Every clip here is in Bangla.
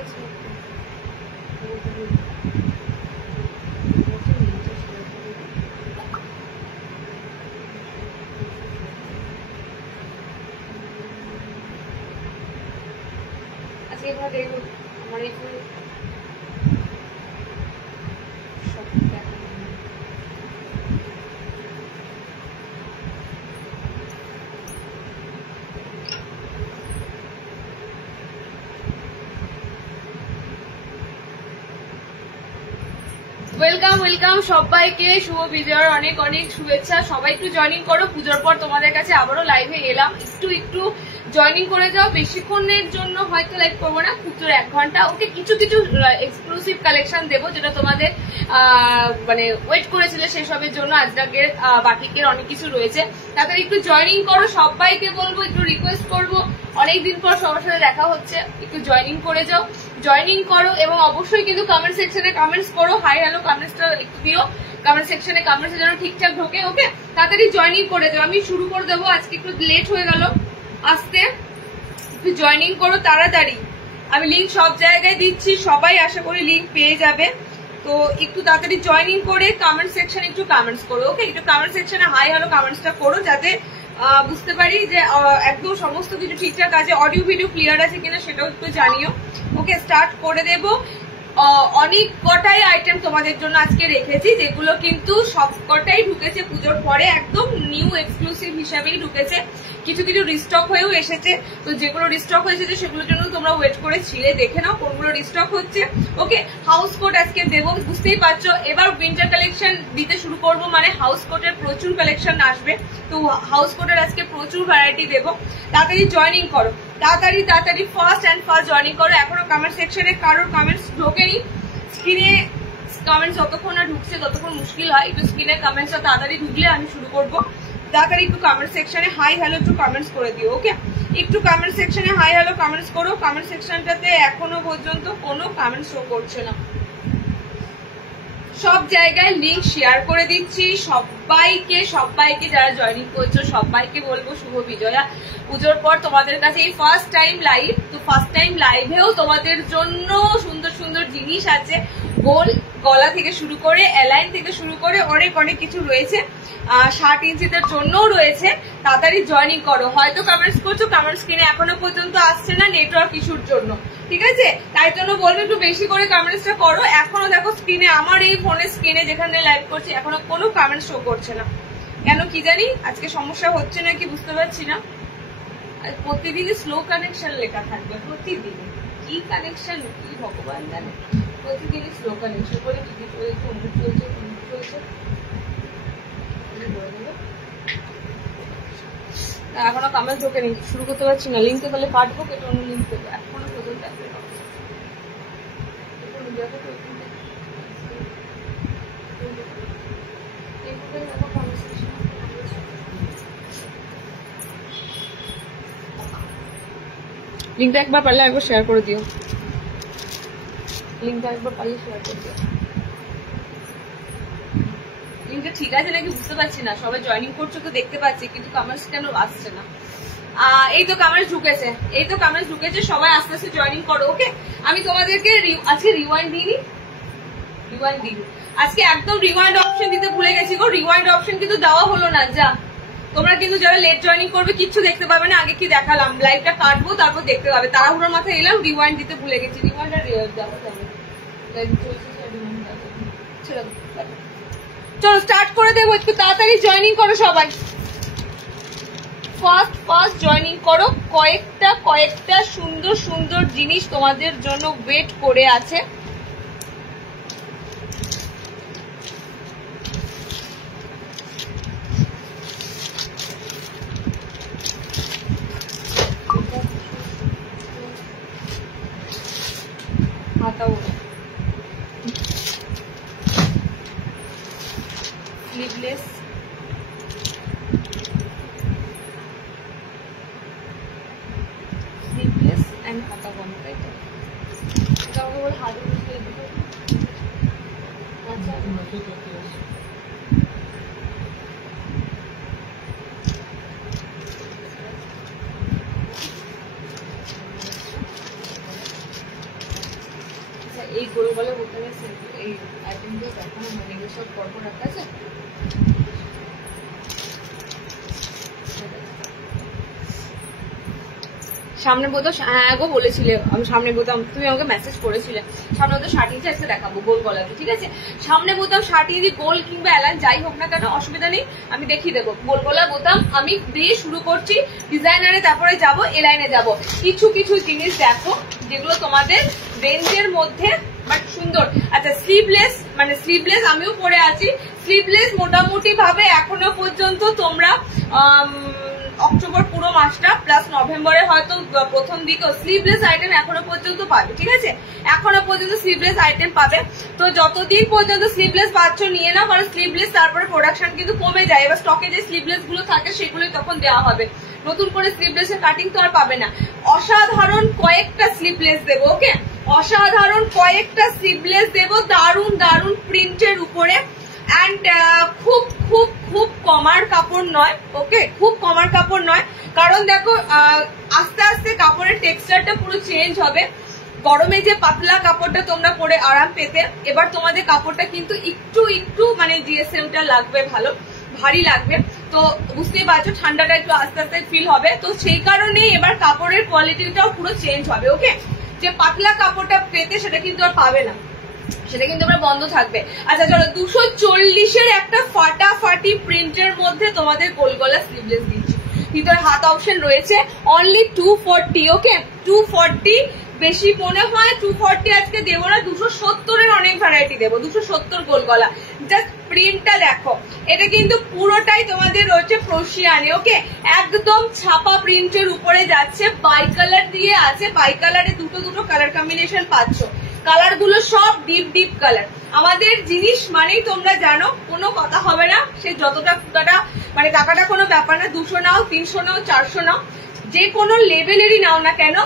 আজকে এবার দেখো আমার এই ওয়েলকাম ওয়েলকাম সবাইকে, শুভ বিজয়ের অনেক অনেক শুভেচ্ছা। সবাই একটু জয়েনিং করো। পুজোর পর তোমাদের কাছে আবারও লাইভে এলাম, একটু জয়েনিং করে যাও। বেশিক্ষণের জন্য হয়তো লাইভ করবো না, পুজোর 1 ঘন্টা। ওকে, কিছু এক্সক্লুসিভ কালেকশন দেবো যেটা তোমাদের মানে ওয়েট করেছিল সেসবের জন্য। আজকের বাকিকের অনেক কিছু রয়েছে, তাদের একটু জয়েনিং করো। সবাইকে বলবো, একটু রিকোয়েস্ট করবো, অনেকদিন পর সবার সাথে দেখা হচ্ছে, একটু জয়েনিং করে যাও, জয়েনিং করো। এবং অবশ্যই কিন্তু কমেন্ট সেকশনে কমেন্টস করো, হাই হ্যালো কমেন্টসটা একটু দিও কমেন্ট সেকশনে, কমেন্টস যেন ঠিকঠাক ঢোকে। ওকে, তাড়াতাড়ি জয়েনিং করে যাও। আমি শুরু করে দেবো, আজকে একটু লেট হয়ে গেল আসতে। একটু জয়েনিং করো তাড়াতাড়ি। আমি লিঙ্ক সব জায়গায় দিচ্ছি, সবাই আশা করি লিঙ্ক পেয়ে যাবে। তো একটু তাড়াতাড়ি জয়েনিং করে কমেন্ট সেকশনে একটু কমেন্টস করো। ওকে, একটু কমেন্ট সেকশনে হাই হ্যালো কমেন্টসটা করো, যাতে বুঝতে পারি যে একদম সমস্ত কিছু ঠিকঠাক আছে, অডিও ভিডিও ক্লিয়ার আছে কিনা সেটাও একটু জানিও। ওকে, স্টার্ট করে দেবো। অনেক কটাই আইটেম তোমাদের জন্য আজকে রেখেছি, যেগুলো কিন্তু সব কটাই ঢুকেছে পুজোর পরে, একদম নিউ এক্সক্লুসিভ হিসাবেই ঢুকেছে। কিছু রিস্টক হয়েও এসেছে। তো যেগুলো রিস্টক হয়ে এসেছে সেগুলোর জন্য তোমরা ওয়েট করে ছিলে দেখে নাও কোনগুলো রিস্টক হচ্ছে। ওকে, হাউস কোট আজকে দেবো, বুঝতেই পারছো। এবার উইন্টার কালেকশন দিতে শুরু করবো, মানে হাউস কোটের প্রচুর কালেকশন আসবে। তো হাউস কোটের আজকে প্রচুর ভ্যারাইটি দেবো। তাড়াতাড়ি জয়েনিং করো, তাড়াতাড়ি ফার্স্ট জয়েনিং করো। এখনো কমেন্ট সেকশনে কারোর কমেন্টস ঢোকেনি। স্ক্রিনে কমেন্টস যতক্ষণ না ঢুকছে ততক্ষণ মুশকিল হয়। একটু স্ক্রিনে কমেন্টসটা তাড়াতাড়ি ঢুকলে আমি শুরু করবো। তাড়াতাড়ি একটু কমেন্ট সেকশনে হাই হ্যালো একটু কমেন্টস করে দিও। ওকে, একটু কমেন্ট সেকশনে হাই হ্যালো কমেন্টস করো। কমেন্ট সেকশনটাতে এখনো পর্যন্ত কোনো কমেন্ট শো করছে না। সব জায়গায় লিঙ্ক শেয়ার করে দিচ্ছি। সবাইকে যারা জয়েনিং করছো সবাইকে বলবো শুভ বিজয়া। পুজোর পর তোমাদের কাছে এই ফার্স্ট টাইম লাইভ, তো ফার্স্ট টাইম লাইভেও তোমাদের জন্য সুন্দর সুন্দর জিনিস আছে। গোল গলা থেকে শুরু করে এলাইন থেকে শুরু করে অনেক কিছু রয়েছে। 60 ইঞ্চিদের জন্যও রয়েছে। তাড়াতাড়ি জয়েনিং করো। হয়তো কমেন্টস করছো, কমেন্ট স্ক্রিনে এখনো পর্যন্ত আসছে না নেটওয়ার্ক ইস্যুর জন্য, ঠিক আছে? তাই জন্য বলবো একটু বেশি করে কমেন্টসটা করো। এখনো দেখো স্ক্রিনে, আমার এই ফোনের স্ক্রিনে যেখানে লাইভ করছি এখনো কোনো কমেন্ট শো করছে না। কেন কি জানি, আজকে সমস্যা হচ্ছে নাকি বুঝতে পারছি না। প্রতিদিনই স্লো কানেকশন লেখা থাকবে, প্রতিদিন কি কানেকশন কি ভগবান জানে। প্রতিদিনই স্লো কানেকশন করে টিভি চলছে, অমুক চলছে, তমুক চলছে। এখনো কমেন্ট ঢোকে নি, শুরু করতে পারছি না। লিঙ্কে তাহলে কাটবো, কেটে অন্য লিঙ্ক দেবো। এখনো পর্যন্ত লিঙ্কটা একবার পারলে একবার শেয়ার করে দিও। লিঙ্কটা একবার পারলে শেয়ার করে দিও। লিঙ্কটা ঠিক আছে নাকি বুঝতে পারছি না। সবাই জয়েনিং করছো তো দেখতে পাচ্ছি, কিন্তু কমেন্টস কেন আসছে না? এই তো কমেন্টস ঢুকেছে, সবাই আস্তে আস্তে জয়েনিং করো। ওকে, আমি তোমাদেরকে আজকে রিওয়াইন্ড দিইনি, আজকে একদম রিওয়াইন্ড অপশন দিতে ভুলে গেছি গো। রিওয়াইন্ড অপশন কিন্তু দেওয়া হলো না। যা তোমরা কিন্তু যারা লেট জয়েনিং করবে কিচ্ছু দেখতে পাবে না। আগে কি দেখালাম, লাইভটা কাটবো তারপর দেখতে পাবে। তাড়াহুড়োর মাথায় এলাম, রিওয়াইন্ড দিতে ভুলে গেছি। রিওয়াইন্ড আর দেওয়া যাবে। চলো স্টার্ট করে দেবো। একটু তাড়াতাড়ি জয়েনিং করো সবাই, ফার্স্ট জয়েনিং করো। কয়েকটা সুন্দর সুন্দর জিনিস তোমাদের জন্য ওয়েট করে আছে। স্লিভলেস, এন্ড হাতা বন্ধ, তাই তো? এটা আমাকে বলে হাতে বুঝতে দিতে। আচ্ছা, গোল গলা বোতামের এই আইটেমগুলো দেখানো মানে এগুলো সব পরপর রাখা আছে। সামনে বোতাম, হ্যাঁ গো বলেছিলে আমি সামনে বোতাম, তুমি আমাকে মেসেজ করেছিলে সামনে বোতাম শার্ট নিচে আজকে দেখাবো গোল গলাতে, ঠিক আছে? সামনে বোতাম শার্ট দিয়ে গোল কিংবা অ্যালান যাই হোক না কেন অসুবিধা নেই, আমি দেখিয়ে দেবো। গোল গলা বোতাম আমি দিয়ে শুরু করছি, ডিজাইনারে তারপরে যাবো এ লাইনে যাবো। কিছু কিছু জিনিস দেখো যেগুলো তোমাদের রেঞ্জের মধ্যে বাট সুন্দর। আচ্ছা স্লিভলেস, মানে স্লিভলেস আমিও পরে আছি। স্লিভলেস মোটামুটি ভাবে এখনো পর্যন্ত তোমরা অক্টোবর পুরো মাসটা প্লাস নভেম্বরে হয়তো প্রথম দিকে স্লিভলেস আইটেম এখনো পর্যন্ত পাবে, ঠিক আছে? এখনো পর্যন্ত স্লিভলেস আইটেম পাবে। তো যতদিন পর্যন্ত স্লিভলেস পাচ্ছ নিয়ে নাও, কারণ স্লিভলেস তারপরে প্রোডাকশন কিন্তু কমে যায়। এবার স্টকে যে স্লিভলেস গুলো থাকে সেগুলোই তখন দেওয়া হবে, নতুন করে স্লিভলেসের কাটিং তো আর পাবে না। অসাধারণ কয়েকটা স্লিভলেস দেবো, ওকে? অসাধারণ কয়েকটা স্লিভলেস দেবো দারুন দারুন প্রিন্টের উপরে। অ্যান্ড খুব খুব খুব কমার কাপড় নয়, ওকে? খুব কমার কাপড় নয়, কারণ দেখো আস্তে আস্তে কাপড়ের টেক্সচারটা পুরো চেঞ্জ হবে। গরমে যে পাতলা কাপড়টা তোমরা পরে আরাম পেতে, এবার তোমাদের কাপড়টা কিন্তু একটু একটু মানে জিএসএমটা লাগবে, ভালো ভারী লাগবে। তো বুঝতেই পারছো ঠান্ডাটা একটু আস্তে আস্তে ফিল হবে, তো সেই কারণেই এবার কাপড়ের কোয়ালিটিটাও পুরো চেঞ্জ হবে, ওকে? যে পাতলা কাপড়টা পেতে সেটা কিন্তু আর পাবে না, সেটা কিন্তু আমরা বন্ধ থাকবে। আচ্ছা চলো 240-এর একটা ফাটাফাটি প্রিন্টের মধ্যে তোমাদের গোল গলা স্লিভলেস দিচ্ছি। ভিতরে হাত অপশন রয়েছে, অনলি 240, ওকে? 240 বেশি মনে হয় 240 আজকে দেবো না, 270-এর অনেক ভ্যারাইটি দেবো। 270 গোল গলা, জাস্ট প্রিন্টটা দেখো। এটা কিন্তু পুরোটাই তোমাদের রয়েছে ক্রোশিয়ানে, ওকে? একদম ছাপা প্রিন্টের উপরে যাচ্ছে, বাই কালার দিয়ে আছে, বাই কালারে দুটো দুটো কালার কম্বিনেশন পাচ্ছ। কালার গুলো সব ডিপ ডিপ কালার। আমাদের জিনিস মানেই তোমরা জানো কোনো কথা হবে না, সে যতটা টাকাটা মানে টাকাটা কোনো ব্যাপার না, 200 নাও 300 নাও 400 নাও, যে কোনো লেভেলেরই নাও না কেন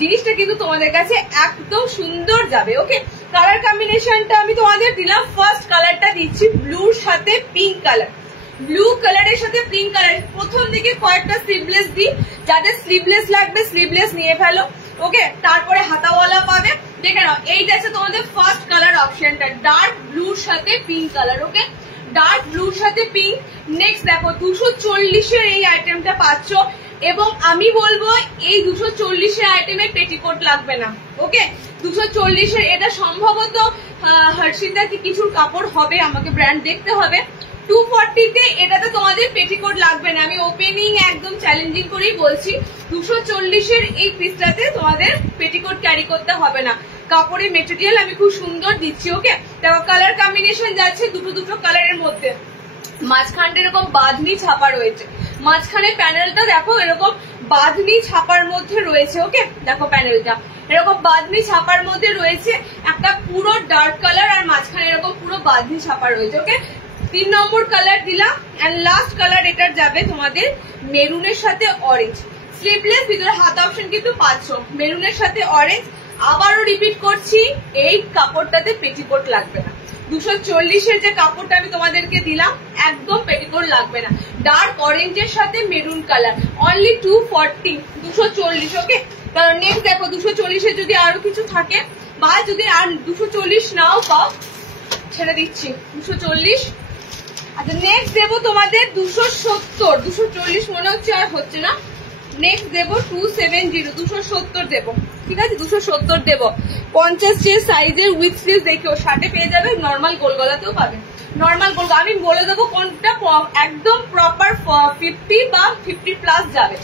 জিনিসটা কিন্তু তোমাদের কাছে একদম সুন্দর যাবে, ওকে? কালার কম্বিনেশনটা আমি তোমাদের দিলাম, ফার্স্ট কালারটা দিচ্ছি ব্লুর সাথে পিঙ্ক কালার। ব্লু কালারের সাথে পিঙ্ক কালার। প্রথম দিকে কয়েকটা স্লিভলেস দিই, যাদের স্লিভলেস লাগবে স্লিভলেস নিয়ে ফেলো, ওকে? তারপরে হাতাওয়ালা পাবে, দেখে নাও। এইটা আছে তোমাদের ফার্স্ট কালার অপশনটা, ডার্ক ব্লুর সাথে পিঙ্ক কালার, ওকে? ডার্ক ব্লুর সাথে পিঙ্ক। নেক্সট দেখো 240-এর এই আইটেমটা পাচ্ছ, এবং আমি বলবো এই 240-এর আইটেমে পেটিকোট লাগবে না, ওকে? 240-এর এটা সম্ভবত হর্ষিতা কি কিছুর কাপড় হবে, আমাকে ব্র্যান্ড দেখতে হবে। 240-তে এটাতে তোমাদের পেটিকোট লাগবে না, আমি ওপেনিং একদম চ্যালেঞ্জিং করেই বলছি। 240-এর এই পিসটাতে তোমাদের পেটিকোট ক্যারি করতে হবে না। কাপড়ের মেটেরিয়াল আমি খুব সুন্দর দিচ্ছি, ওকে? দেখো কালার কম্বিনেশন যাচ্ছে দুটো দুটো কালারের মধ্যে। মাঝখানটা এরকম বাঁধনি ছাপা রয়েছে, মাঝখানে প্যানেলটা দেখো এরকম বাঁধনি ছাপার মধ্যে রয়েছে, ওকে? দেখো প্যানেলটা এরকম বাঁধনি ছাপার মধ্যে রয়েছে, একটা পুরো ডার্ক কালার আর মাঝখানে এরকম পুরো বাঁধনি ছাপা রয়েছে, ওকে? 3 নম্বর কালার দিলাম। এন্ড লাস্ট কালার এটার যাবে তোমাদের মেরুনের সাথে অরেঞ্জ। স্লিভলেস, ভিতরে হাত অপশন কিন্তু পাচ্ছ, মেরুনের সাথে অরেঞ্জ। আবারও রিপিট করছি, এই কাপড়টাতে পেটিকোট লাগবে না। 240-এর যে কাপড়টা আমি তোমাদেরকে দিলাম একদম পেটিকোট লাগবে না। ডার্ক অরেঞ্জের সাথে মেরুন কালার, অনলি 240, 240, ওকে? কারণ নেক্সট দেখো 240-এর যদি আরো কিছু থাকে বা যদি আর 240 নাও পাও ছেড়ে দিচ্ছি 240। আচ্ছা নেক্সট দেবো তোমাদের 270, 240 মনে হচ্ছে আর হচ্ছে না। নেক্সট দেবো 270, 270 দেবো, ঠিক আছে? 270 দেবো। 50 যে সাইজের উইথ স্লিভ দেখো শার্টে পেয়ে যাবে, নর্মাল গোল গলাতেও পাবে। নর্মাল গোল আমি বলে দেবো কোনটা একদম প্রপার 50 বা 50 প্লাস যাবে,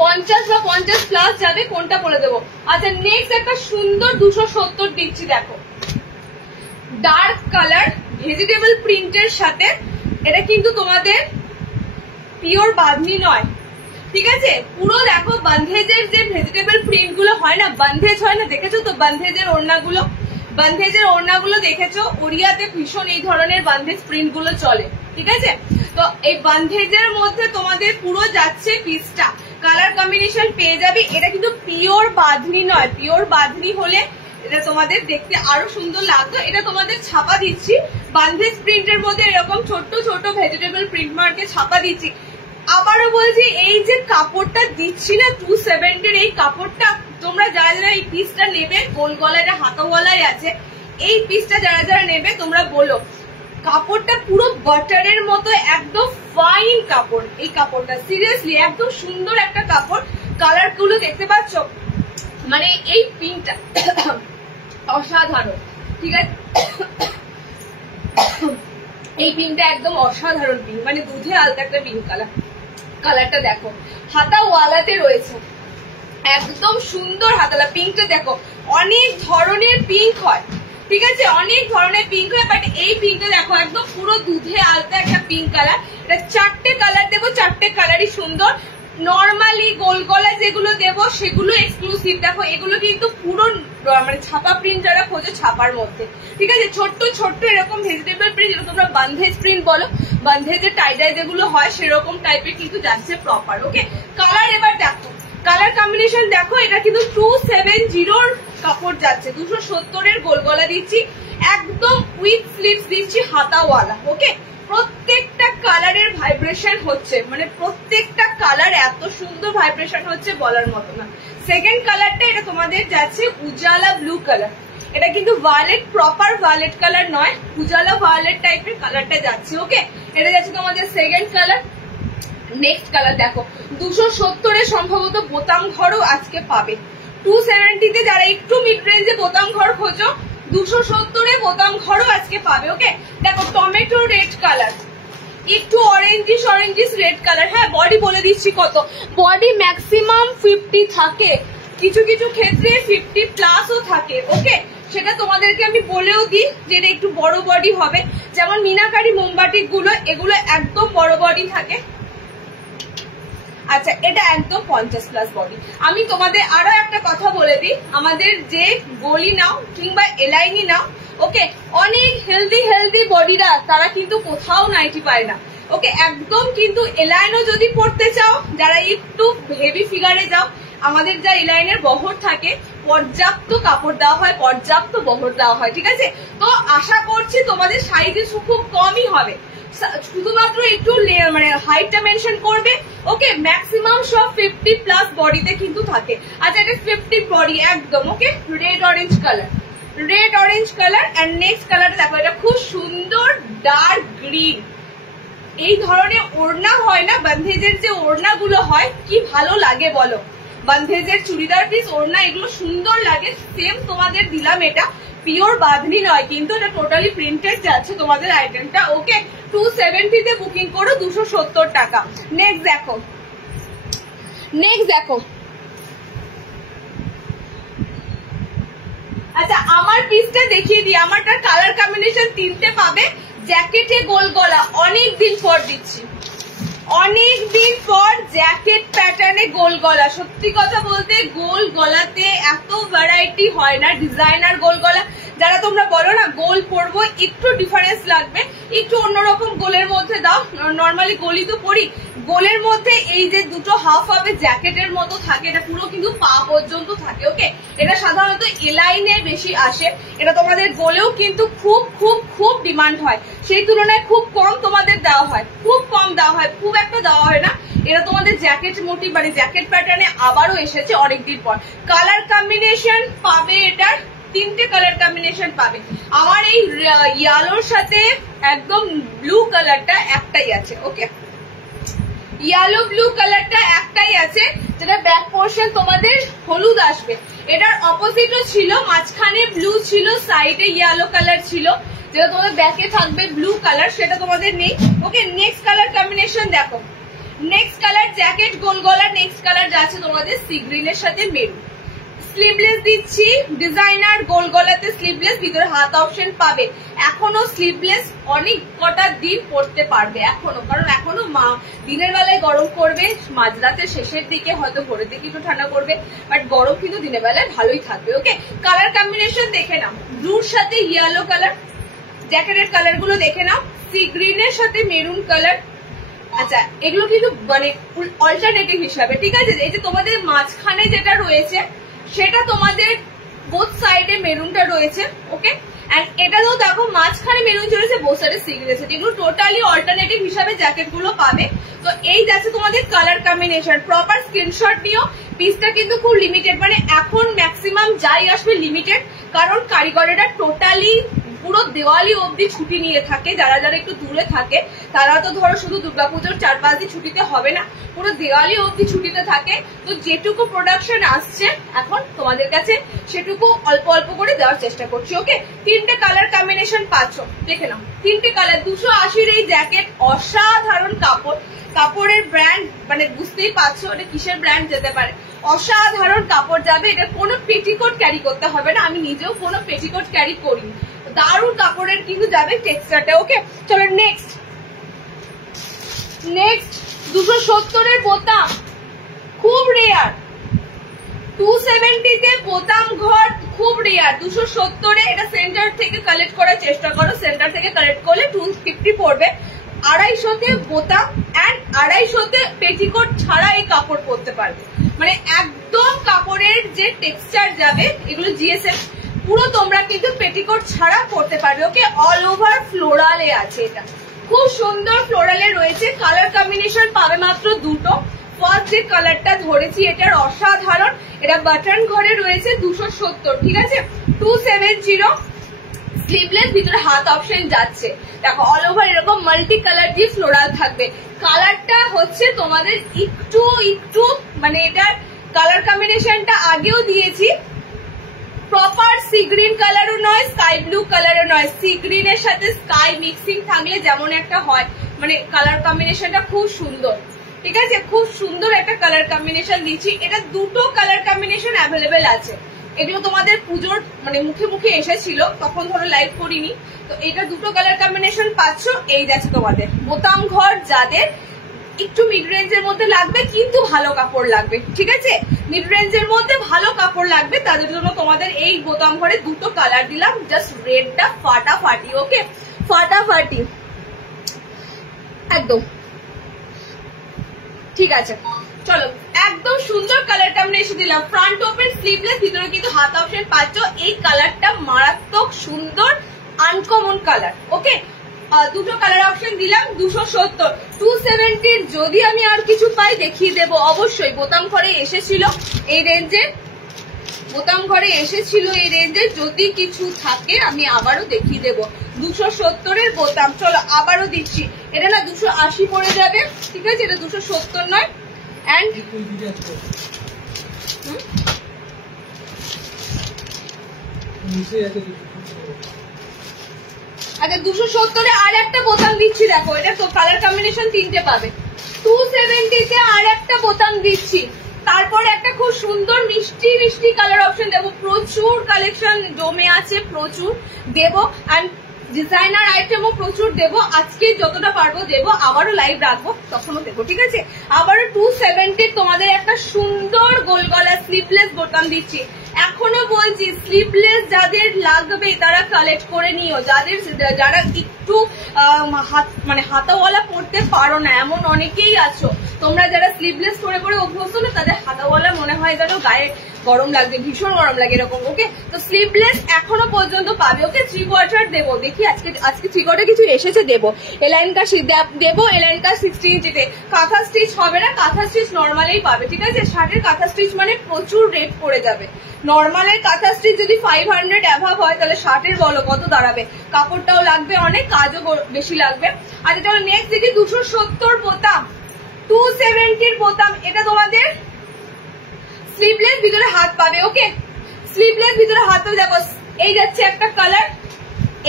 50 বা 50 প্লাস যাবে, কোনটা বলে দেবো। আচ্ছা নেক্সট একটা সুন্দর 270 দিচ্ছি, দেখো ডার্ক কালার ভেজিটেবল প্রিন্টের সাথে। এটা কিন্তু তোমাদের পিওর বাঁধনি নয়, ঠিক আছে? পুরো দেখো বন্ধেজের যে ভেজিটেবল প্রিন্ট গুলো হয় না, বন্ধেজ হয় না, দেখেছো তো বন্ধেজের ওড়নাগুলো? বন্ধেজের ওড়নাগুলো দেখেছো? ওড়িয়াতে ভীষণ এই ধরনের বন্ধেজ প্রিন্ট গুলো চলে, ঠিক আছে? তো এই বন্ধেজের মধ্যে তোমাদের পুরো যাচ্ছে পিসটা, কালার কম্বিনেশন পেয়ে যাবে। এটা কিন্তু পিওর বাঁধনি নয়, পিওর বাঁধনি হলে এটা তোমাদের দেখতে আরো সুন্দর লাগতো। এটা তোমাদের ছাপা দিচ্ছি বান্ধেজ প্রিন্টের মধ্যে, এরকম ছোট্ট ছোট ভেজিটেবল প্রিন্ট মার্কে ছাপা দিচ্ছি। আবারও বলছি, এই যে কাপড়টা দিচ্ছি না 270-এর এই কাপড়টা, তোমরা যারা যারা এই পিসটা নেবে গোল গলায় হাতাওয়ালাই আছে, এই পিসটা যারা যারা নেবে তোমরা বলো, কাপড়টা পুরো বাটারের মতো একদম ফাইন কাপড়। এই কাপড়টা সিরিয়াসলি একদম সুন্দর একটা কাপড়। কালার গুলো দেখতে পাচ্ছ, মানে এই পিঙ্কটা অসাধারণ, ঠিক আছে? এই পিঙ্কটা একদম অসাধারণ পিঙ্ক, মানে দুধে আলতা একটা পিঙ্ক কালার। কালারটা দেখো, হাতা ওয়ালাতে রয়েছে, একদম সুন্দর হাতালা। পিঙ্কটা দেখো, অনেক ধরনের পিঙ্ক হয়, ঠিক আছে? অনেক ধরনের পিঙ্ক হয়, বাট এই পিঙ্কটা দেখো একদম পুরো দুধে আলতা একটা পিঙ্ক কালার। এটা 4টে কালার দেবো, 4টে কালারই সুন্দর। নর্মালি গোল গলা যেগুলো দেবো সেগুলো এক্সক্লুসিভ। দেখো এগুলো কিন্তু পুরো মানে ছাপা প্রিন্ট যারা খোঁজো ছাপার মধ্যে, ঠিক আছে? ছোট্ট ছোট্ট এরকম ভেজিটেবল প্রিন্ট, যেটা তোমরা বান্ধেজ প্রিন্ট বলো, বান্ধেজের টাইডাই যেগুলো হয় সেরকম টাইপের কিন্তু যাচ্ছে প্রপার। ওকে, কালার এবার দেখো, কালার কম্বিনেশন দেখো, এটা কিন্তু 270 কাপড় যাচ্ছে, 270 গোল গলা দিচ্ছি, একদম উইথ স্লিভস দিচ্ছি হাতাওয়ালা। ওকে, প্রত্যেকটা কালারের ভাইব্রেশন হচ্ছে, মানে প্রত্যেকটা কালার এত সুন্দর ভাইব্রেশন হচ্ছে বলার মতো না। সেকেন্ড কালারটা এটা তোমাদের যাচ্ছে উজালা ব্লু কালার। এটা কিন্তু ভায়োলেট, প্রপার ভায়োলেট কালার নয়, উজালা ভায়োলেট টাইপের কালারটা যাচ্ছে। ওকে, এটা যাচ্ছে তোমাদের সেকেন্ড কালার। নেক্সট কালার দেখো, 270 সম্ভবত বোতাম ঘরও আজকে পাবে। 270 যারা একটু মিড রেঞ্জে বোতাম ঘর খোঁজো, 270 বোতাম ঘরও আজকে পাবে। ওকে, দেখো টমেটো রেড কালার, একটু অরেঞ্জিস রেড কালার। হ্যাঁ, বডি বলে দিচ্ছি কত, বডি ম্যাক্সিমাম 50 থাকে, কিছু কিছু ক্ষেত্রে 50+ থাকে। ওকে, সেটা তোমাদেরকে আমি বলেও দিই যে এটা একটু বড় বডি হবে। যেমন মিনাকারি মোমবাটি গুলো, এগুলো একদম বড় বডি থাকে। আচ্ছা, এটা একদম 50+ বডি। আমি তোমাদের আরো একটা কথা বলে দিই, আমাদের যে গলি নাও কিংবা এলাইনি নাও, ওকে, অনেক হেলদি বডিরা তারা কিন্তু কোথাও নাইটি পায় না। ওকে, একদম কিন্তু এলাইনও যদি পড়তে চাও, যারা একটু হেভি ফিগারে যাও, আমাদের যা এলাইনের বহর থাকে পর্যাপ্ত কাপড় দেওয়া হয়, পর্যাপ্ত বহর দেওয়া হয়, ঠিক আছে? তো আশা করছি তোমাদের সাইজ খুব কমই হবে, শুধুমাত্র একটু মানে হাইটটা মেনশন করবে। ওকে, ম্যাক্সিমাম সব 50+ বডিতে কিন্তু থাকে। আচ্ছা, এটা 50 বডি একদম। Okay, red orange colour, red orange colour. And next কালারটা দেখো, এটা খুব সুন্দর ডার্ক গ্রিন। এই ধরনের ওড়না হয় না, বান্ধেজের যে ওড়না গুলো হয় কি ভালো লাগে বলো, বান্ধেজের চুড়িদার পিস ওড়না, এগুলো সুন্দর লাগে। সেম তোমাদের দিলাম, এটা পিওর বাঁধনি নয় কিন্তু, এটা টোটালি প্রিন্টেড যাচ্ছে তোমাদের আইটেমটা। ওকে, 270 তে বুকিং করো, 270 টাকা। নেক্সট দেখো, আচ্ছা আমার পিসটা দেখিয়ে দিই। আমারটা কালার কম্বিনেশন 3টে পাবে। জ্যাকেটে গোল গলা, অনেকদিন পর দিচ্ছি, অনেকদিন পর জ্যাকেট প্যাটার্নে গোল গলা। সত্যি কথা বলতে গোল গলাতে এত ভ্যারাইটি হয় না, ডিজাইনার গোল গলা। যারা তোমরা বলো না গোল পরবো, একটু ডিফারেন্স লাগবে, একটু অন্যরকম গোলের মধ্যে দাও। নর্মালি গোলই তো পরি, গোলের মধ্যে এই যে দুটো হাফ হবে জ্যাকেটের মতো থাকে, এটা পুরো কিন্তু পা পর্যন্ত থাকে। ওকে, এটা সাধারণত এলাইনে বেশি আসে, এটা তোমাদের গোলেও কিন্তু খুব খুব খুব ডিমান্ড হয়, সেই তুলনায় খুব কম তোমাদের দেওয়া হয়, খুব কম দেওয়া হয়, খুব একটা দেওয়া হয় না। এটা তোমাদের জ্যাকেট মোটিভ মানে জ্যাকেট প্যাটার্নে আবারও এসেছে অনেকদিন পর। কালার কম্বিনেশন পাবে এটার 3টে কালার কম্বিনেশন পাবে। আমার এই ইয়েলোর সাথে একদম ব্লু কালারটা একটাই আছে। ওকে, ইয়েলো ব্লু কালারটা একটাই আছে, যেটা ব্যাক পোর্শন তোমাদের হলুদ আসবে। এটার অপোজিটও ছিল, মাঝখানে ব্লু ছিল, সাইডে ইয়েলো কালার ছিল, যেটা তোমাদের ব্যাকে থাকবে ব্লু কালার, সেটা তোমাদের নেই। ওকে, নেক্সট কালার কম্বিনেশন দেখো, নেক্সট কালার জ্যাকেট গোল গলা। নেক্সট কালার যাচ্ছে তোমাদের সি গ্রিনের সাথে মেরুন। স্লিভলেস দিচ্ছি, ডিজাইনার গোল গলাতে স্লিভলেস, ভিতরে হাত অপশন পাবে। এখনো স্লিভলেস অনেক কটা দিন পরতে পারবে এখনো, কারণ এখনো দিনের বেলায় গরম করবে, মাঝরাতে শেষের দিকে হয়তো ভোরের দিকে একটু ঠান্ডা করবে, বাট গরম কিন্তু দিনের বেলায় ভালোই থাকবে। ওকে, কালার কম্বিনেশন দেখে নাও, ব্লুর সাথে ইয়েলো কালার, জ্যাকেটের কালার গুলো দেখে নাও, সি গ্রিনের সাথে মেরুন কালার। আচ্ছা, এগুলো কিন্তু মানে অল্টারনেটিভ হিসাবে, ঠিক আছে? এই যে তোমাদের মাঝখানে যেটা রয়েছে সেটা তোমাদের বোথ সাইডে মেরুনটা রয়েছে। ওকে, এন্ড এটাও দেখো মাঝখানে মেরুন রয়েছে, বোথ সাইডে সি গ্রিন রয়েছে, যেগুলো টোটালি অল্টারনেটিভ হিসাবে জ্যাকেট গুলো পাবে। তো এই যাচ্ছে তোমাদের কালার কম্বিনেশন। প্রপার স্ক্রিনশট নিও, পিসটা কিন্তু খুব লিমিটেড, মানে এখন ম্যাক্সিমাম যাই আসবে লিমিটেড, কারণ কারিগরেরা টোটালি পুরো দেওয়ালি অবধি ছুটি নিয়ে থাকে। যারা যারা একটু দূরে থাকে তারা তো ধরো শুধু দুর্গাপুজোর 4-5 দিন ছুটিতে হবে না, পুরো দেওয়ালি অবধি ছুটিতে থাকে। তো যেটুকু প্রোডাকশন আসছে এখন তোমাদের কাছে সেটুকু অল্প অল্প করে দেওয়ার চেষ্টা করছি। ওকে, 3টে কালার কম্বিনেশন পাচ্ছ, দেখে নাও 3টে কালার। 280-র এই জ্যাকেট, অসাধারণ কাপড়, কাপড়ের ব্র্যান্ড মানে বুঝতেই পারছো এটা কিসের ব্র্যান্ড যেতে পারে। অসাধারণ কাপড় যাবে, এটা কোনো পেটিকোট ক্যারি করতে হবে না, আমি নিজেও কোনো পেটিকোট ক্যারি করিনি। দারুণ কাপড়ের কিন্তু যাবে টেক্সচারটা। ওকে চলো নেক্সট 270-এর বোতাম, খুব রেয়ার। 270-তে বোতাম ঘর খুব রেয়ার, 270-এ এটা সেন্টার থেকে কালেক্ট করার চেষ্টা করো। সেন্টার থেকে কালেক্ট করলে 250 পড়বে। 250-তে বোতাম এন্ড 250-তে পেটিকোট ছাড়া এই কাপড় পরতে পারবে, মানে একদম কাপড়ের যে টেক্সচার যাবে এগুলো জিএসএম পুরো তোমরা কিন্তু পেটিকোট ছাড়া পরতে পারবে। ওকে, অল ওভার ফ্লোরালে আছে, এটা খুব সুন্দর ফ্লোরালে রয়েছে। কালার কম্বিনেশন পাবে মাত্র 2টো। ফার্স্ট যে কালারটা ধরেছি এটার অসাধারণ, এটা বাটন ঘরে রয়েছে 270, ঠিক আছে। 270 স্লিভলেস, ভিতরে হাত অপশন যাচ্ছে। দেখো অল ওভার এরকম মাল্টি কালার দিয়ে ফ্লোরাল থাকবে। কালারটা হচ্ছে তোমাদের একটু মানে এটার কালার কম্বিনেশনটা আগেও দিয়েছি, প্রপার সি গ্রিন কালারও নয়, স্কাই ব্লু কালারও নয়। সি গ্রিনের সাথে স্কাই মিক্সিং থাকলে যেমন একটা হয়, মানে কালার কম্বিনেশনটা খুব সুন্দর, ঠিক আছে। খুব সুন্দর একটা কালার কম্বিনেশন দিচ্ছি। এটা 2টো কালার কম্বিনেশন অ্যাভেলেবেল আছে। এগুলো তোমাদের পুজোর মানে মুখে মুখে এসেছিল, তখন ধরো লাইভ করিনি। তো এটা 2টো কালার কম্বিনেশন পাচ্ছ। এই যাচ্ছে তোমাদের বোতাম ঘর, যাদের একটু মিড রেঞ্জের মধ্যে লাগবে কিন্তু ভালো কাপড় লাগবে, ঠিক আছে। মিড রেঞ্জের মধ্যে ভালো কাপড় লাগবে তাদের জন্য তোমাদের এই বোতাম ঘরে 2টো কালার দিলাম। জাস্ট রেডটা ফাটাফাটি, ওকে ফাটাফাটি একদম, ঠিক আছে। চলো একদম সুন্দর কালার কম্বিনেশন দিলাম। ফ্রন্ট ওপেন স্লিভলেস, ভিতরে কিন্তু হাত অপশন পাচ্ছ। এই কালারটা মারাত্মক সুন্দর আনকমন কালার। ওকে, 2টো কালার অপশন দিলাম। 270, 270-র যদি আমি আর কিছু পাই দেখিয়ে দেব অবশ্যই। বোতাম ঘরে এসেছিল এই রেঞ্জে, বোতাম ঘরে এসেছিল এই রেঞ্জে, যদি কিছু থাকে আমি আবারও দেখিয়ে দেব। 270-এর বোতাম, চলো আবারও দিচ্ছি। এটা না 280 পড়ে যাবে, ঠিক আছে, এটা 270 নয়। এন্ড আচ্ছা 270-এ আর একটা বোতাম দিচ্ছি, দেখো এটা তো কালার কম্বিনেশন 3টে পাবে। 270-তে আর একটা বোতাম দিচ্ছি, তারপরে একটা খুব সুন্দর মিষ্টি মিষ্টি কালার অপশন দেবো। প্রচুর কালেকশন জমে আছে, প্রচুর দেবো। এন্ড ডিজাইনার আইটেমও প্রচুর দেবো। আজকে যতটা পারবো দেবো, আবারও লাইভ রাখবো তখনও দেবো, ঠিক আছে। আবারও 270 তোমাদের একটা সুন্দর গোল গলা স্লিভলেস বোতাম দিচ্ছি। এখনো বলছি স্লিভলেস যাদের লাগবে তারা কালেক্ট করে নিও। যারা একটু মানে হাতাওয়ালা পড়তে পারো না, এমন অনেকেই আছো তোমরা যারা স্লিভলেস পরে পরে অভ্যস্ত না, তাদের হাতাওয়ালা মনে হয় যেন গায়ে গরম লাগবে, ভীষণ গরম লাগে এরকম। ওকে, তো স্লিভলেস এখনো পর্যন্ত পাবে। ওকে, 3/4 দেবো, দেখি আজকে 3/4 কিছু এসেছে দেবো। এলাইন কাজ দেবো, এলাইন কাজ 60 ইঞ্চিতে। কাঁথা স্টিচ হবে না, কাঁথা স্টিচ নর্মালেই পাবে, ঠিক আছে। শার্টের কাঁথা স্টিচ মানে প্রচুর রেট পড়ে যাবে। নর্মালের কাঁথা স্টিচ যদি 500 অ্যাভাব হয় তাহলে শার্টের বলো কত দাঁড়াবে। কাপড়টাও লাগবে অনেক, কাজও বেশি লাগবে। আচ্ছা চলো নেক্সট দেখি 270 বোতাম, 270-র বোতাম। এটা তোমাদের স্লিভলেস, ভিতরে হাত পাবে। ওকে, স্লিভলেস ভিতরে হাত পাবে। দেখো এই যাচ্ছে একটা কালার,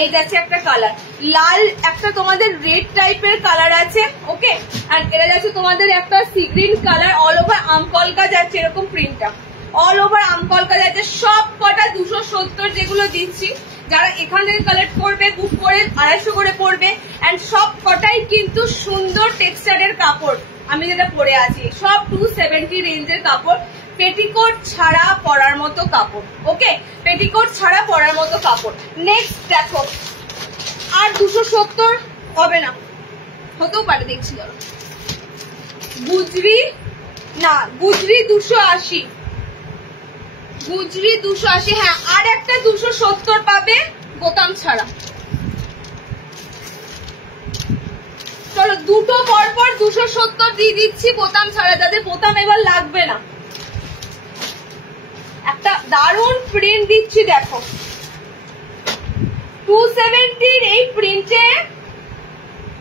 এই যাচ্ছে একটা কালার, লাল একটা তোমাদের রেড টাইপের কালার আছে। ওকে, আর এটা যাচ্ছে তোমাদের একটা sea green colour. All over আমকলকা যাচ্ছে এরকম প্রিন্টটা, অল ওভার আমকলকা যাচ্ছে। সব কটা 270 যেগুলো দিচ্ছি, যারা এখান থেকে কালেক্ট করবে বুক করে 250 করে পড়বে। এন্ড সব কটাই কিন্তু সুন্দর টেক্সচারের কাপড়। আমি যেটা পরে আছি সব 270 রেঞ্জের কাপড়, পেটিকোট ছাড়া পরার মতো কাপড়। ওকে, পেটিকোট ছাড়া পরার মতো কাপড়। নেক্সট দেখো, আর 270 হবে না, হতেও পারে, দেখছি ধরো গুজরি, না গুজরি 280, গুজরি 280। হ্যাঁ, আর একটা 270 পাবে বোতাম ছাড়া। চলো দুটো পরপর 270 দিয়ে দিচ্ছি বোতাম ছাড়া, যাদের বোতাম এবার লাগবে না। একটা দারুণ প্রিন্ট দিচ্ছি, দেখো 270 এই প্রিন্টে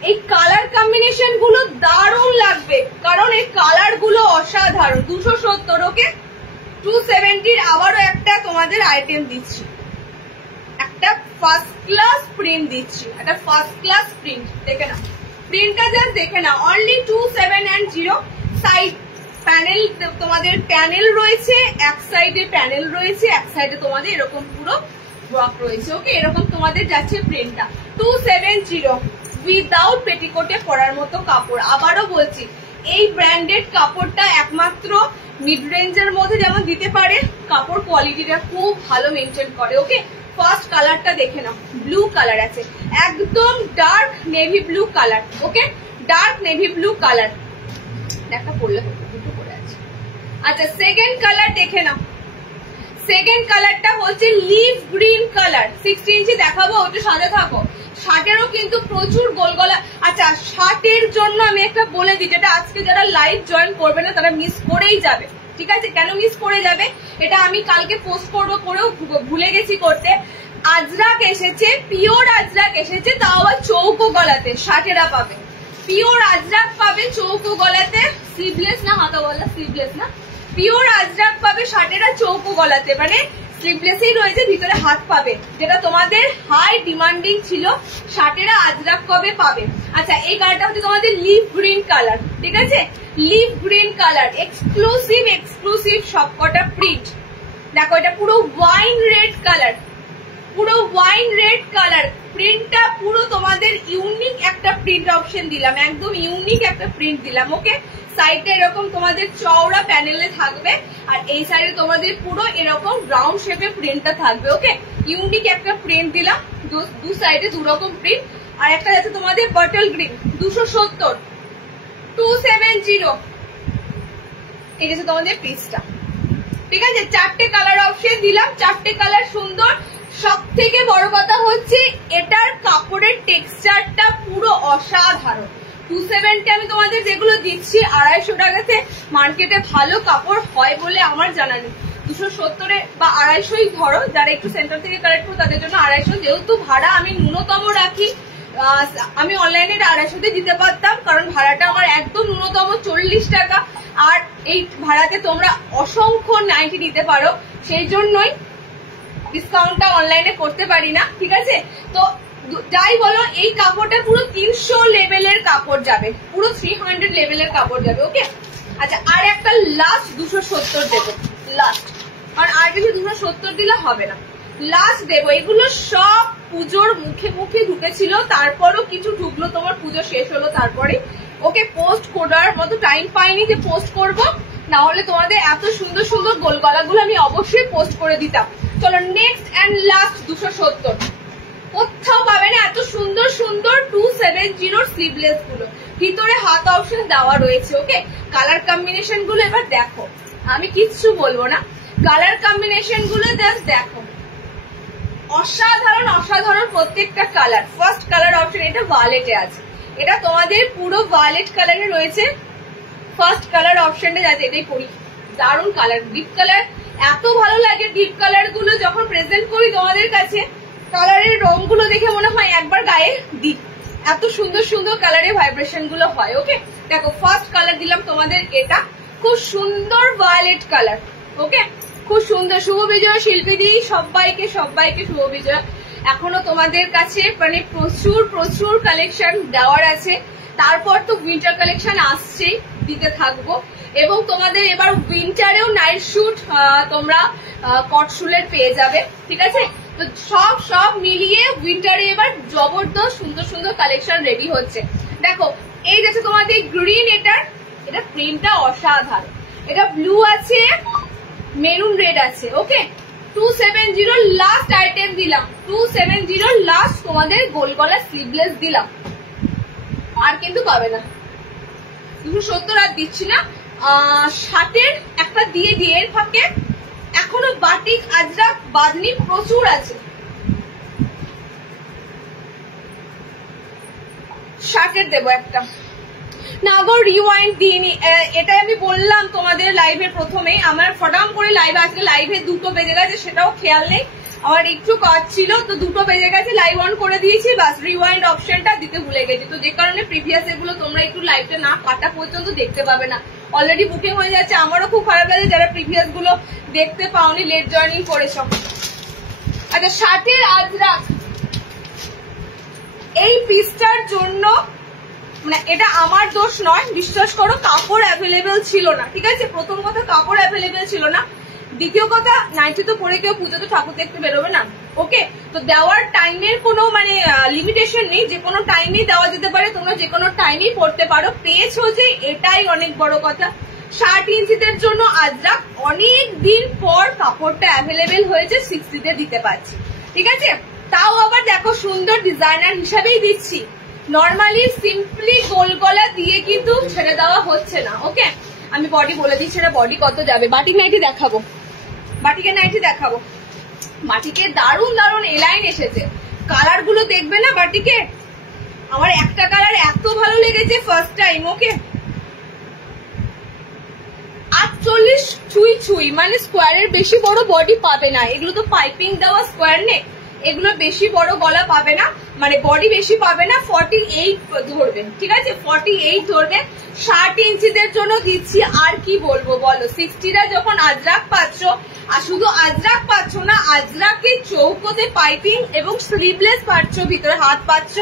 এই কালার কম্বিনেশন গুলো দারুণ লাগবে, কারণ এই কালার গুলো অসাধারণ। 270, ওকে। 270 আবারও একটা তোমাদের আইটেম দিচ্ছি, একটা ফার্স্ট ক্লাস প্রিন্ট দিচ্ছি, একটা ফার্স্ট ক্লাস প্রিন্ট। দেখে না প্রিন্টটা, জাস্ট দেখে না। অনলি 270। সাইড প্যানেল, তোমাদের প্যানেল রয়েছে, এক সাইডে প্যানেল রয়েছে, এক সাইডে তোমাদের এরকম পুরো ওয়ার্ক রয়েছে, ওকে। এরকম তোমাদের যাচ্ছে প্রিন্টটা। 270 উইদাউট পেটিকোটে পরার মতো কাপড়। আবারও বলছি, এই ব্র্যান্ডেড কাপড়টা একমাত্র মিড রেঞ্জের মধ্যে যেমন দিতে পারে, কাপড় কোয়ালিটিটা খুব ভালো মেনটেন করে, ওকে। ফার্স্ট কালারটা দেখে নাও, ব্লু কালার আছে, একদম ডার্ক নেভি ব্লু কালার, ওকে। ডার্ক নেভি ব্লু কালার, একটা পরলে দুটো পরে আছে। আচ্ছা, সেকেন্ড কালার দেখে নাও। সেকেন্ড কালারটা হচ্ছে লিভ গ্রিন কালার। 60 ইঞ্চি দেখাবো, ওটা সাজা থাকো। শার্টেরও কিন্তু প্রচুর গোল গলা। আচ্ছা, শার্টের জন্য আমি একটা বলে দিই, যেটা আজকে যারা লাইভ জয়েন করবে না তারা মিস করেই যাবে, ঠিক আছে। কেন মিস করে যাবে, এটা আমি কালকে পোস্ট করবো, করেও ভুলে গেছি করতে। আজরাক এসেছে, পিওর আজরাক এসেছে, তাও আবার চৌকো গলাতে শার্টেরা পাবে। পিওর আজরাক পাবে চৌকো গলাতে, স্লিভলেস না, হাতা গলা, স্লিভলেস না। পিওর আজরাক পাবে শার্টেরা চৌকো গলাতে, মানে স্লিভলেসই রয়েছে, ভিতরে হাত পাবে, যেটা তোমাদের হাই ডিমান্ডিং ছিল। শার্টেরা আজরাক কবে পাবে। আচ্ছা, এই কালারটা হচ্ছে তোমাদের লিভ গ্রিন কালার, ঠিক আছে। Leaf green colour, exclusive exclusive সবকটা প্রিন্ট। দেখো, এটা পুরো ওয়াইন রেড কালার, পুরো ওয়াইন রেড কালার। প্রিন্টটা পুরো তোমাদের ইউনিক একটা প্রিন্ট অপশন দিলাম, একদম ইউনিক একটা প্রিন্ট দিলাম, ওকে। সাইডটা এরকম তোমাদের চওড়া প্যানেলে থাকবে, আর এই সাইডে তোমাদের পুরো এরকম রাউন্ড শেপে প্রিন্টটা থাকবে, ওকে। ইউনিক একটা প্রিন্ট দিলাম, দু সাইডে দু রকম প্রিন্ট। আর একটা যাচ্ছে তোমাদের বটল গ্রিন, 270, 270। এটা হচ্ছে তোমাদের পিসটা, ঠিক আছে। চারটে কালার অপশন দিলাম, চারটে কালার সুন্দর। সব থেকে বড় কথা হচ্ছে এটার কাপড়ের টেক্সচারটা পুরো অসাধারণ। 270 আমি তোমাদের যেগুলো দিচ্ছি 250 টাকাতে মার্কেটে ভালো কাপড় হয় বলে আমার জানা নেই। 270 বা 250ই ধরো, যারা একটু সেন্টার থেকে কালেক্ট করো তাদের জন্য 250। যেহেতু ভাড়া আমি ন্যূনতম রাখি, আমি অনলাইনে 250তে দিতে পারতাম, কারণ ভাড়াটা আমার একদম ন্যূনতম 40 টাকা। আর এই ভাড়াতে তোমরা অসংখ্য নাইটি নিতে পারো, সেই জন্যই ডিসকাউন্টটা অনলাইনে করতে পারি না, ঠিক আছে। তো যাই বলো, এই কাপড়টা পুরো 300 লেভেলের কাপড় যাবে, পুরো 300 লেভেলের কাপড় যাবে, ওকে। আচ্ছা, আর একটা লাস্ট 270 দেবো, লাস্ট, কারণ আর বেশি 270 দিলে হবে না। লাস্ট দেবো, এগুলো সব পুজোর মুখে মুখে ঢুকেছিল, তারপরও কিছু ঢুকলো, তোমার পুজো শেষ হলো তারপরে, ওকে। পোস্ট করার মতো টাইম পাইনি যে পোস্ট করব, না হলে তোমাদের এত সুন্দর সুন্দর গোল গলাগুলো আমি অবশ্যই পোস্ট করে দিতাম। চলো, নেক্সট অ্যান্ড লাস্ট 270। কোথাও পাবে না এত সুন্দর সুন্দর 270 স্লিভলেস গুলো, ভিতরে হাত অপশন দেওয়া রয়েছে, ওকে। কালার কম্বিনেশন গুলো এবার দেখো, আমি কিচ্ছু বলবো না, কালার কম্বিনেশন গুলো জাস্ট দেখো, অসাধারণ অসাধারণ প্রত্যেকটা কালার। ফার্স্ট কালার অপশন এটা ভায়োলেটে আছে, এটা তোমাদের পুরো ভায়োলেট কালারে রয়েছে। ফার্স্ট কালার অপশনটা যাচ্ছে, এটাই পরি, দারুণ কালার, ডিপ কালার। এত ভালো লাগে ডিপ কালার গুলো যখন প্রেজেন্ট করি তোমাদের কাছে, কালারের রং গুলো দেখে মনে হয় একবার গায়ে দিই, এত সুন্দর সুন্দর কালারের ভাইব্রেশন গুলো হয়, ওকে। দেখো, ফার্স্ট কালার দিলাম তোমাদের এটা, খুব সুন্দর ভায়োলেট কালার, ওকে, খুব সুন্দর। শুভ বিজয় শিল্পীদি, সবাইকে সবাইকে শুভ বিজয়। এখনো তোমাদের কাছে মানে প্রচুর প্রচুর কালেকশন দেওয়ার আছে, তারপর তো উইন্টার কালেকশন আসছেই, দিতে থাকবো। এবং তোমাদের এবার উইন্টারেও নাইট শুট তোমরা কটশুলের পেয়ে যাবে, ঠিক আছে। তো সব মিলিয়ে উইন্টারে এবার জবরদস্ত সুন্দর সুন্দর কালেকশন রেডি হচ্ছে। দেখো, এই যাচ্ছে তোমাদের গ্রিন, এটা প্রিন্টটা অসাধারণ, এটা ব্লু আছে, মেরুন রেড আছে, ওকে। 270 লাস্ট আইটেম দিলাম, 270 লাস্ট তোমাদের গোল গলা স্লিভলেস দিলাম, আর কিন্তু পাবে না। 270 আর দিচ্ছি না। শার্টের একটা দিয়ে এর ফাঁকে এখনো বাটিক আজরাক বাদনি প্রচুর আছে, শার্টের দেবো একটা। না গো, রিওয়াইন্ড দিইনি, এটাই আমি বললাম তোমাদের লাইভের প্রথমেই। আমার ফটাম করে লাইভ, আজকে লাইভে 2টো বেজে গেছে, সেটাও খেয়াল নেই। আমার একটু কাজ ছিল, তো 2টো বেজে গেছে, লাইভ অন করে দিয়েছি, বাস রিওয়াইন্ড অপশনটা দিতে ভুলে গেছি। তো যে কারণে প্রিভিয়াস এগুলো তোমরা একটু লাইভটা না কাটা পর্যন্ত দেখতে পাবে না, অলরেডি বুকিং হয়ে যাচ্ছে। আমারও খুব খারাপ লাগে যারা প্রিভিয়াস গুলো দেখতে পাওনি, লেট জয়েনিং করেছো। আচ্ছা, শার্টের আজরাক এই পিসটার জন্য, মানে এটা আমার দোষ নয়, বিশ্বাস করো, কাপড় অ্যাভেলেবেল ছিল না। ঠিক আছে, প্রথম কথা কাপড় অ্যাভেলেবেল ছিল না, দ্বিতীয় কথা নাইটি তো পরে কেউ পুজোতে ঠাকুর দেখতে বেরোবে না। ওকে, তো দেওয়ার টাইমের কোনো মানে লিমিটেশন নেই, যে কোনো টাইমেই দেওয়া যেতে পারে, তোমরা যে কোনো টাইমেই পড়তে পারো। পেয়েছো যে এটাই অনেক বড় কথা। 60 ইঞ্চিদের জন্য আজরাক অনেক দিন পর কাপড়টা অ্যাভেলেবেল হয়েছে, 60তে দিতে পারছি। ঠিক আছে, তাও আবার দেখো সুন্দর ডিজাইনার হিসাবেই দিচ্ছি, নর্মালি সিম্পলি গোল গলা দিয়ে কিন্তু ছেড়ে দেওয়া হচ্ছে না। ওকে, আমি বডি বলে দিচ্ছি, এটা বডি কত যাবে। বাটিক নাইটি দেখাবো, বাটিকের নাইটি দেখাবো। বাটিকে দারুণ দারুণ এলাইন এসেছে, কালার গুলো দেখবে না বাটিকে, আমার একটা কালার এত ভালো লেগেছে ফার্স্ট টাইম। ওকে, 48 ছুঁই ছুঁই, মানে স্কোয়ারের বেশি বড় বডি পাবে না, এগুলো তো পাইপিং দেওয়া স্কোয়ার নেক, এগুলো বেশি বড় গলা পাবে না, মানে বডি বেশি পাবে না। 48 ধরবে, ঠিক আছে, 48 ধরবে। 60 ইঞ্চিদের জন্য দিচ্ছি, আর কি বলবো বলো। 60টা যখন আজরাক পাচ্ছ, আর শুধু আজরাক পাচ্ছ না, আজরাকে চৌকোতে পাইপিং এবং স্লিভলেস পাচ্ছ, ভিতরে হাত পাচ্ছ।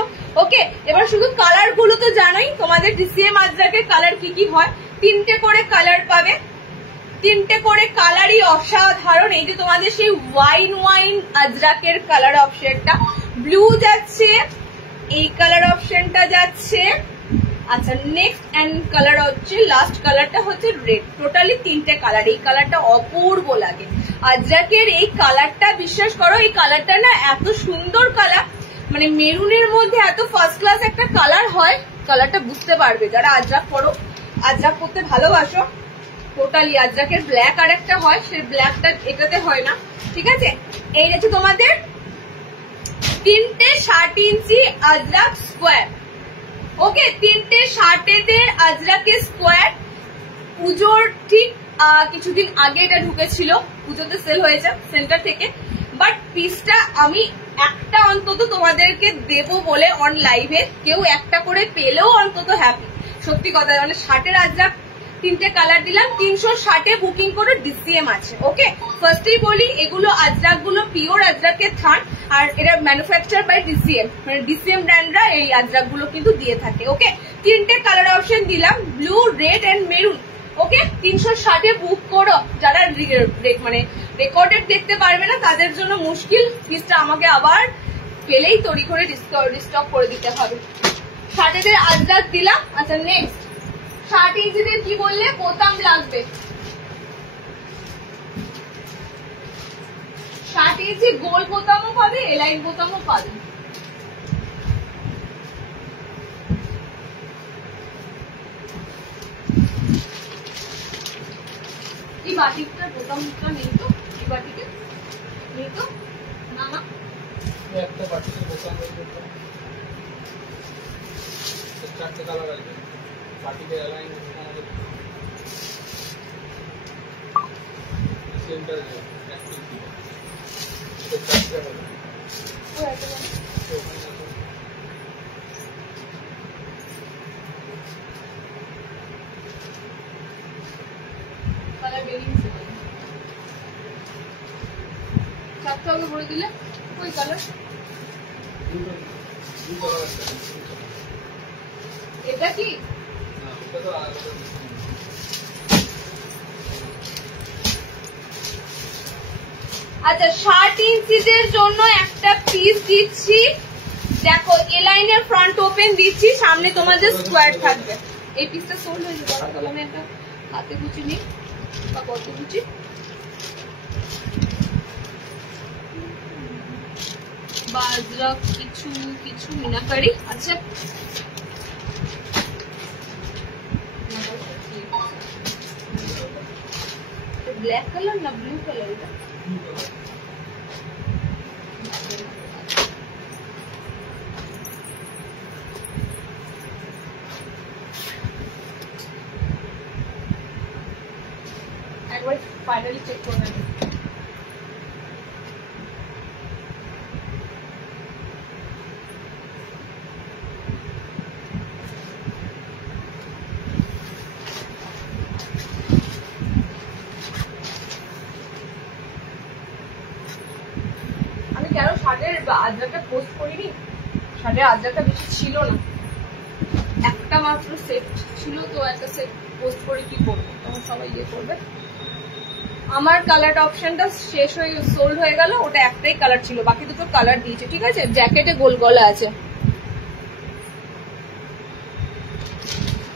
ওকে, এবার শুধু কালার গুলো তো জানোই, তোমাদের ডিসিএম আজরাকের কালার কি কি হয়, 3টে করে কালার পাবে, 3টে করে কালারই অসাধারণ। এই যে তোমাদের সেই ওয়াইন আজরাকের কালার অপশনটা, ব্লু যাচ্ছে, এই কালার অপশনটা যাচ্ছে। আচ্ছা, নেক্সট এন্ড কালার হচ্ছে, লাস্ট কালারটা হচ্ছে রেড। টোটালি 3টে কালার, এই কালারটা অপূর্ব লাগে আজরাকের। এই কালারটা বিশ্বাস করো, এই কালারটা না এত সুন্দর কালার, মানে মেরুনের মধ্যে এত ফার্স্ট ক্লাস একটা কালার হয়, কালারটা বুঝতে পারবে যারা আজরাক পরো, আজরাক পরতে ভালোবাসো। টোটালি আজরাকের ব্ল্যাক আর একটা হয়, সেই ব্ল্যাকটা এটাতে হয় না। ঠিক আছে, এই হচ্ছে তোমাদের 3টে 60 ইঞ্চি আজরাক স্কোয়ার। ওকে, 3টে 60 আজরাকের স্কোয়ার। পুজোর ঠিক কিছুদিন আগে এটা ঢুকেছিল, পুজোতে সেল হয়েছে সেন্টার থেকে, বাট পিসটা আমি একটা অন্তত তোমাদেরকে দেবো বলে অন লাইভে, কেউ একটা করে পেলেও অন্তত হ্যাপি। সত্যি কথা, মানে 60 আজরাক 3টে কালার দিলাম, 360 বুকিং করে ডিসিএম আছে। ওকে, ফার্স্টেই বলি এগুলো আজরাক গুলো পিওর আজরাকের থান, আর এটা ম্যানুফ্যাকচার বাই ডিসিএম, মানে ডিসিএম ব্র্যান্ডরা এই আজরাক গুলো কিন্তু দিয়ে থাকে। ওকে, 3টে কালার অপশন দিলাম, ব্লু, রেড এন্ড মেরুন। ওকে, 360 বুক করো। যারা মানে রেকর্ডেড দেখতে পারবে না তাদের জন্য মুশকিল, পিসটা আমাকে আবার পেলেই তৈরি করে রিস্টক করে দিতে হবে। 60 আজরাক দিলাম। আচ্ছা, নেক্সট 60 ইঞ্চিদের কি বললে বোতাম লাগবে, 60 ইঞ্চি গোল বোতামও পাবে, এলাইন বোতামও পাবে। এই বাটিকটার বোতামটা নেই তো, এই বাটিকে নেই তো, না না, একটা বাটিকের বোতাম নেই, 4টে কালার আছে, বাটিকের এলাইন আমাদের সেন্টার আছে, এটা 4টে হবে, ও এটা কালার বেরিয়েছে, 4টে হবে বলে দিলে। ওই কালার এটা কি, আচ্ছা 60 ইঞ্চিদের জন্য একটা পিস দিচ্ছি, দেখো এলাইনের ফ্রন্ট ওপেন দিচ্ছি, সামনে তোমাদের স্কোয়ার থাকবে। এই পিসটা সোল্ড হয়ে যাবে, আমি একটা হাতে কুচি নিই বা কত কুচি, বাজরা কিছু কিছু মিনাকারি। আচ্ছা, ব্ল্যাক কালার না ব্লু কালার, এটা একবার ফাইনালি চেক করে নেব। আজরাকটা পোস্ট করিনি, শার্টের আজরাকটা বেশি ছিল না, একটা মাত্র সেট ছিল, তো একটা সেট পোস্ট করে কি করবো, তখন সবাই ইয়ে করবে। আমার কালার অপশনটা শেষ হয়ে সোল্ড হয়ে গেল, ওটা একটাই কালার ছিল, বাকি দুটো কালার দিয়েছে, ঠিক আছে। জ্যাকেটে গোল গলা আছে।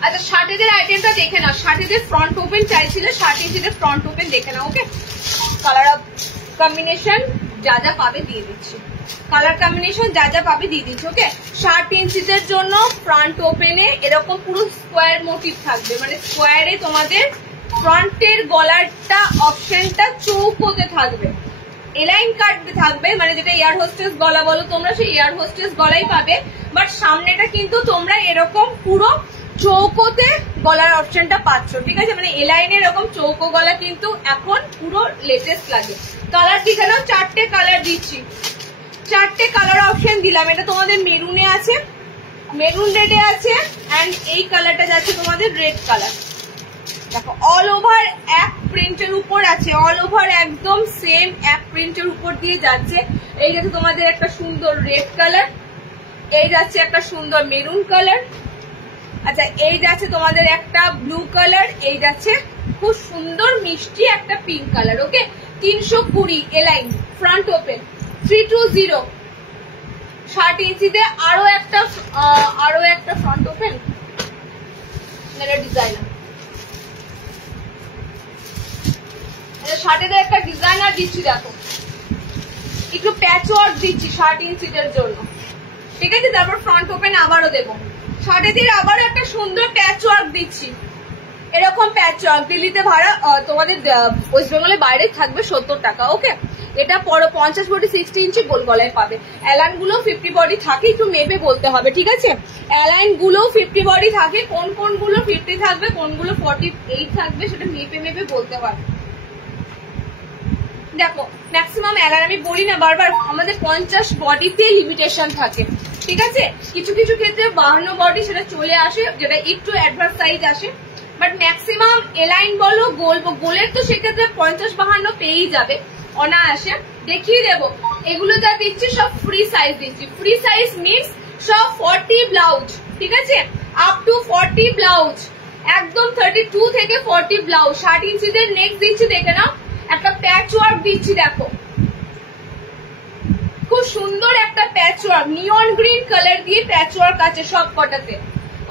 আচ্ছা শার্টেদের আইটেমটা দেখে নাও, শার্টেদের ফ্রন্ট ওপেন চাইছিল, 60 ইঞ্চিদের ফ্রন্ট ওপেন দেখে নাও। ওকে, কালার কম্বিনেশন যা যা পাবে দিয়ে দিচ্ছি, কালার কম্বিনেশন যা যা পাবে দিয়ে দিচ্ছি। ওকে, 60 ইঞ্চিদের জন্য ফ্রন্ট ওপেনে এরকম পুরো স্কোয়ার মোটিভ থাকবে, মানে স্কোয়ারে তোমাদের ফ্রন্টের গলারটা অপশনটা চৌকোতে থাকবে, এলাইন কাট থাকবে, মানে যেটা এয়ার হোস্টেস গলা বলো তোমরা, সেই এয়ার হোস্টেস গলাই পাবে, বাট সামনেটা কিন্তু তোমরা এরকম পুরো চৌকোতে গলার অপশনটা পাচ্ছ, ঠিক আছে। মানে এলাইনের এরকম চৌকো গলা কিন্তু এখন পুরো লেটেস্ট লাগে। কালার দিকে নাও, 4টে কালার দিচ্ছি, 4টে কালার অপশন দিলাম। এটা তোমাদের মেরুনে আছে, মেরুন রেডে আছে, এন্ড এই কালারটা যাচ্ছে তোমাদের রেড কালার। দেখো অল ওভার এক প্রিন্টের উপর আছে, অল ওভার একদম সেম এক প্রিন্টের উপর দিয়ে যাচ্ছে। এই যাচ্ছে তোমাদের একটা সুন্দর রেড কালার, এই যাচ্ছে একটা সুন্দর মেরুন কালার, আচ্ছা এই যাচ্ছে তোমাদের একটা ব্লু কালার, এই যাচ্ছে খুব সুন্দর মিষ্টি একটা পিঙ্ক কালার। ওকে, 320 এলাইন ফ্রন্ট ওপেন 320। 60 ইঞ্চিতে আরো একটা ফ্রন্ট ওপেন ডিজাইনার, শার্টের একটা ডিজাইনার দিচ্ছি, দেখো একটু প্যাচ ওয়ার্ক দিচ্ছি 60 ইঞ্চিদের জন্য, ঠিক আছে। তারপর ফ্রন্ট ওপেন আবারও দেবো, শার্টের আবারও একটা সুন্দর প্যাচ ওয়ার্ক দিচ্ছি, এরকম প্যাচ ওয়ার্ক। দিল্লিতে ভাড়া তোমাদের ওয়েস্ট বেঙ্গলে বাইরে থাকবে 70 টাকা। ওকে, এটা 50 বডি 60 ইঞ্চি গোল গলায় পাবে। অ্যালাইন গুলো 50 বডি থাকে, একটু মেপে বলতে হবে, ঠিক আছে। অ্যালাইন গুলো 50 বডি থাকে, কোন গুলো 50 থাকবে, কোনগুলো 48 থাকবে, সেটা মেপে বলতে হয়। দেখো ম্যাক্সিমাম অ্যালাইন আমি বলি না বারবার, আমাদের 50 বডিতে লিমিটেশন থাকে, ঠিক আছে। কিছু কিছু ক্ষেত্রে 52 বডি সেটা চলে আসে, যেটা একটু অ্যাডভান্স সাইজ আসে, বাট ম্যাক্সিমাম এলাইন বলো গোলের তো সেক্ষেত্রে 50-52 পেয়েই যাবে অনায়াসে। দেখিয়ে দেবো এগুলো যা দিচ্ছি সব ফ্রি সাইজ দিচ্ছি, ফ্রি সাইজ মিনস সব 40 ব্লাউজ, ঠিক আছে, আপ টু 40 ব্লাউজ, একদম 32 থেকে 40 ব্লাউজ। 60 ইঞ্চিদের নেক্সট দিচ্ছি, দেখে নাও একটা প্যাচ ওয়ার্ক দিচ্ছি, দেখো খুব সুন্দর একটা প্যাচ ওয়ার্ক, নিয়ন গ্রিন কালার দিয়ে প্যাচ ওয়ার্ক আছে সব কটাতে।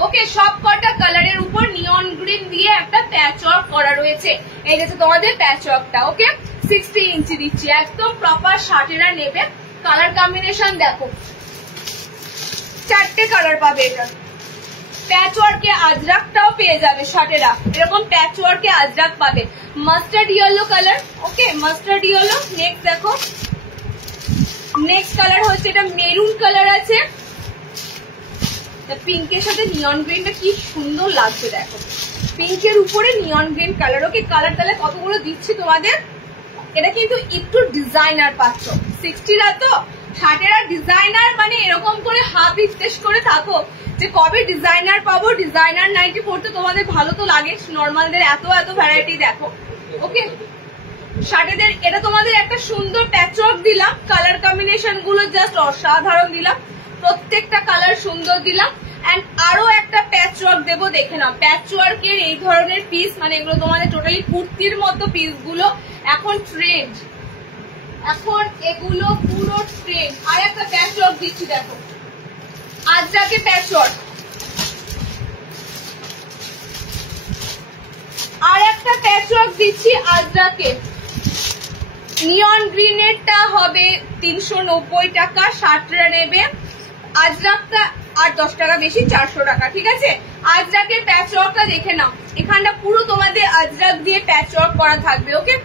ওকে, সব কটা কালারের উপর নিয়ন গ্রিন দিয়ে একটা প্যাচ ওয়ার্ক করা রয়েছে, এই যে তোমাদের প্যাচ ওয়ার্কটা। ওকে, 60 ইঞ্চি দিচ্ছি, একদম প্রপার শার্টেরা নেবে। কালার কম্বিনেশন দেখো, 4টে কালার পাবে। এটা প্যাচ ওয়ার্কে আজরাকটাও পেয়ে যাবে, শার্টেরা এরকম প্যাচ ওয়ার্কে আজরাক পাবে। মাস্টার্ড ইয়েলো কালার, ওকে মাস্টার্ড ইয়েলো। নেক্সট দেখো, নেক্সট কালার হচ্ছে এটা মেরুন কালার আছে, পিঙ্কের সাথে নিয়ন গ্রিনটা কি সুন্দর লাগছে, দেখো পিঙ্কের উপরে নিয়ন গ্রিন কালার। ওকে, কালার তাহলে কতগুলো দিচ্ছি তোমাদের, এটা কিন্তু একটু ডিজাইনার পাচ্ছ। 60রা তো শার্টেরা ডিজাইনার, মানে এরকম করে হাফ ইস্টেশ করে থাকো যে কবে ডিজাইনার পাবো। ডিজাইনার নাইটি পড়তে তোমাদের ভালো তো লাগে, নর্মালদের এত ভ্যারাইটি দেখো। ওকে, শার্টেদের এটা তোমাদের একটা সুন্দর প্যাচওয়ার্ক দিলাম, কালার কম্বিনেশন গুলো জাস্ট অসাধারণ দিলাম, প্রত্যেকটা কালার সুন্দর দিলাম। এন্ড আরো একটা প্যাচওয়ার্ক দেবো, দেখে নাও প্যাচওয়ার্কের এই ধরনের পিস, মানে এগুলো তোমাদের টোটালি কুর্তির মতো পিস গুলো এখন ট্রেন্ড, এখন এগুলো পুরো ট্রেন্ড। আর একটা প্যাচওয়ার্ক দিচ্ছি, দেখো আজরাকে প্যাচওয়ার্ক, আর একটা প্যাচওয়ার্ক দিচ্ছি আজরাকে। নিয়ন গ্রিনেরটা হবে 390 টাকা, 60টা নেবে। আজরাকটা আর 10 টাকা বেশি, 400 টাকা, ঠিক আছে। আজরাকের প্যাচওয়ার্কটা দেখে নাও, এখানটা পুরো তোমাদের আজরাক দিয়ে প্যাচওয়ার্ক করা থাকবে। ওকে,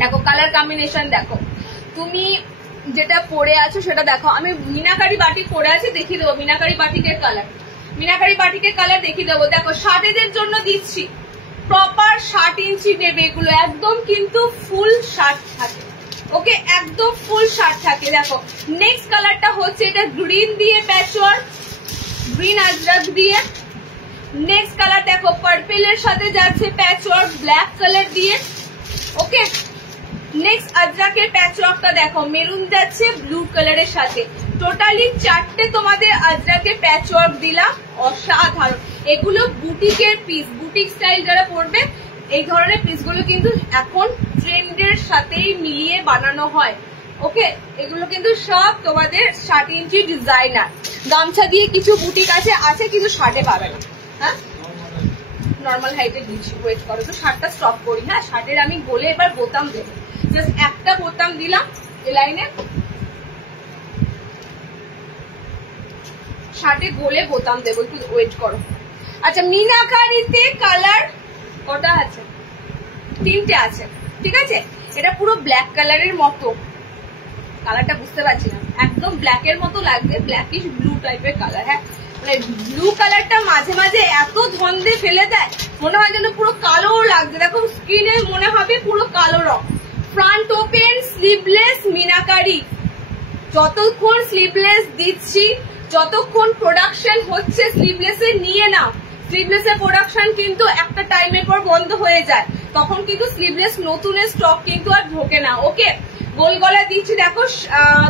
দেখো কালার কম্বিনেশন দেখো, তুমি যেটা পরে আছো সেটা দেখো। আমি মিনাকারি বাটিক পরে আছি, দেখিয়ে দেবো মিনাকারি বাটিকের কালার, মিনাকারি বাটিকের কালার দেখিয়ে দেবো। দেখো শার্টেদের জন্য দিচ্ছি, প্রপার 60 ইঞ্চি নেবে এগুলো, একদম কিন্তু ফুল শার্ট থাকে। ওকে, একদম ফুল শার্ট থাকে। দেখো নেক্সট কালারটা হচ্ছে এটা গ্রিন দিয়ে প্যাচওয়ার্ক, গ্রিন আজরাক দিয়ে। নেক্সট কালার দেখো পার্পেলের সাথে যাচ্ছে প্যাচওয়ার্ক ব্ল্যাক কালার দিয়ে। ওকে, নেক্সট আজরাকের প্যাচওয়ার্কটা দেখো, মেরুন যাচ্ছে ব্লু কালারের সাথে, টোটালি 4টে তোমাদের আজরাকের প্যাচওয়ার্ক দিলাম, অসাধারণ। এগুলো বুটিকের পিস, বুটিক স্টাইল যারা পরবে এই ধরনের পিসগুলো কিন্তু এখন ট্রেন্ডের সাথেই মিলিয়ে বানানো হয়। ওকে, এগুলো কিন্তু সব তোমাদের 60 ইঞ্চি ডিজাইনার। গামছা দিয়ে কিছু বুটিক আছে কিন্তু 60-এ পাবে না। হ্যাঁ, নর্মাল হাইটের দিচ্ছি, ওয়েট করো তো 60টা স্টপ করি। হ্যাঁ, 60-এর আমি বলে এবার বোতাম দেবো, জাস্ট একটা বোতাম দিলাম এই লাইনে, 60-এ গোলে বোতাম দেবো, একটু ওয়েট করো। আচ্ছা, মিনাকারিতে কালার কটা আছে? 3টে আছে, ঠিক আছে। এটা পুরো ব্ল্যাক কালারের মতো, কালারটা বুঝতে পারছি না, একদম ব্ল্যাকের মতো লাগবে, ব্ল্যাকিশ ব্লু টাইপের কালার। হ্যাঁ, মানে ব্লু কালারটা মাঝে মাঝে এত ধন্দে ফেলে দেয়, মনে হয় যেন পুরো কালো লাগছে। দেখো স্কিনে মনে হবে পুরো কালো রং। Front open, sleeveless meenakari. যতক্ষণ স্লিভলেস দিচ্ছি, যতক্ষণ প্রোডাকশন হচ্ছে স্লিভলেসে নিয়ে নাও। স্লিভলেসের প্রোডাকশন কিন্তু একটা টাইমের পর বন্ধ হয়ে যায়, তখন কিন্তু স্লিভলেস নতুনের স্টক কিন্তু আর ঢোকে না। ওকে, গোল গলা দিচ্ছি দেখো,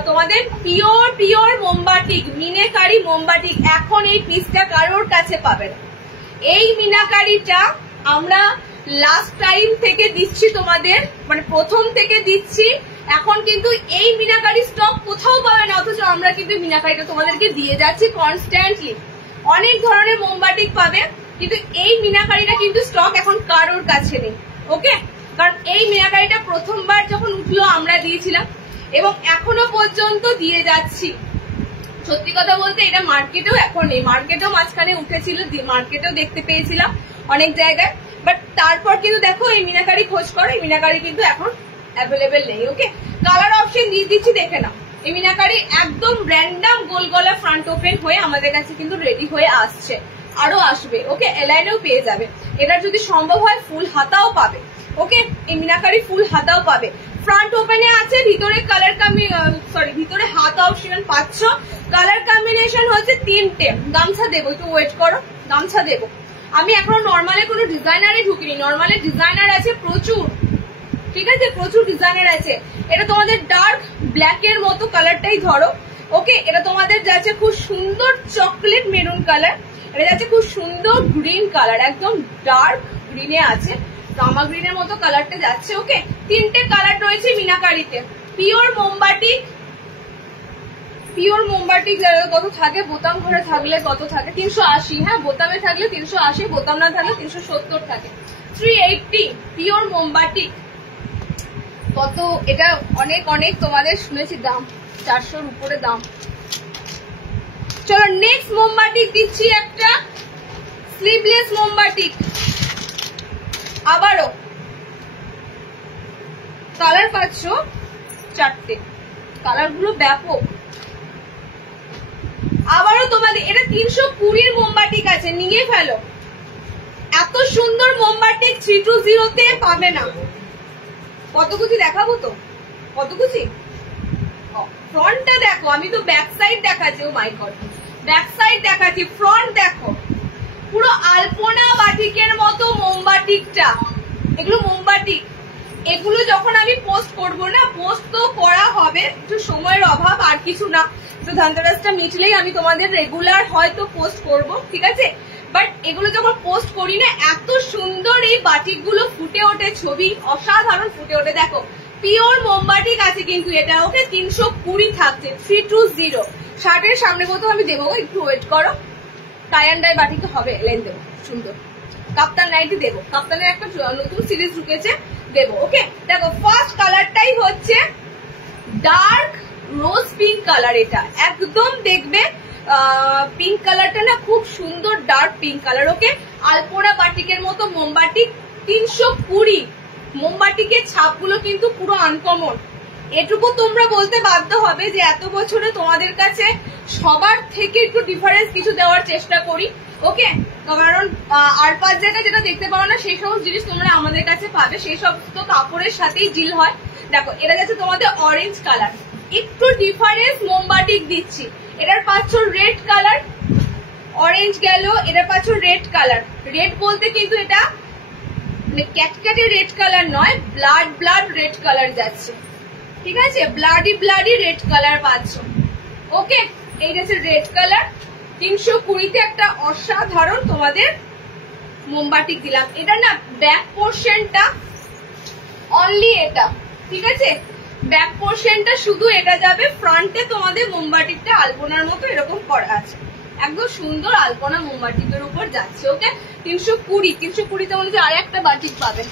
তোমাদের পিওর মোমবাটিক, মিনাকারি মোমবাটিক। এখন এই পিসটা কারোর কাছে পাবে না। এই মিনাকারিটা আমরা লাস্ট টাইম থেকে দিচ্ছি তোমাদের, মানে প্রথম থেকে দিচ্ছি। এখন কিন্তু এই মিনাকারি স্টক কোথাও পাবে না, অথচ আমরা কিন্তু মিনাকারিটা তোমাদেরকে দিয়ে যাচ্ছি কনস্ট্যান্টলি। অনেক ধরনের মোমবাটিক পাবে, কিন্তু এই মিনাকারিটা কিন্তু স্টক এখন কারোর কাছে নেই। ওকে, কারণ এই মিনাকারিটা প্রথমবার যখন উঠলো আমরা দিয়েছিলাম এবং এখনো পর্যন্ত দিয়ে যাচ্ছি। সত্যি কথা বলতে এটা মার্কেটেও এখন নেই, মার্কেটেও মাঝখানে উঠেছিল, মার্কেটেও দেখতে পেয়েছিলাম অনেক জায়গায়, বাট তারপর কিন্তু দেখো এই মিনাকারি খোঁজ করো, এই মিনাকারি কিন্তু এখন অ্যাভেলেবেল নেই। ওকে, কালার অপশন দিয়ে দিচ্ছি, দেখে নাও। এই মিনাকারি একদম র্যান্ডাম গোল গলা ফ্রন্ট ওপেন হয়ে আমাদের কাছে কিন্তু রেডি হয়ে আসছে, আরো আসবে। ওকে, এলাইনেও পেয়ে যাবে, এটার যদি সম্ভব হয় ফুল হাতাও পাবে। ওকে, এই মিনাকারি ফুল হাতাও পাবে। ফ্রন্ট ওপেনে আছে, ভিতরে কালার ভিতরে হাত অপশন পাচ্ছ। কালার কম্বিনেশন হচ্ছে 3টে। গামছা দেবো, একটু ওয়েট করো, গামছা দেবো। আমি এখনো নর্মালে কোনো ডিজাইনারে ঢুকিনি, নর্মালে ডিজাইনার আছে প্রচুর, ঠিক আছে, প্রচুর ডিজাইনার আছে। এটা তোমাদের ডার্ক ব্ল্যাক এর মতো কালারটাই ধরো। ওকে, এটা তোমাদের যাচ্ছে খুব সুন্দর চকলেট মেরুন কালার, এটা যাচ্ছে খুব সুন্দর গ্রিন কালার, একদম ডার্ক গ্রিনে আছে, গামা গ্রিনের মতো কালারটা যাচ্ছে। ওকে, 3টে কালার রয়েছে মিনাকারিতে। পিওর মোমবাটিক, পিওর মোমবাটিক কত থাকে, বোতাম ঘরে থাকলে কত থাকে? 380। হ্যাঁ, বোতামে থাকলে 380, বোতাম না থাকলে 370 থাকে। 380 পিওর মোমবাটিক। কত এটা অনেক অনেক তোমাদের শুনেছি দাম, 400-র উপরে দাম। চলো নেক্সট মোমবাটিক দিচ্ছি, একটা স্লিভলেস মোমবাটিক। আবারও কালার পাচ্ছ 4টে, কালার গুলো ব্যাপক। আবারও তোমাদের এটা 320-র মোমবাটিক আছে, নিয়ে ফেলো। এত সুন্দর মোমবাটিক 320-তে পাবে না। কত কুচি দেখাবো তো, কত কুচি। ফ্রন্টটা দেখো, আমি তো ব্যাক সাইড দেখাচ্ছি, ও মাই গড, ব্যাক সাইড দেখাচ্ছি, ফ্রন্ট দেখো পুরো আলপনা বাটিকের মতো মোমবাটিকটা। এগুলো মোমবাটিক, এগুলো যখন আমি পোস্ট করবো না, পোস্ট তো করা হবে, একটু সময়ের অভাব আর কিছু না, তো ধনতেরাসটা মিটলেই আমি তোমাদের রেগুলার হয়তো পোস্ট করব, ঠিক আছে। বাট এগুলো যখন পোস্ট করি না, এত সুন্দর এই বাটিকগুলো ফুটে ওঠে, ছবি অসাধারণ ফুটে ওঠে। দেখো পিওর মোমবাটিক আছে কিন্তু এটা। ওকে, 320 থাকছে, 320। 60-এর সামনে মতো আমি দেবো, একটু ওয়েট করো। টাই অ্যান্ড ডাই বাটিক হবে, লেন দেবো সুন্দর। কাপ্তান নাইটি দেবো, কাপ্তানের একটা নতুন সিরিজ ঢুকেছে, দেবো। ওকে, দেখো ফার্স্ট কালারটাই হচ্ছে ডার্ক রোজ পিঙ্ক কালার। এটা একদম দেখবে পিঙ্ক কালারটা না খুব সুন্দর, ডার্ক পিঙ্ক কালার। ওকে, আলপনা বাটিকের মতো মোমবাটিক 320। মোমবাটিকের ছাপগুলো কিন্তু পুরো আনকমন। এটুকু তোমরা বলতে বাধ্য হবে যে এত বছরে তোমাদের কাছে সবার থেকে একটু ডিফারেন্স কিছু দেওয়ার চেষ্টা করি। ওকে, কারণ আর 5 জায়গায় যেটা দেখতে পারো না সেই সমস্ত জিনিস তোমরা আমাদের কাছে পাবে, সেই সমস্ত কাপড়ের সাথেই ডিল হয়। দেখো এটা যাচ্ছে তোমাদের অরেঞ্জ কালার, একটু ডিফারেন্স মোমবাটিক দিচ্ছি। এটার পাচ্ছ রেড কালার, অরেঞ্জ গেল, এটার পাচ্ছ রেড কালার। রেড বলতে কিন্তু এটা মানে ক্যাটক্যাটে রেড কালার নয়, ব্লাড রেড কালার যাচ্ছে, ঠিক আছে, ব্লাডি রেড কালার পাচ্ছ। ওকে, এই যাচ্ছে রেড কালার। 320-তে একটা অসাধারণ তোমাদের মোমবাটি দিলাম। এটা না ব্যাক পোর্শনটা অনলি এটা, ঠিক আছে, ব্যাক পোর্শনটা শুধু এটা যাবে, ফ্রন্টে তোমাদের মোমবাটিটা আলপনার মতো এরকম করা আছে, একদম সুন্দর আলপনা মোমবাটিদের উপর যাচ্ছে। ওকে, 320-তে মনে হচ্ছে আর একটা বাটিক পাবে,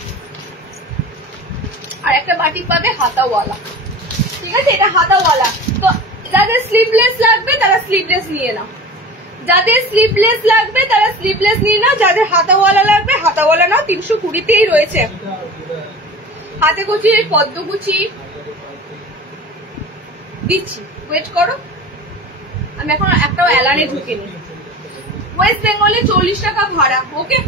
আর একটা বাটিক পাবে হাতাওয়ালা, ঠিক আছে, এটা হাতাওয়ালা। তো যাদের স্লিভলেস লাগবে তারা স্লিভলেস নিয়ে নাও, যাদের স্লিভলেস লাগবে তারা স্লিভলেস নিয়ে নাও, যাদের হাতাওয়ালা লাগবে হাতাওয়ালা নাও। 320-তেই রয়েছে হাতে কুচি, পদ্ম কুচি দিচ্ছি, ওয়েট করো, আমি এখন একটাও এলানে ঢুকিনি। ওয়েস্ট বেঙ্গলে 40 টাকা ভাড়া। ওকে,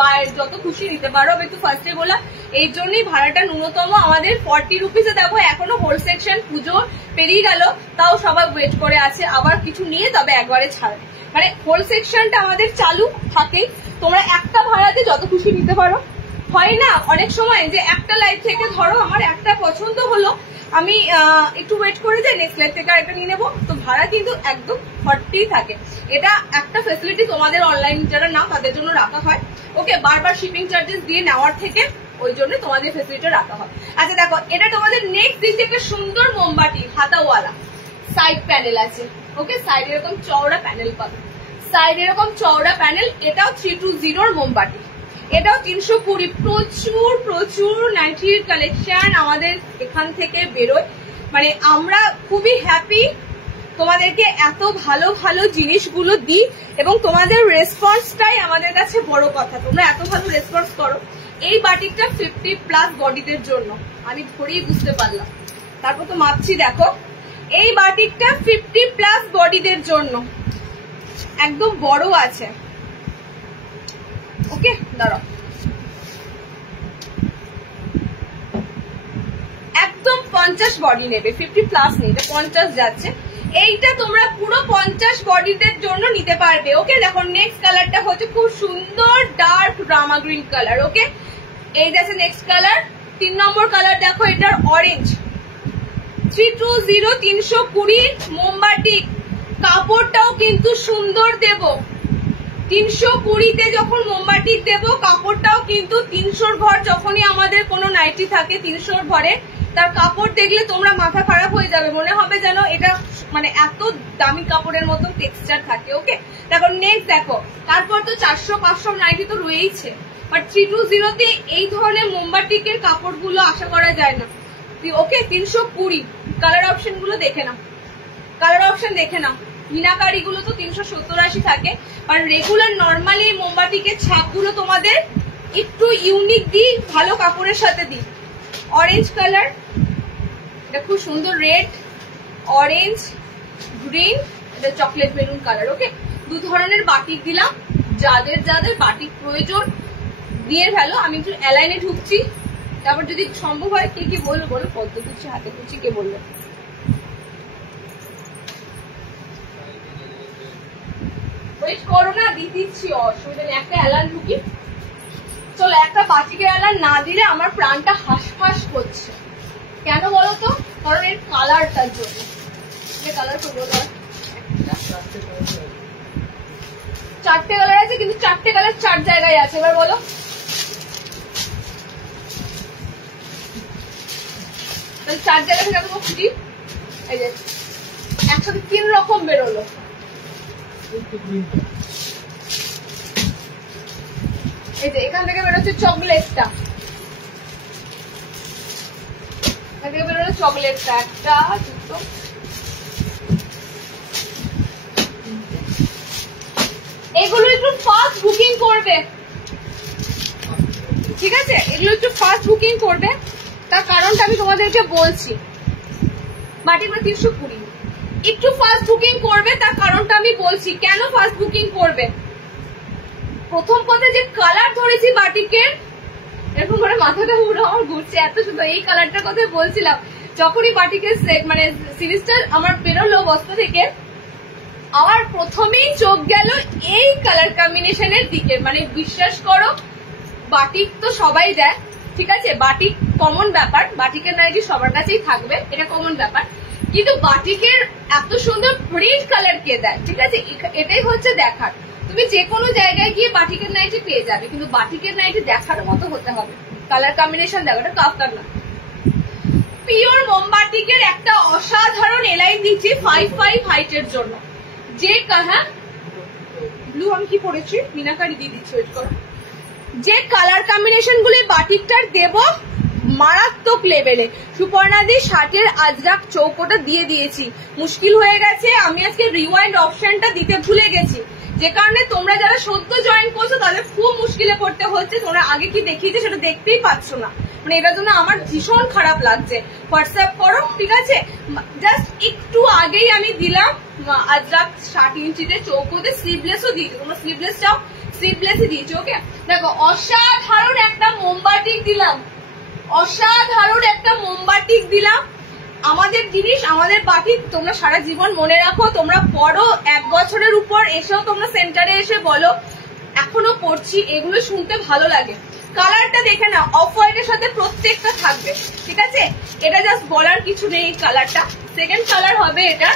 বাইরে যত খুশি নিতে পারো। আমি তো ফার্স্টে বললাম এই জন্যই ভাড়াটা ন্যূনতম আমাদের 40 রুপিসে। দেখো এখনো হোল সেকশন, পুজো পেরিয়ে গেল তাও সবাই ওয়েট করে আছে, আবার কিছু নিয়ে তবে একবারে ছাড়ে, মানে হোল সেকশনটা আমাদের চালু থাকে। তোমরা একটা ভাড়াতে যত খুশি নিতে পারো। হয় না অনেক সময় যে একটা লাইভ থেকে ধরো আমার একটা পছন্দ হলো, আমি একটু ওয়েট করে যাই, নেক্সট লাইভ থেকে আরেকটা নিয়ে নেবো, তো ভাড়া কিন্তু একদম 40 থাকে। এটা একটা ফেসিলিটি তোমাদের অনলাইন যারা নাও তাদের জন্য রাখা হয়। ওকে, বারবার শিপিং চার্জেস দিয়ে নেওয়ার থেকে ওই জন্য তোমাদের ফেসিলিটি রাখা হয়। আচ্ছা দেখো, এটা তোমাদের নেক্সট দিচ্ছে একটা সুন্দর মোমবাটি হাতাওয়ালা, সাইড প্যানেল আছে। ওকে, সাইড এরকম চওড়া প্যানেল পাবে, সাইড এরকম চওড়া প্যানেল। এটাও 320-র মোমবাটি, এটাও 320। প্রচুর নাইটির কালেকশন আমাদের এখান থেকে বেরোয়, মানে আমরা খুবই হ্যাপি তোমাদেরকে এত ভালো ভালো জিনিসগুলো দিই, এবং তোমাদের রেসপন্সটাই আমাদের কাছে বড় কথা। তোমরা এত ভালো রেসপন্স করো। এই বাটিকটা 50+ বডিদের জন্য, আমি ধরেই বুঝতে পারলাম, তারপর তো মাপছি। দেখো এই বাটিকটা 50+ বডিদের জন্য, একদম বড় আছে। ওকে, দাঁড়াও, একদম 50 বডি নেবে, 50+ নেবে, 50 যাচ্ছে। এইটা তোমরা পুরো 50 বডিদের জন্য নিতে পারবে। ওকে, দেখো নেক্সট কালারটা হচ্ছে খুব সুন্দর ডার্ক রামা গ্রিন কালার। ওকে, এই যাচ্ছে নেক্সট কালার, 3 নম্বর কালার। দেখো এটার অরেঞ্জ, 320 320 মোমবাটি। কাপড়টাও কিন্তু সুন্দর দেব, 320-তে যখন মোমবাটি দেব কাপড়টাও কিন্তু 300-র ঘর। যখনই আমাদের কোনো নাইটি থাকে 300-র ঘরে, তার কাপড় দেখলে তোমরা মাথা খারাপ হয়ে যাবে, মনে হবে যেন এটা মানে এত দামি কাপড়ের মতো টেক্সচার থাকে। ওকে, দেখো নেক্সট দেখো, তারপর তো 400-500 নাইটি তো রয়েইছে, বাট 320-তে এই ধরনের মোমবাটিকের কাপড়গুলো আশা করা যায় না। ওকে, 320 কালার অপশন গুলো দেখে নাও, কালার অপশন দেখে নাও। মিনাকারি গুলো তো 370-80 থাকে, আর রেগুলার নর্মালি মোমবাটিকের ছাপগুলো তোমাদের একটু ইউনিক দিই, ভালো কাপড়ের সাথে দিই। অরেঞ্জ কালার, এটা খুব সুন্দর, রেড, অরেঞ্জ, গ্রিন, এটা চকলেট মেরুন কালার। ওকে, দু ধরনের বাটিক দিলাম, যাদের যাদের বাটিক প্রয়োজন দিয়ে ফেলো। আমি একটু অ্যালাইনে ঢুকছি, তারপর যদি সম্ভব হয় কে কি বলবো বলো, পদ্ম কুচি, হাতে কুচি, কে বললো? ওয়েট করো না, দিয়ে দিচ্ছি, অসুবিধা নেই। একটা অ্যালান ঢুকি, চলো। একটা বাটিকের অ্যালান না দিলে আমার প্রাণটা হাঁসফাঁস করছে, কেন বলো তো? কারণ এর কালারটার জন্য। কালার করবো, 4টে কালার আছে, কিন্তু 4টে কালার 4 জায়গায় আছে। এবার বলো, তাহলে 4 জায়গা থেকে তোমার খুঁজি, এই যে একসাথে 3 রকম বেরোলো। এই যে এখান থেকে বেরোচ্ছে চকলেটটা, এখান থেকে বেরোলো চকলেটটা, একটা, দুটো, এগুলো একটু ফাস্ট বুকিং করবে, ঠিক আছে? এগুলো একটু ফাস্ট বুকিং করবে, তার কারণটা আমি তোমাদেরকে বলছি। বাটিগুলো 320, একটু ফাস্ট বুকিং করবে, তার কারণটা আমি বলছি। কেন ফাস্ট বুকিং করবে? প্রথম কথা, যে কালার ধরেছি বাটিকের, এরকম করে মাথাটা পুরো আমার ঘুরছে, এত সুন্দর। এই কালারটার কথা বলছিলাম, যখনই বাটিকের মানে সিরিজটা আমার বেরোলো বস্ত্র থেকে, আমার প্রথমেই চোখ গেল এই কালার কম্বিনেশনের দিকে। মানে বিশ্বাস করো, বাটিক তো সবাই দেয়, ঠিক আছে, বাটিক কমন ব্যাপার, বাটিকের নাইটি সবার কাছেই থাকবে, এটা কমন ব্যাপার। কিন্তু বাটিকের এত সুন্দর প্রিন্ট কালার কে দেয়, ঠিক আছে, এটাই হচ্ছে দেখার। তুমি যে কোনো জায়গায় গিয়ে বাটিকের নাইটি পেয়ে যাবে, কিন্তু বাটিকের নাইটি দেখার মতো হতে হবে। কালার কম্বিনেশন দেখো, এটা কাফতার না, পিওর মোমবাটিকের একটা অসাধারণ এলাইন দিচ্ছি 5'5" হাইটের জন্য। যে হ্যাঁ ব্লু আমি কি পরেছি, মিনাকারি দিয়ে দিচ্ছি, ওয়েট করো। যে কালার কম্বিনেশন গুলি বাটিকটার দেব মারাত্মক লেভেলে। সুপর্ণাদি শার্টের আজরাক চৌকোটা দিয়ে দিয়েছি, মুশকিল হয়ে গেছে, আমি আজকে রিওয়াইন্ড অপশনটা দিতে ভুলে গেছি, যে কারণে তোমরা যারা সদ্য জয়েন করছো তাদের খুব মুশকিলে পড়তে হচ্ছে। তোমরা আগে কি দেখিয়েছে সেটা দেখতেই পাচ্ছ না, মানে এটার জন্য আমার ভীষণ খারাপ লাগছে। হোয়াটসঅ্যাপ করো, ঠিক আছে। জাস্ট একটু আগেই আমি দিলাম আজরাক 60 ইঞ্চিতে চৌকোতে, স্লিভলেসও দিয়েছি, তোমরা স্লিভলেস চাও স্লিভলেসই দিয়েছি। ওকে দেখো, অসাধারণ একটা মোমবাটিক দিলাম, অসাধারণ একটা মোমবাটিক দিলাম। আমাদের জিনিস, আমাদের বাটিক তোমরা সারা জীবন মনে রাখো, তোমরা পড়ো, 1 বছরের উপর এসেও তোমরা সেন্টারে এসে বলো এখনো পড়ছি, এগুলো শুনতে ভালো লাগে। কালারটা দেখে না, অফ হোয়াইটের সাথে প্রত্যেকটা থাকবে, ঠিক আছে, এটা জাস্ট বলার কিছু নেই। এই কালারটা সেকেন্ড কালার হবে এটা,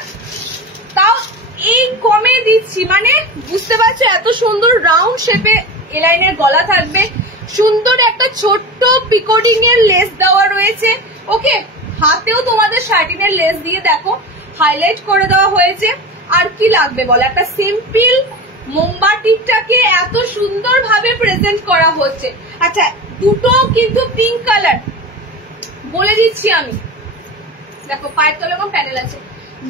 তাও এই কমে দিচ্ছি, মানে বুঝতে পারছো, এত সুন্দর রাউন্ড শেপে এলাইনের গলা থাকবে, সুন্দর একটা ছোট্ট পিকোডিং এর লেস দেওয়া রয়েছে। ওকে, হাতেও তোমাদের শার্টিনের লেস দিয়ে দেখো হাইলাইট করে দেওয়া হয়েছে। আর কি লাগবে বলো, একটা সিম্পল মোমবাটিকটাকে এত সুন্দর ভাবে প্রেজেন্ট করা হচ্ছে। আচ্ছা, দুটো কিন্তু পিঙ্ক কালার বলে দিচ্ছি আমি, দেখো পায়ের তলে এবং প্যানেল আছে,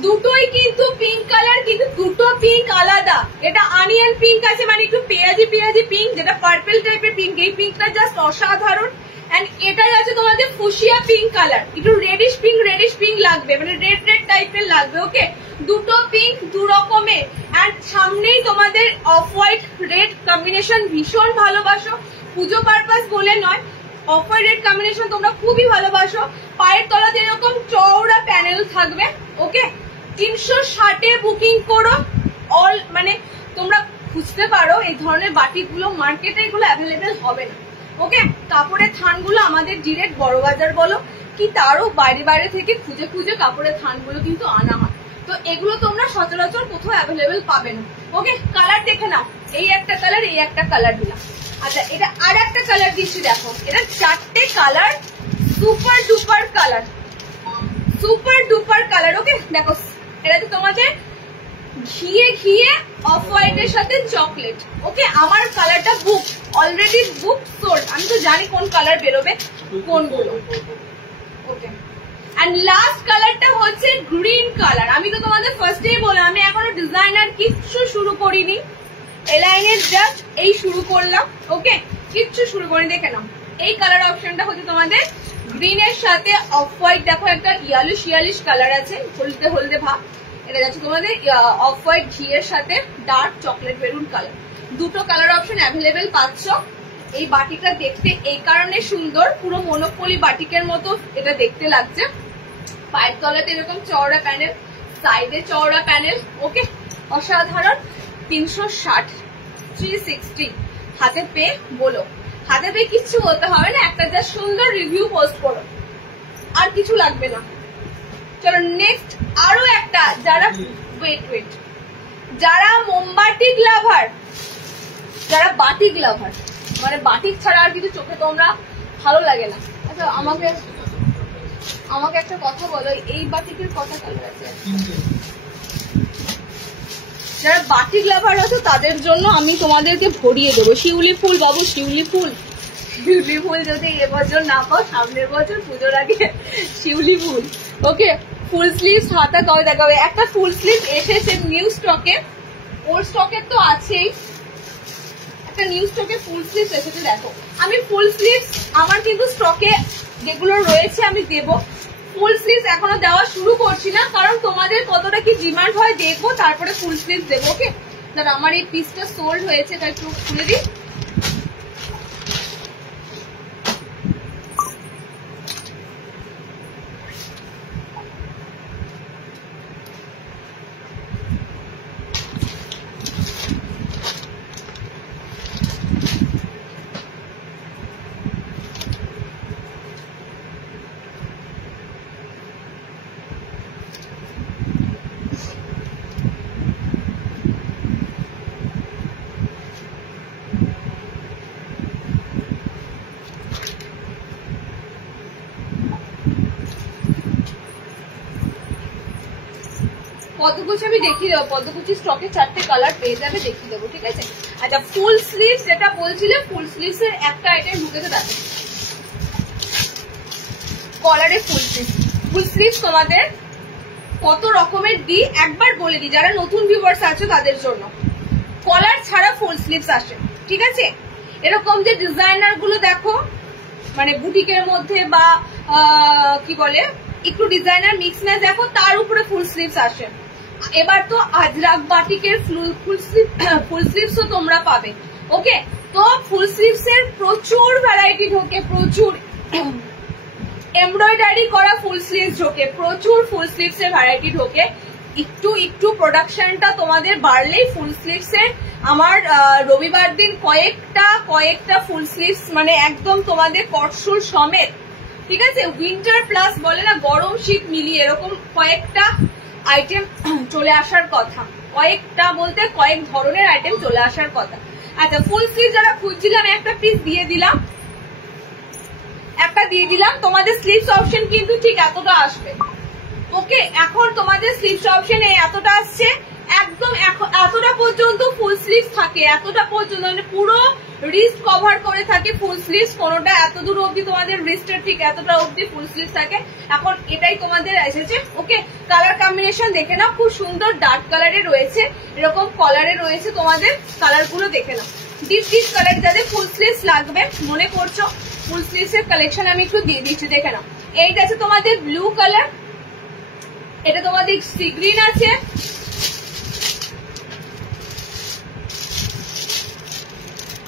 দুটোই কিন্তু পিঙ্ক কালার, কিন্তু দুটো পিঙ্ক আলাদা। এটা অনিয়ন পিঙ্ক আছে, মানে একটু পেঁয়াজি পেঁয়াজি পিঙ্ক, যেটা পার্পল টাইপের পিঙ্ক, এই পিঙ্কটা জাস্ট অসাধারণ। এন্ড এটাই আছে তোমাদের ফুশিয়া পিঙ্ক কালার, একটু রেডিশ পিঙ্ক লাগবে, মানে রেড রেড টাইপের লাগবে। ওকে, দুটো পিঙ্ক দু রকমের, এন্ড সামনেই তোমাদের অফ হোয়াইট রেড কম্বিনেশন ভীষণ ভালোবাসো, পুজো পারপাস বলে নয়, অফ হোয়াইট রেড কম্বিনেশন তোমরা খুবই ভালোবাসো। পায়ের তলাতে এরকম চওড়া প্যানেল থাকবে। ওকে, 360-এ বুকিং করো। অল মানে তোমরা খুঁজতে পারো এই ধরনের বাটিকগুলো, মার্কেটে এগুলো অ্যাভেলেবেল হবে না। ওকে, কাপড়ের থানগুলো আমাদের ডিরেক্ট বড় বাজার বলো কি তারও বাইরে বাইরে থেকে খুঁজে খুঁজে কাপড়ের থানগুলো কিন্তু আনা হয়, তো এগুলো তোমরা সচরাচর কোথাও অ্যাভেলেবেল পাবে না। ওকে, কালার দেখে নাও, এই একটা কালার, এই একটা কালার দিলাম। আচ্ছা, এটা আর একটা কালার দিচ্ছি, দেখো এটা 4টে colour, super duper colour, super duper colour. Okay দেখো, এটা তো তোমাদের ঘিয়ে ঘিয়ে অফ হোয়াইটের সাথে চকলেট। ওকে, আমার কালারটা বুক, অলরেডি বুক সোল্ড, আমি তো জানি কোন কালার বেরোবে কোনগুলো। ওকে, এন্ড লাস্ট কালারটা হচ্ছে গ্রিন কালার। আমি তো তোমাদের ফার্স্ট ডে বললাম, আমি এখনো ডিজাইনার কিচ্ছু শুরু করিনি, এলাইনের জাস্ট এই শুরু করলাম। ওকে, কিচ্ছু শুরু করিনি, দেখে নাও এই কালার অপশনটা হচ্ছে তোমাদের গ্রিনের সাথে অফ হোয়াইট, দেখো একটা ইয়ালিশ কালার আছে, হলদে হলদে ভাব, এটা যাচ্ছে তোমাদের অফ হোয়াইট ঘিয়ের সাথে ডার্ক চকলেট মেরুন কালার। দুটো কালার অপশন অ্যাভেলেবেল পাচ্ছ। এই বাটিকটা দেখতে এই কারণে সুন্দর, পুরো মনোপলি বাটিকের মতো এটা দেখতে লাগছে। পায়ের তলাতে এরকম চওড়া প্যানেল, সাইডে চওড়া প্যানেল। ওকে, অসাধারণ। 360, 360 হাতে পেয়ে বলো, হাতে পেয়ে কিচ্ছু বলতে হবে না, একটা যা সুন্দর রিভিউ পোস্ট করো, আর কিছু লাগবে না। চলো নেক্সট আরো একটা, যারা ওয়েট যারা মোমবাটিক লাভার, যারা বাটিক লাভার, মানে বাটিক ছাড়া আর কিছু চোখে তোমরা ভালো লাগে না। আচ্ছা, আমাকে একটা কথা বলো, এই বাটিকের কটা কালার আছে? যারা বাটিক লাভার আছো তাদের জন্য আমি তোমাদেরকে ভরিয়ে দেবো শিউলি ফুল। বাবু শিউলি ফুল, শিউলি ফুল যদি এবছর না পাও, সামনের বছর পুজোর আগে শিউলি ফুল। ওকে, ফুল স্লিভ হাতা কবে দেখাবে? একটা ফুল স্লিভ এসেছে নিউ স্টকে, ওল্ড স্টকের তো আছেই, একটা নিউ স্টকে ফুল স্লিভ এসেছে। দেখো, আমি ফুল স্লিভ আমার কিন্তু স্টকে যেগুলো রয়েছে আমি দেবো। ফুল স্লিভ এখনো দেওয়া শুরু করছি না, কারণ তোমাদের কতটা কি ডিমান্ড হয় দেখবো, তারপরে ফুল স্লিভ দেবো। ওকে, দাদা আমার এই পিসটা সোল্ড হয়েছে, তাই একটু খুলে দিই। পদ্মকুচি আমি দেখিয়ে দেবো, পদ্মকুচি স্টকে 4টে কালার পেয়ে যাবে, দেখিয়ে দেবো, ঠিক আছে। আচ্ছা ফুল স্লিভস যেটা বলছিলে, ফুল স্লিভস এর একটা আইটেম ঢুকেছে, দেখো কলারে ফুল স্লিভস। ফুল স্লিভস তোমাদের কত রকমের দিই একবার বলে দিই, যারা নতুন ভিউয়ার্স আছে তাদের জন্য। কলার ছাড়া ফুল স্লিভস আসে, ঠিক আছে। এরকম যে ডিজাইনার গুলো দেখো, মানে বুটিকের মধ্যে বা কি বলে একটু ডিজাইনার মিক্স ম্যাচ দেখো, তার উপরে ফুল স্লিভস আসে। এবার তো আজরাক বাটিকের ফুল স্লিভসও তোমরা পাবে, ওকে। তো ফুল স্লিভস এর প্রচুর ভ্যারাইটি ঢোকে, প্রচুর এমব্রয়ডারি করা ফুল স্লিভস ঢোকে, প্রচুর ফুল স্লিভস এর ভ্যারাইটি ঢোকে। একটু একটু প্রোডাকশনটা তোমাদের বাড়লেই ফুল স্লিভস এর আমার রবিবার দিন কয়েকটা ফুল স্লিভস মানে একদম তোমাদের কটসুল সমেত, ঠিক আছে। উইন্টার প্লাস বলে না, গরম শীত মিলিয়ে এরকম কয়েকটা আইটেম চলে আসার কথা, কয়েকটা বলতে কয়েক ধরনের আইটেম চলে আসার কথা। আচ্ছা ফুল স্লিভ যারা খুঁজছিলাম একটা পিস দিয়ে দিলাম, তোমাদের স্লিভস অপশন কিন্তু ঠিক এতটা আসবে, ওকে। এখন তোমাদের স্লিভস অপশনে এতটা আসছে, একদম এতটা পর্যন্ত ফুল স্লিভস থাকে, এতটা পর্যন্ত মানে পুরো রিস্ট কভার করে থাকে ফুল স্লিভস, কোনোটা এত দূর অব্দি তোমাদের রিস্টের ঠিক এতটা অব্দি ফুল স্লিভস থাকে। এখন এটাই তোমাদের এসেছে, ওকে। কালার কম্বিনেশন দেখে নাও, খুব সুন্দর ডার্ক কালারে রয়েছে, এরকম কলারে রয়েছে, তোমাদের কালার গুলো দেখে নাও। ডিপ কালার যাদের ফুল স্লিভস লাগবে মনে করছো, ফুল স্লিভস এর কালেকশন আমি একটু দিয়ে দিচ্ছি, দেখে নাও। এইটা আছে তোমাদের ব্লু কালার, এটা তোমাদের সি গ্রিন আছে,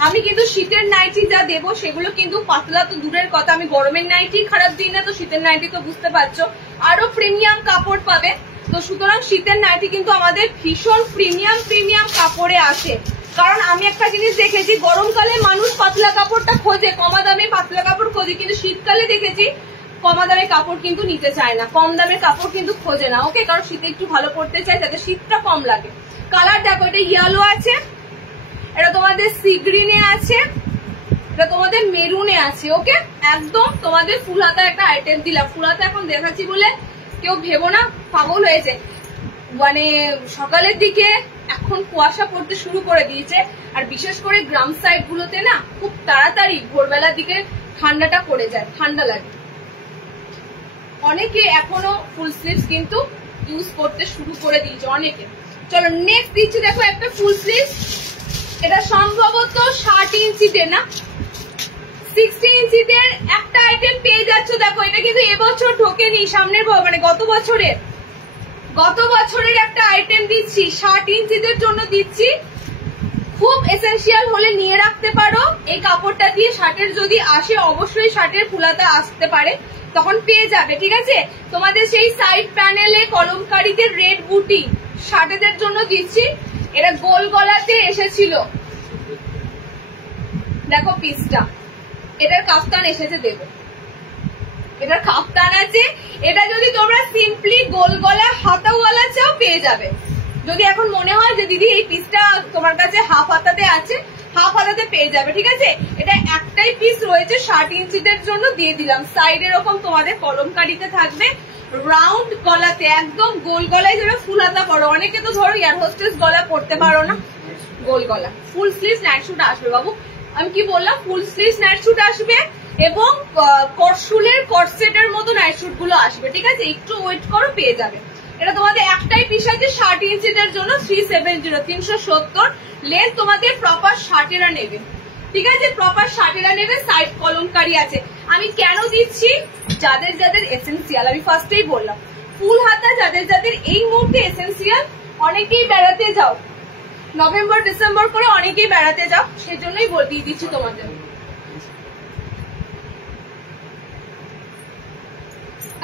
আমি কিন্তু শীতের নাইটি যা দেবো সেগুলো কিন্তু পাতলা তো দূরের কথা, আমি গরমের নাইটি খারাপ দিই না, তো শীতের নাইটি তো বুঝতে পারছো আরো প্রিমিয়াম কাপড় পাবে। তো সুতরাং শীতের নাইটি কিন্তু আমাদের ভীষণ প্রিমিয়াম কাপড়ে আসে, কারণ আমি একটা জিনিস দেখেছি, গরমকালে মানুষ পাতলা কাপড়টা খোঁজে, কমা দামে পাতলা কাপড় খোঁজে, কিন্তু শীতকালে দেখেছি কমা দামের কাপড় কিন্তু নিতে চায় না, কম দামের কাপড় কিন্তু খোঁজে না, ওকে। কারণ শীতে একটু ভালো পড়তে চায়, যাতে শীতটা কম লাগে। কালার দেখো, এটা ইয়েলো আছে, এটা তোমাদের সি গ্রিনে আছে, এটা তোমাদের মেরুনে আছে, ওকে। একদম তোমাদের ফুল হাতা একটা আইটেম দিলাম, ফুল হাতা এখন দেখাচ্ছি বলে কেউ ভেবো না পাগল হয়েছে, মানে সকালের দিকে এখন কুয়াশা পড়তে শুরু করে দিয়েছে, আর বিশেষ করে গ্রাম সাইড গুলোতে না খুব তাড়াতাড়ি ভোরবেলার দিকে ঠান্ডাটা পড়ে যায়, ঠান্ডা লাগে। অনেকে এখনো ফুল স্লিভস কিন্তু ইউজ করতে শুরু করে দিয়েছে, অনেকে। চলো নেক্সট দিচ্ছি, দেখো একটা ফুল স্লিভস, এটা সম্ভবত 60 ইঞ্চিতে না 60 ইঞ্চিতে একটা আইটেম পেয়ে যাচ্ছ, দেখো এটা কিন্তু এবছর ঢোকেনি, সামনের মানে গত বছরের একটা আইটেম দিচ্ছি, 60 ইঞ্চিদের জন্য দিচ্ছি। খুব এসেনশিয়াল হলে নিয়ে রাখতে পারো, এই কাপড়টা দিয়ে শার্টের যদি আসে, অবশ্যই শার্টের ফুলাতা আসতে পারে, তখন পেয়ে যাবে, ঠিক আছে। তোমাদের সেই সাইড প্যানেলে কলমকারীতে রেড বুটি শার্টেদের জন্য দিচ্ছি, এটা গোল গলাতে এসেছিল, দেখো পিসটা, এটার কাফতান এসেছে, দেবো এটার কাফতান আছে। এটা যদি তোমরা সিম্পলি গোল গলা হাতা গলা চাও পেয়ে যাবে, যদি এখন মনে হয় যে দিদি এই পিসটা তোমার কাছে হাফ হাতাতে আছে, হাফ হাতাতে পেয়ে যাবে, ঠিক আছে। এটা একটাই পিস রয়েছে 60 ইঞ্চিদের জন্য দিয়ে দিলাম, সাইড এরকম তোমাদের কলমকারিতে থাকবে, রাউন্ড গলাতে একদম গোল গলায় যারা ফুল হাতা পরো, অনেকে তো ধরো এয়ার হোস্টেস গলা পরতে পারো না, গোল গলা ফুল স্লিভস নাইট শুট আসবে বাবু, আমি কি বললাম, ফুল স্লিভস নাইট শুট আসবে এবং কটসুলের কটসেটের মতো নাইট শুট গুলো আসবে, ঠিক আছে। একটু ওয়েট করো, পেয়ে যাবে। এটা তোমাদের একটাই পিস আছে 60 ইঞ্চিদের জন্য 370 লেন্থ, তোমাদের প্রপার 60 নেবে, ঠিক আছে, প্রপার 60 নেবে, সাইড কলমকারি আছে। আমি কেন দিচ্ছি, যাদের যাদের এসেন্সিয়াল, আমি ফার্স্টেই বললাম ফুল হাতা যাদের যাদের এই মুহূর্তে এসেন্সিয়াল, অনেকেই বেড়াতে যাও, নভেম্বর ডিসেম্বর করে অনেকেই বেড়াতে যাও, সেজন্যই দিয়ে দিচ্ছি তোমাদের।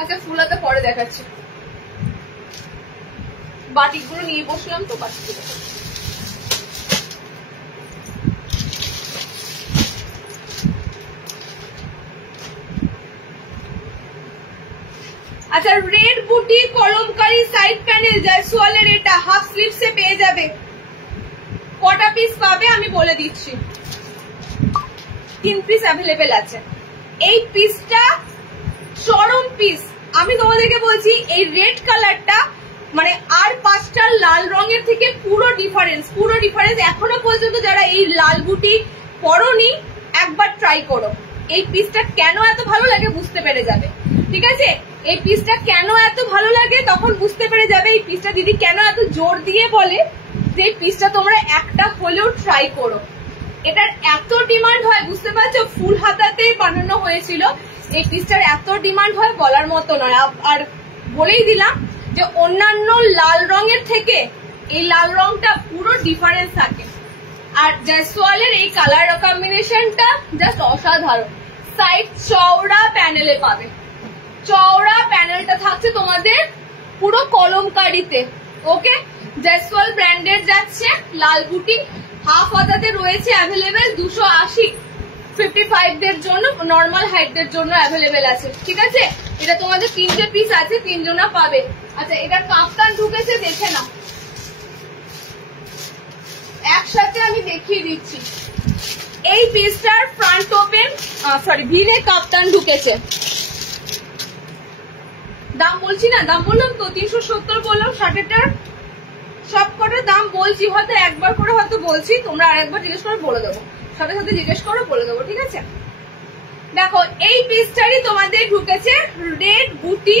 আচ্ছা ফুল হাতা পরে দেখাচ্ছি, বাটিকগুলো নিয়ে বসলাম তো, বাটিক আচ্ছা রেড বুটি কলমকারি সাইড প্যানেল জয়সওয়ালের, এটা হাফ স্লিভসে পেয়ে যাবে। কটা পিস পাবে আমি বলে দিচ্ছি, 3 পিস অ্যাভেলেবেল আছে। এই পিসটা চরম পিস, আমি তোমাদেরকে বলছি এই রেড কালারটা মানে আর 5টার লাল রঙের থেকে পুরো ডিফারেন্স। এখনো পর্যন্ত যারা এই লাল বুটি পরনি একবার ট্রাই করো। এই পিসটা কেন এত ভালো লাগে বুঝতে পেরে যাবে, ঠিক আছে? এই পিসটা কেন এত ভালো লাগে তখন বুঝতে পেরে যাবে। এই পিসটা দিদি কেন এত জোর দিয়ে বলে যে এই পিসটা তোমরা একটা হলেও ট্রাই করো। এটার এত ডিমান্ড হয়, বুঝতে পারছো? ফুল হাতাতেই বানানো হয়েছিল। এই পিসটার এত ডিমান্ড হয় বলার মতো নয়। আর বলেই দিলাম যে অন্যান্য লাল রঙের থেকে এই লাল রংটা পুরো ডিফারেন্স থাকে। আর জয়সওয়ালের এই কালার কম্বিনেশনটা জাস্ট অসাধারণ। সাইড চওড়া প্যানেলে পাবে, চওড়া প্যানেলটা থাকছে তোমাদের পুরো কলমকারিতে। ওকে, জয়সওয়াল ব্র্যান্ডের যাচ্ছে লাল বুটি। হাফ হাতাতে রয়েছে অ্যাভেলেবেল 280, 55 দের জন্য, নর্মাল হাইটদের জন্য অ্যাভেলেবেল আছে, ঠিক আছে? এটা তোমাদের 3টে পিস আছে, 3 জনা পাবে। আচ্ছা, এটা কাপ্তান ঢুকেছে, দেখে নাও, একসাথে আমি দেখিয়ে দিচ্ছি। এই পিসটার ফ্রন্ট ওপেন ভিনে কাপ্তান ঢুকেছে। দাম বলছি না, দাম বললাম তো 370 বললাম। 60টার সব কটার দাম বলছি, হয়তো একবার করে হয়তো বলছি, তোমরা আরেকবার জিজ্ঞেস করে বলে দেবো, সাথে সাথে জিজ্ঞেস করে বলে দেবো, ঠিক আছে? দেখো, এই পিসটারই তোমাদের ঢুকেছে রেড বুটি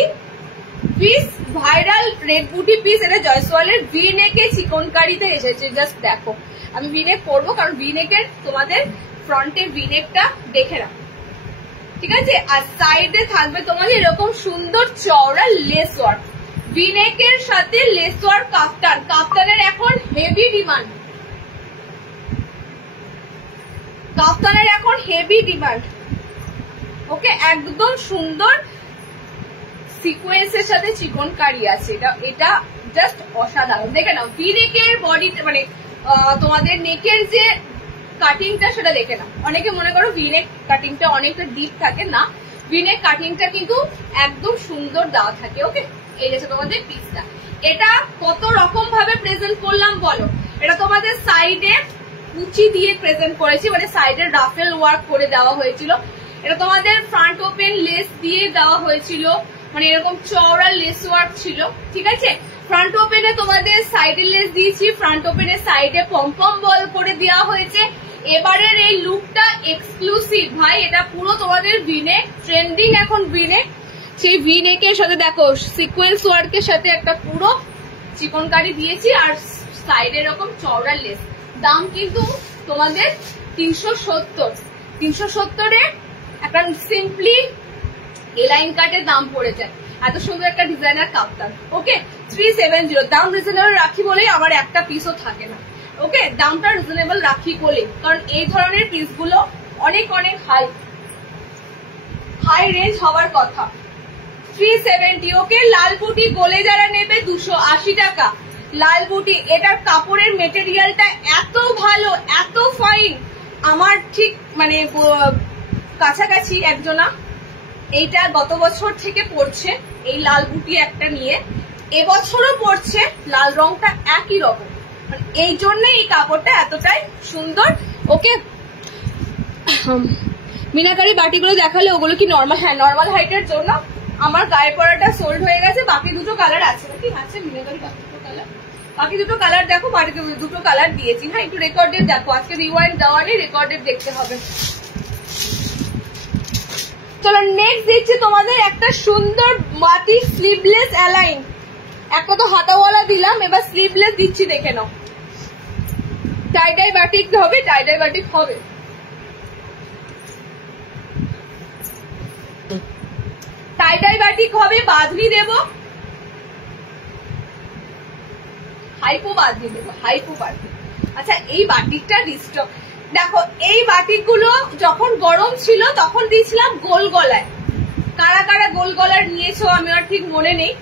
পিস, ভাইরাল রেড বুটি পিস। এটা জয়সওয়ালের ভি নেকে চিকনকারিতে এসেছে। জাস্ট দেখো, আমি ভি নেক করবো কারণ ভি নেকের তোমাদের ফ্রন্টের ভি নেকটা দেখে নাও, ঠিক আছে? আর সাইডে থাকবে তোমাদের এরকম সুন্দর চওড়া লেস ওয়ার্ক। ভি নেকের সাথে লেস ওয়ার্ক কাফতান। কাফতানের এখন হেভি ডিমান্ড, কাফতানের এখন হেভি ডিমান্ড। ওকে, একদম সুন্দর সিকোয়েন্সের সাথে চিকনকারি আছে। এটা জাস্ট অসাধারণ। দেখে নাও, ভি নেকের বডি মানে তোমাদের নেকের যে কাটিংটা সেটা দেখে নাও। অনেকে মনে করো ভি নেক কাটিংটা অনেকটা ডিপ থাকে, না, ভি নেক কাটিংটা কিন্তু একদম সুন্দর দেওয়া থাকে। ওকে, এই যে তোমাদের পিসটা, এটা কত রকম ভাবে প্রেজেন্ট করলাম বলো। এটা তোমাদের সাইডে কুচি দিয়ে প্রেজেন্ট করেছি, মানে সাইডে রাফেল ওয়ার্ক করে দেওয়া হয়েছিল। এটা তোমাদের ফ্রন্ট ওপেন লেস দিয়ে দেওয়া হয়েছিল, মানে এরকম চওড়া লেস ওয়ার্ক ছিল, ঠিক আছে? ফ্রন্ট ওপেনে তোমাদের সাইডে লেস দিয়েছি, ফ্রন্ট ওপেনের সাইডে পম্পম বল করে দেওয়া হয়েছে। এবারের এই লুকটা এক্সক্লুসিভ ভাই, এটা পুরো তোমাদের ভিনেক, ট্রেন্ডিং এখন ভিনেক। সেই ভিনেকের সাথে দেখো সিকোয়েন্স ওয়ার্কের সাথে একটা পুরো চিকনকারি দিয়েছি, আর সাইডে এরকম চওড়া লেস। দাম কিন্তু তোমাদের 370 এ একটা সিম্পলি এলাইন কাটের দাম পড়ে যায়। এত সুন্দর একটা ডিজাইনার কাপ্তান। ওকে, 370। দাম রিজনেবল রাখি বলেই আমার একটা পিসও থাকে না। ওকে, দামটা রিজনেবল রাখি বলে, কারণ এই ধরনের পিসগুলো অনেক অনেক হাই রেঞ্জ হওয়ার কথা। 370। ওকে, লাল বুটি গোলে যারা নেবে 280 টাকা। লাল বুটি, এটার কাপড়ের মেটেরিয়ালটা এত ভালো, এত ফাইন। আমার ঠিক মানে কাছাকাছি একজনা এইটা গত বছর থেকে পড়ছে, এই লাল বুটি একটা নিয়ে এবছরও পড়ছে। লাল রংটা একই রকম, এই জন্য এই কাপড়টা এতটাই সুন্দর। ওকে, মিনাকারি বাটিগুলো দেখালে ওগুলো কি নর্মাল? হ্যাঁ, নর্মাল হাইটের জন্য। আমার গায়ে পরাটা সোল্ড হয়ে গেছে, বাকি দুটো কালার আছে নাকি? আছে মিনাকারি বাকি দুটো কালার দেখো, বাকি দুটো কালার দিয়েছি। হ্যাঁ, একটু রেকর্ডেড দেখো, আজকে রিওয়াইন্ড দেওয়া নেই, রেকর্ডেড দেখতে হবে। চলো, নেক্সট দিচ্ছি তোমাদের একটা সুন্দর মাটি স্লিভলেস অ্যালাইন। একটা তো হাতাওয়ালা দিলাম, এবার স্লিভলেস দিচ্ছি, দেখে নাও। টাই বাটিক হবে, টাই বাটিক হবে। টাই বাটিক হবে, বাঁধনি দেব, হাইপো বাঁধনি দেবো, হাইপো বাটিক। আচ্ছা, এই বাটিকটা রিস্টক। দেখো, এই বাটিকগুলো যখন গরম ছিল তখন দিয়েছিলাম গোল গলায়। কারা কারা গোল গলার নিয়েছো আমি আর ঠিক মনে নেই।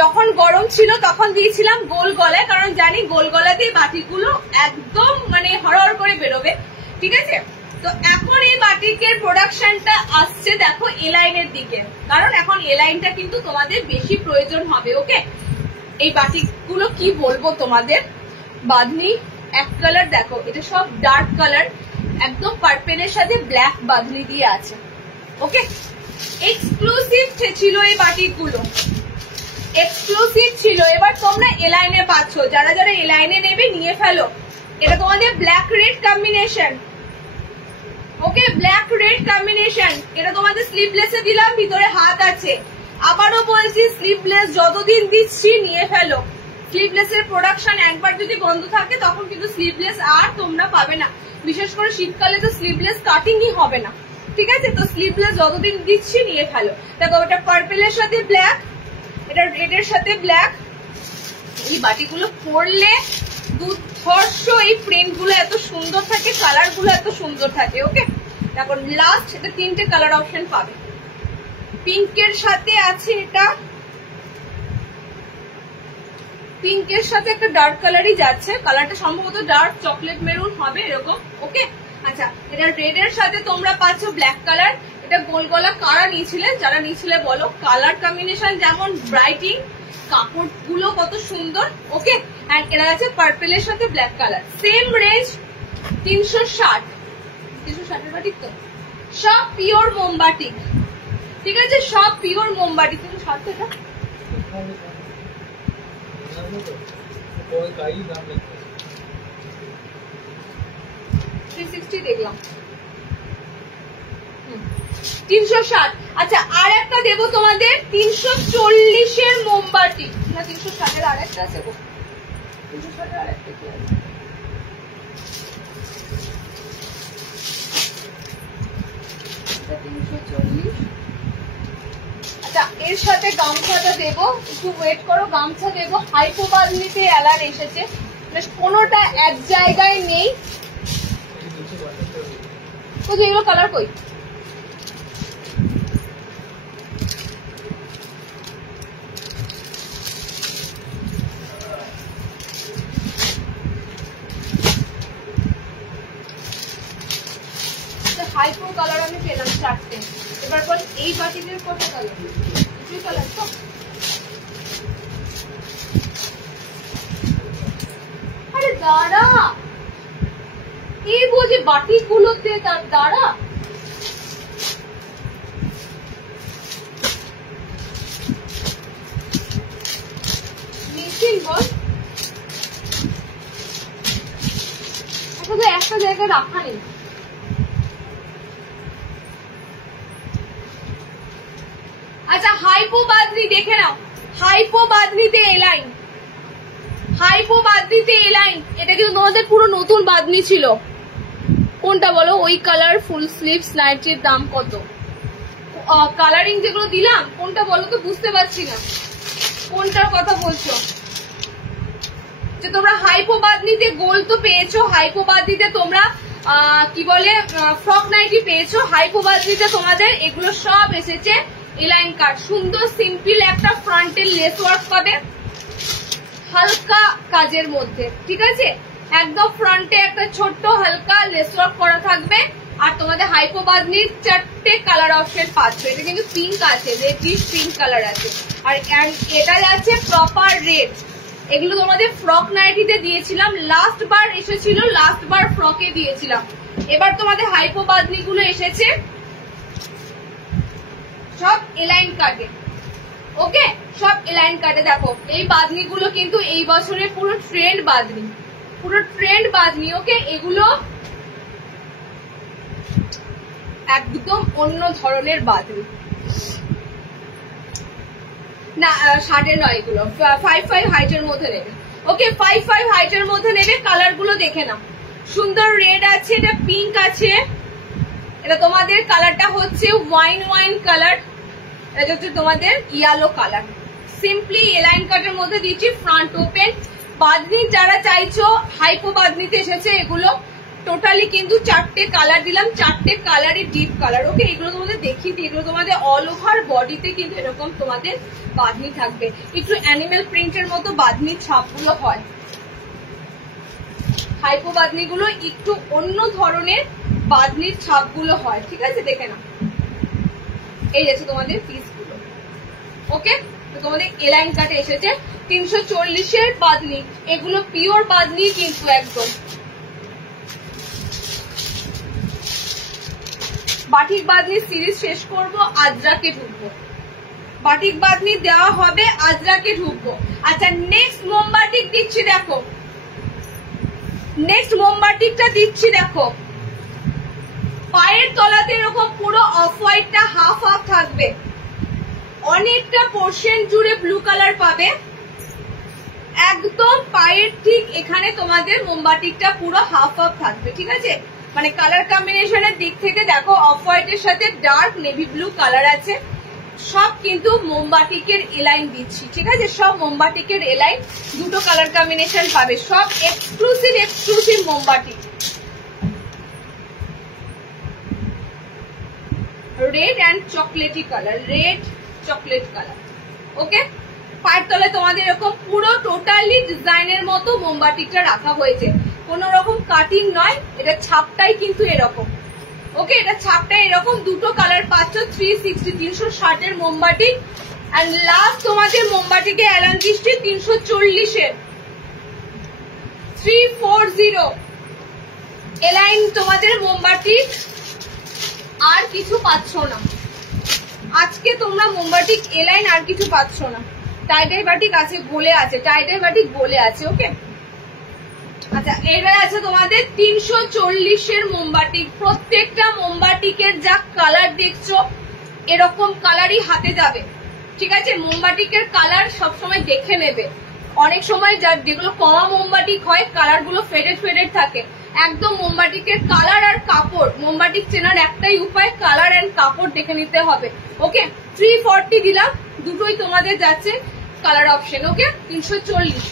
যখন গরম ছিল তখন দিয়েছিলাম গোল গলায়, কারণ জানি গোল গলাতে বাটিকগুলো একদম মানে হড়হড় করে বেরোবে, ঠিক আছে? তো এখন এই বাটিকের প্রোডাকশনটা আসছে দেখো এলাইনের দিকে, কারণ এখন এলাইনটা কিন্তু তোমাদের বেশি প্রয়োজন হবে। ওকে, এই বাটিকগুলো কি বলবো তোমাদের, বাঁধনি এক কালার দেখো, এটা সব ডার্ক কালার, একদম পার্পেলের সাথে ব্ল্যাক বাঁধনি দিয়ে আছে। ওকে, এক্সক্লুসিভ ছিল এই বাটিকগুলো। এক্সক্লুসিভ ছিল, এবার তোমরা এলাইনে পাচ্ছ। যারা যারা এলাইনে নেবে নিয়ে ফেলো। এটা তোমাদের ব্ল্যাক রেড কম্বিনেশন, ওকে, ব্ল্যাক রেড কম্বিনেশন। এটা তোমাদের স্লিভলেসে দিলাম, ভিতরে হাত আছে। আবারও বলছি স্লিভলেস যতদিন দিচ্ছি নিয়ে ফেলো। স্লিভলেসের প্রোডাকশন একবার যদি বন্ধ থাকে তখন কিন্তু স্লিভলেস আর তোমরা পাবে না। বিশেষ করে শীতকালে তো স্লিভলেস কাটিংই হবে না, ঠিক আছে? তো স্লিভলেস যতদিন দিচ্ছি নিয়ে ফেলো। দেখো এটা পার্পেলের সাথে ব্ল্যাক, এটা রেডের সাথে ব্ল্যাক। এই বাটিগুলো পরলে দুর্ধর্ষ, এই প্রিন্ট গুলো এত সুন্দর থাকে, কালার গুলো এত সুন্দর থাকে। ওকে, দেখো লাস্ট এটা 3টে কালার অপশন পাবে। পিঙ্কের সাথে আছে এটা, পিঙ্কের সাথে একটা ডার্ক কালারই যাচ্ছে, কালারটা সম্ভবত ডার্ক চকলেট মেরুন হবে এরকম। ওকে, আচ্ছা এটা রেড এর সাথে তোমরা পাচ্ছ ব্ল্যাক কালার। এটা গোল গলা কারা নিয়েছিলেন, যারা নিয়েছিলে বলো। কালার কম্বিনেশন যেমন ব্রাইটিং, কাপড় গুলো কত সুন্দর। ওকে, এন্ড এটা আছে পার্পেলের সাথে ব্ল্যাক কালার। সেম রেঞ্জ 360, 360 এর বাটিক তো, সব পিওর মোমবাটিক, ঠিক আছে? সব পিওর মোমবাটিক। 360 এটা 360 দেখলাম, 360। আচ্ছা আর একটা দেবো তোমাদের 340 এর মোমবাতি, না 360 এর আরেকটা আছে গো, 360 এর আরেকটা কি আছে? এটা 340। আচ্ছা এর সাথে গামছাটা দেবো, একটু ওয়েট করো। গামছা দেবো, হাইপো বাদনিতে এলান এসেছে, কোনোটা এক জায়গায় নেই। এগুলো কালার কই? হাইপো কালার আমি পেলাম 4টে। এবার বল এই বাটিকের কত কালার? 2 কালার তো। আরে দাঁড়া, এই বুঝি বাটিগুলোতে দাঁড়া, মিশিং বল। একটা জায়গায় রাখা নেই। আচ্ছা হাইপো বাদনি দেখে নাও, হাইপো বাদনিতে এলাইন, হাইপো বাদনিতে এলাইন। এটা কিন্তু তোমাদের পুরো নতুন বাদনি ছিল। কোনটা বলো? ওই কালার ফুল স্লিভস নাইটির দাম কত? কালারিং যেগুলো দিলাম কোনটা বলো তো, বুঝতে পারছি না কোনটার কথা বলছো। যে তোমরা হাইপো বাদনিতে গোল তো পেয়েছো, হাইপো বাদনিতে তোমরা কি বলে ফ্রক নাইটি পেয়েছো, হাইপো বাদনিতে তোমাদের এগুলো সব এসেছে এলাইন কাট। সুন্দর সিম্পল একটা ফ্রন্টের লেস ওয়ার্ক পাবে হালকা কাজের মধ্যে, ঠিক আছে? একদম ফ্রন্টে একটা ছোট্ট হালকা লেস ওয়ার্ক করা থাকবে। আর তোমাদের হাইপো বাদনির 4টে কালার অপশন পাচ্ছ। এটা কিন্তু পিঙ্ক আছে, রেডিশ পিঙ্ক কালার আছে, আর এটা আছে প্রপার রেড। এগুলো তোমাদের ফ্রক নাইটিতে দিয়েছিলাম, লাস্ট বার এসেছিল, লাস্ট বার ফ্রকে দিয়েছিলাম। এবার তোমাদের হাইপো বাদনি গুলো এসেছে সব এলাইন কাটে। ওকে, সব এলাইন কাটে। দেখো এই বাদনি গুলো কিন্তু এই বছরের পুরো ট্রেন্ড বাদনি, পুরো ট্রেন্ড বাদনি। ওকে, এগুলো একদম অন্য ধরনের বাদনি না, 60 নয়, এগুলো 5'5" হাইটের মধ্যে নেবে। ওকে, 5'5" হাইটের মধ্যে নেবে। কালার গুলো দেখে নাও, সুন্দর রেড আছে, এটা পিঙ্ক আছে, এটা তোমাদের কালারটা হচ্ছে ওয়াইন কালার, এটা হচ্ছে তোমাদের ইয়েলো কালার। সিম্পলি এলাইন কাটের মধ্যে দিচ্ছি, ফ্রন্ট ওপেন বাদনি। যারা চাইছো হাইপো বাদনিতে এসেছে এগুলো টোটালি কিন্তু 4টে কালার দিলাম, 4টে কালারই ডিপ কালার। ওকে, এগুলো তোমাদের দেখিয়ে দিই, এগুলো তোমাদের অল ওভার বডিতে কিন্তু এরকম তোমাদের বাদনি থাকবে। একটু অ্যানিমেল প্রিন্টের মতো বাদনির ছাপগুলো হয়, হাইপো বাদনি গুলো একটু অন্য ধরনের বাদনির ছাপগুলো হয়, ঠিক আছে? দেখে না, এই আছে তোমাদের পিস গুলো। ওকে, তো তোমাদের এলাইন কাটে এসেছে 340 বাদনি। এগুলো পিওর বাদনি কিন্তু একদম। বাটিক বাদনি সিরিজ শেষ করবো, আদ্রাকে ঢুকবো। বাটিক বাঁধনি দেওয়া হবে, আজরাকে ঢুকবো। আচ্ছা নেক্সট মোমবাটিক দিচ্ছি, দেখো নেক্সট মোমবাটিকটা দিচ্ছি, দেখো পায়ের তলাতে এরকম পুরো অফ হোয়াইটটা হাফ হাফ থাকবে, অনেকটা পোর্শন জুড়ে ব্লু কালার পাবে, একদম পায়ের ঠিক এখানে তোমাদের মোমবাটিকটা পুরো হাফ হাফ থাকবে, ঠিক আছে? মানে কালার কম্বিনেশনের দিক থেকে দেখো অফ হোয়াইটের সাথে ডার্ক নেভি ব্লু কালার আছে, সব কিন্তু মোমবাটিকের এলাইন দিচ্ছি, ঠিক আছে? সব মোমবাটিকের এলাইন, দুটো কালার কম্বিনেশন পাবে, সব এক্সক্লুসিভ মোমবাটিক। Red and chocolatey colour, red chocolate colour, okay? পায়ের তলায় তোমাদের এরকম পুরো টোটালি ডিজাইনের মতো মোমবাটিকটা রাখা হয়েছে, কোনো রকম কাটিং নয়, এটা ছাপটাই কিন্তু এরকম, ওকে? এটা ছাপটা এরকম, দুটো কালার পাচ্ছ, 360 360 এর মোমবাটিক। আর লাস্ট তোমাদের মোমবাটিকে অ্যালান দৃষ্টি 340 এর 340 এলাইন তোমাদের মোমবাটিক, আর কিছু পাচ্ছ না আজকে তোমরা, মোমবাটিক এলাইন আর কিছু পাচ্ছ না। টাইডাই বাটিক আছে, বলে আছে, টাইডাই বাটিক বলে আছে, ওকে? আচ্ছা এবার আছে তোমাদের 340 এর মোমবাটিক, প্রত্যেকটা মোমবাটিকের যা কালার দেখছো এরকম কালারই হাতে যাবে, ঠিক আছে? মোমবাটিকের কালার সবসময় দেখে নেবে, অনেক সময় যেগুলো কমা মোমবাটিক হয় কালার গুলো ফেডেড ফেডেড থাকে, একদম মোমবাটিকের কালার আর কাপড়, মোমবাটিক চেনার একটাই উপায়, কালার এন্ড কাপড় দেখে নিতে হবে, ওকে? 340 দিলাম, দুটোই তোমাদের যাচ্ছে কালার অপশন, ওকে? 340।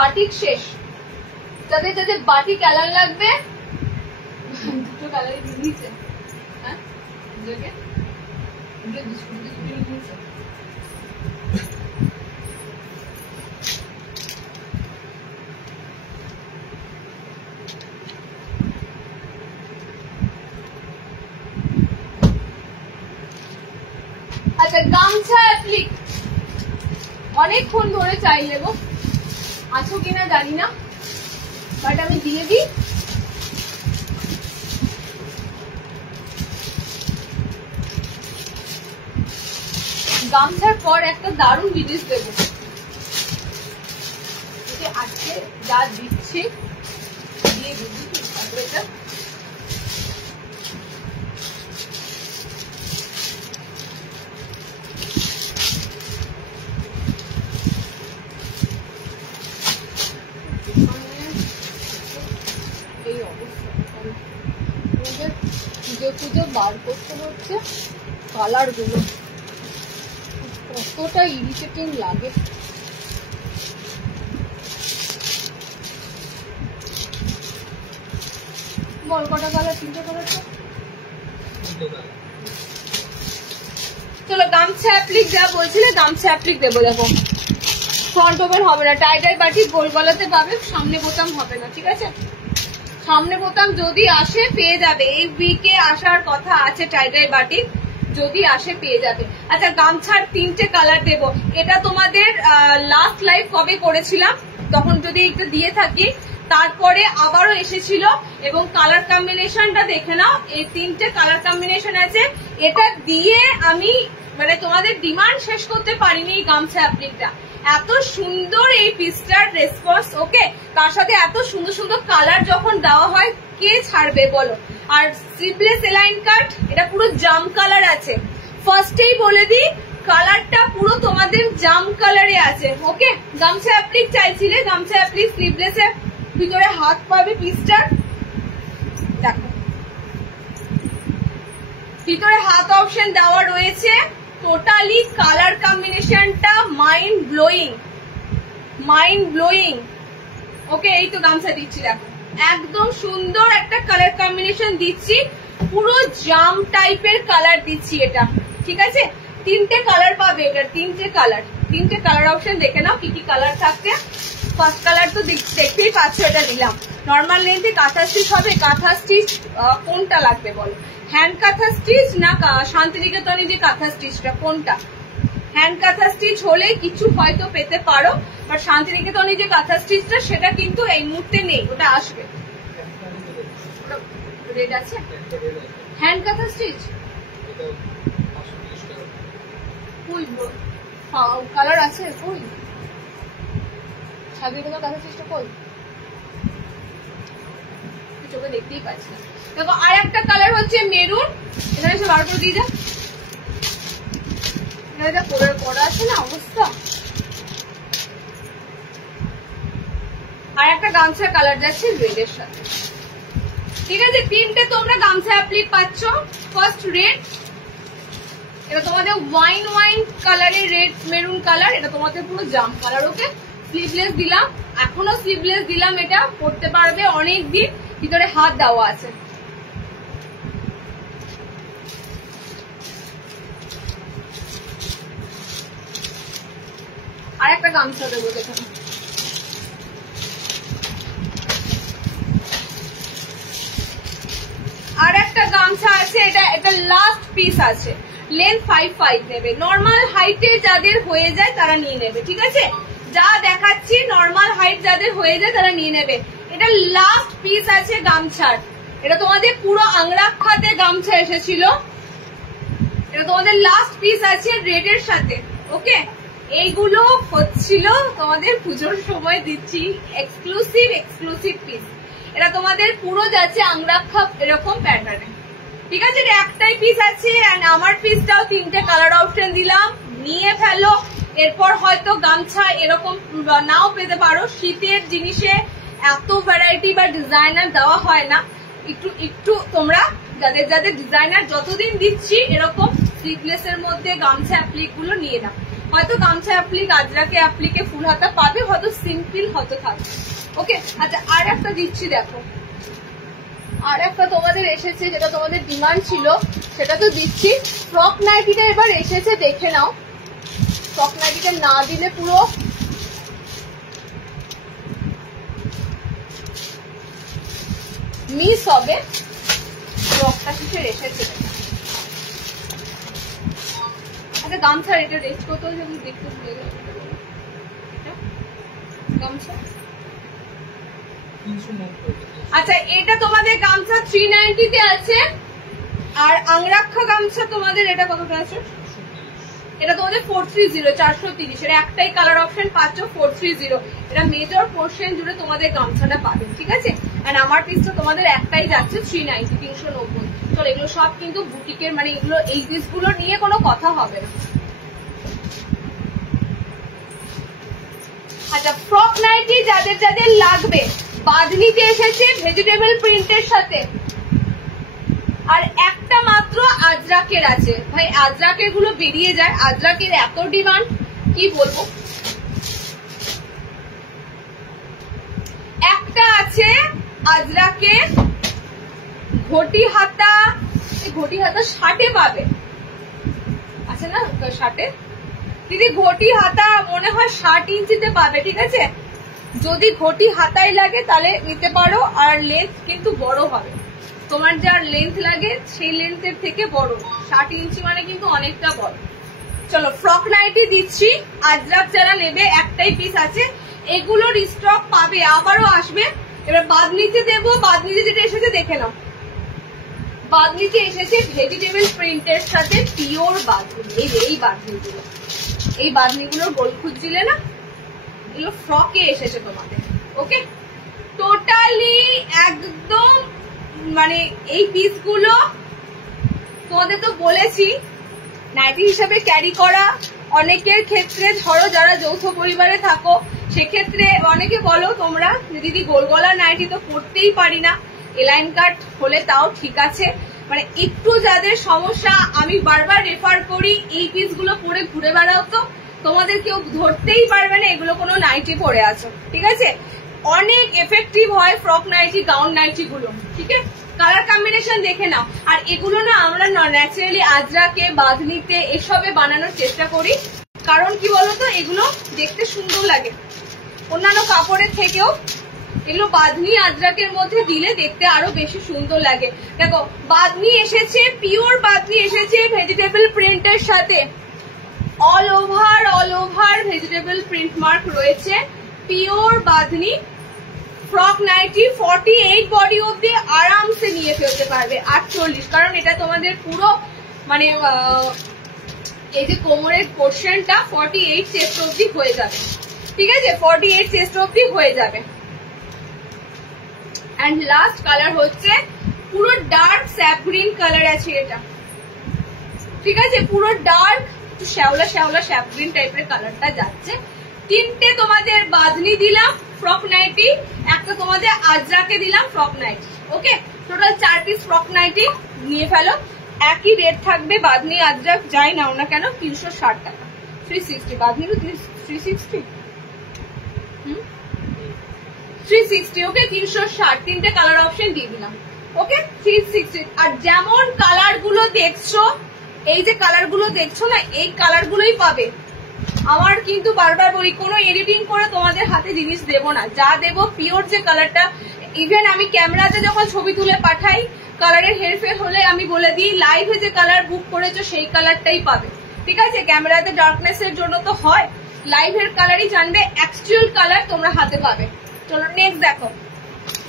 বাটিক শেষ, যাদের যাদের বাটিক কালার লাগবে, দুটো কালারই দিয়েছে, হ্যাঁ আচ্ছা গামছা অ্যাপ্লিক অনেকক্ষণ ধরে চাই নেবো, আছো কিনা জানি না, বাট আমি দিয়ে দিই। গামছার পর একটা দারুণ জিনিস দেবো, আজকে যা দিচ্ছি দিয়ে দিচ্ছি, এটা খুঁজে বার করতে হচ্ছে কালার গুলো, কতটা ইরিটেটিং লাগে। বল কটা কালার, তিনটে কালার তো। চলো গামছা অ্যাপ্লিক যা বলছিলে, গামছা অ্যাপ্লিক দেবো, দেখো ফ্রন্ট ওপেন হবে না, টাইডাই বাটিক গোল গলাতে পাবে, সামনে বোতাম হবে না, ঠিক আছে? সামনে বোতাম যদি আসে পেয়ে যাবে, এই উইকে আসার কথা আছে টাইডাই বাটিক, যদি আসে পেয়ে যাবে। আচ্ছা গামছার তিনটে কালার দেবো, এটা তোমাদের লাস্ট লাইভ কবে করেছিলাম তখন যদি একটু দিয়ে থাকি, তারপরে আবারও এসেছিল, এবং কালার কম্বিনেশনটা দেখে নাও, এই তিনটে কালার কম্বিনেশন আছে, এটা দিয়ে আমি মানে তোমাদের ডিমান্ড শেষ করতে পারিনি এই গামছা অ্যাপ্লিকটা, এত সুন্দর এই পিসটার রেসপন্স, ওকে? তার সাথে এত সুন্দর সুন্দর কালার যখন দেওয়া হয় কে ছাড়বে বলো? আর স্লিভলেস এলাইন কাট, এটা পুরো জাম কালার আছে, ফার্স্টেই বলে দিই কালারটা পুরো তোমাদের জাম কালারে আছে, ওকে? গামছা অ্যাপ্লিক চাইছিলে, গামছা অ্যাপ্লিক স্লিভলেসের ভিতরে হাত পাবে পিসটার, দেখো ভিতরে হাত অপশন দেওয়া রয়েছে, টোটালি কালার কম্বিনেশনটা মাইন্ড ব্লোয়িং, ওকে? এই তো গামছা দিচ্ছি, দেখো একদম সুন্দর একটা কালার কম্বিনেশন দিচ্ছি, পুরো জাম টাইপের কালার দিচ্ছি এটা, ঠিক আছে? তিনটে কালার পাবে, এটা তিনটে কালার অপশন দেখে নাও কি কি কালার থাকছে। ফার্স্ট কালার তো দেখতেই পাচ্ছ, এটা দিলাম। নর্মাল লেন্থে কাঁথা স্টিচ হবে, কাঁথা স্টিচ কোনটা লাগবে বলো? হ্যান্ড কাঁথা স্টিচ না শান্তিনিকেতনে যে কাঁথা স্টিচটা, কোনটা? হ্যান্ড কাঁথা স্টিচ হলে কিছু হয়তো পেতে পারো, বাট শান্তিনিকেতনে যে কাঁথা স্টিচটা সেটা কিন্তু এই মুহূর্তে নেই, ওটা আসবে। রেড আছে হ্যান্ড কাঁথা স্টিচ, ফুল কালার আছে, ফুল ছাবির কোনো কাছে চেষ্টা কর, চোখে দেখতেই পাচ্ছি না। দেখো আর একটা কালার হচ্ছে মেরুন, এখানে সব বার করে দিয়ে যা, এখানে যা পড়া আছে না অবস্থা। আর একটা গামছা কালার যাচ্ছে রেডের সাথে, ঠিক আছে? তিনটে তোমরা গামছা অ্যাপ্লিক পাচ্ছ। ফার্স্ট রেড, এটা তোমাদের ওয়াইন কালারের রেড মেরুন কালার, এটা তোমাদের পুরো জাম কালার। ওকে, স্লিভলেস দিলাম, এখনো স্লিভলেস দিলাম, এটা পরতে পারবে অনেক দিন, ভিতরে হাত দেওয়া আছে। আর একটা গামছা দেবো দেখুন, আর একটা গামছা আছে, এটা লাস্ট পিস আছে, লেন্থ 5 নেবে। নর্মাল হাইটে যাদের হয়ে যায় তারা নিয়ে নেবে, ঠিক আছে? যা দেখাচ্ছি নর্মাল হাইট যাদের হয়ে যায় তারা নিয়ে নেবে। এটা লাস্ট পিস আছে গামছার, এটা তোমাদের পুরো আংরাক্ষাতে গামছা এসেছিল, এটা তোমাদের লাস্ট পিস আছে রেডের সাথে। ওকে, এইগুলো হচ্ছিল তোমাদের পুজোর সময় দিচ্ছি এক্সক্লুসিভ পিস। এটা তোমাদের পুরো যাচ্ছে আংরাক্ষা এরকম প্যাটার্নে, ঠিক আছে? এটা একটাই পিস আছে, এন্ড আমার পিসটাও তিনটে কালার অপশন দিলাম, নিয়ে ফেলো। এরপর হয়তো গামছা এরকম নাও পেতে পারো, শীতের জিনিসে এত ভ্যারাইটি বা ডিজাইনার দেওয়া হয় না। একটু তোমরা যাদের ডিজাইনার যতদিন দিচ্ছি এরকম স্লিভলেস এর মধ্যে গামছা অ্যাপ্লিক গুলো নিয়ে নাও। হয়তো গামছা অ্যাপ্লিক আজরাকে অ্যাপ্লিকে ফুল হাতা পাবে, হয়তো সিম্পল হয়তো থাকবে। ওকে, আচ্ছা আর একটা দিচ্ছি, দেখো আর একটা তোমাদের এসেছে, যেটা তোমাদের ডিমান্ড ছিল সেটা তো দিচ্ছি। ফ্রক নাইটিটা এবার এসেছে, দেখে নাও। ফ্রক নাইটিটা না দিলে পুরো মিস হবে। ফ্রকটা কিসের এসেছে, আচ্ছা গামছা এটা রেস্ট করতে যেমন দেখতে ভুলে গেল। গামছা আচ্ছা, এটা তোমাদের গামছা 390 তে আছে, আর আংরাক্ষা গামছা তোমাদের এটা কতটা আছে? এটা তোমাদের 430, 430। এটা একটাই কালার অপশন পাচ্ছ 430। এটা মেজর পোর্শন জুড়ে তোমাদের গামছাটা পাবে, ঠিক আছে? আর আমার পিসটা তোমাদের একটাই যাচ্ছে 390, 390। তো এগুলো সব কিন্তু বুটিকের, মানে এগুলো এই পিসগুলো নিয়ে কোনো কথা হবে না। আচ্ছা, ফ্রক নাইটি যাদের লাগবে, বাঁধনিতে এসেছে ভেজিটেবল প্রিন্টের সাথে, আর একটা মাত্র আজরাকের আছে। ভাই আজরাকের গুলো বেরিয়ে যায়, আজরাকের এত ডিমান্ড কি বলবো। একটা আছে আজরাকের ঘটি হাতা, ঘটি হাতা 60-এ পাবে, আছে না 60-এ দিদি? ঘটি হাতা মনে হয় 60 ইঞ্চিতে পাবে, ঠিক আছে? যদি ঘটি হাতায় লাগে তাহলে নিতে পারো, আর লেন্থ কিন্তু বড় হবে, তোমার যার লেন্থ লাগে সেই লেন্থের থেকে বড়। 60 ইঞ্চি মানে কিন্তু অনেকটা বড়। চলো ফ্রক নাইটি দিচ্ছি, আজরাক যারা নেবে একটাই পিস আছে, এগুলোর স্টক পাবে, আবারও আসবে। এবার বাঁধনিতে দেবো, বাঁধনিতে যেটা এসেছে দেখে নাও। বাঁধনিতে এসেছে ভেজিটেবল প্রিন্টের সাথে পিওর বাঁধনি। এই বাঁধনিগুলো, এই বাঁধনিগুলোর গোল খুঁজছিলে না, এগুলো ফ্রকে এসেছে তোমাদের। ওকে, টোটালি একদম মানে এই পিসগুলো তোমাদের তো বলেছি নাইটি হিসাবে ক্যারি করা। অনেকের ক্ষেত্রে ধরো যারা যৌথ পরিবারে থাকো, সেক্ষেত্রে অনেকে বলো তোমরা দিদি গোল গলা নাইটি তো পরতেই পারি না, এলাইন কাট হলে তাও ঠিক আছে। মানে একটু যাদের সমস্যা, আমি বারবার রেফার করি এই পিসগুলো পরে ঘুরে বেড়াও, তো তোমাদের কেউ ধরতেই পারবে না এগুলো কোনো নাইটি পরে আছো, ঠিক আছে? অনেক এফেক্টিভ হয় ফ্রক নাইটি, গাউন নাইটি গুলো, ঠিক আছে? কালার কম্বিনেশন দেখে নাও। আর এগুলো না আমরা ন্যাচারালি আজরাকে, বাঁধনিতে এসবে বানানোর চেষ্টা করি, কারণ কি বলতো এগুলো দেখতে সুন্দর লাগে অন্যান্য কাপড়ের থেকেও। এগুলো বাঁধনি আজরাকের মধ্যে দিলে দেখতে আরো বেশি সুন্দর লাগে। দেখো বাঁধনি এসেছে, পিওর বাঁধনি এসেছে ভেজিটেবল প্রিন্টের সাথে, all over vegetable print mark রয়েছে, pure bandhani. Frock nightie 48 body অব্দি আরামসে নিয়ে ফেলতে পারবে, 48, কারণ এটা তোমাদের পুরো মানে এই যে কোমরের পোর্শনটা 48 চেস্ট অবধি হয়ে যাবে, ঠিক আছে, 48 চেস্ট অবধি হয়ে যাবে। এন্ড লাস্ট কালার হচ্ছে পুরো ডার্ক স্যাপ গ্রিন কালার আছে এটা, ঠিক আছে, পুরো ডার্ক শ্যাওলা শ্যাওলা স্যাপ গ্রিন টাইপের কালারটা যাচ্ছে। তিনটে তোমাদের বাঁধনি দিলাম ফ্রক নাইটি, একটা তোমাদের আজরাকে দিলাম ফ্রক নাইটি। ওকে, টোটাল 4 পিস ফ্রক নাইটি নিয়ে ফেলো। একই রেট থাকবে, বাঁধনি আজরাক যাই নাও না কেন 360 টাকা, 360 বাঁধনি 360 360। ওকে, 360, তিনটে কালার অপশন দিয়ে দিলাম। ওকে, 360। আর যেমন কালার গুলো দেখছো, এই যে কালার গুলো দেখছো না, এই কালার গুলোই পাবে। আমার কিন্তু বারবার বলি কোনো এডিটিং করে তোমাদের হাতে জিনিস দেব না, যা দেব পিওর যে কালারটা। ইভেন আমি ক্যামেরাতে যখন ছবি তুলে পাঠাই, কালারের হেরফের হলে আমি বলে দিই লাইভে যে কালার বুক করেছো সেই কালারটাই পাবে, ঠিক আছে। ক্যামেরাতে ডার্কনেস এর জন্য তো হয়, লাইভের কালারই জানবে, অ্যাকচুয়াল কালার তোমরা হাতে পাবে। চলো নেক্সট দেখো,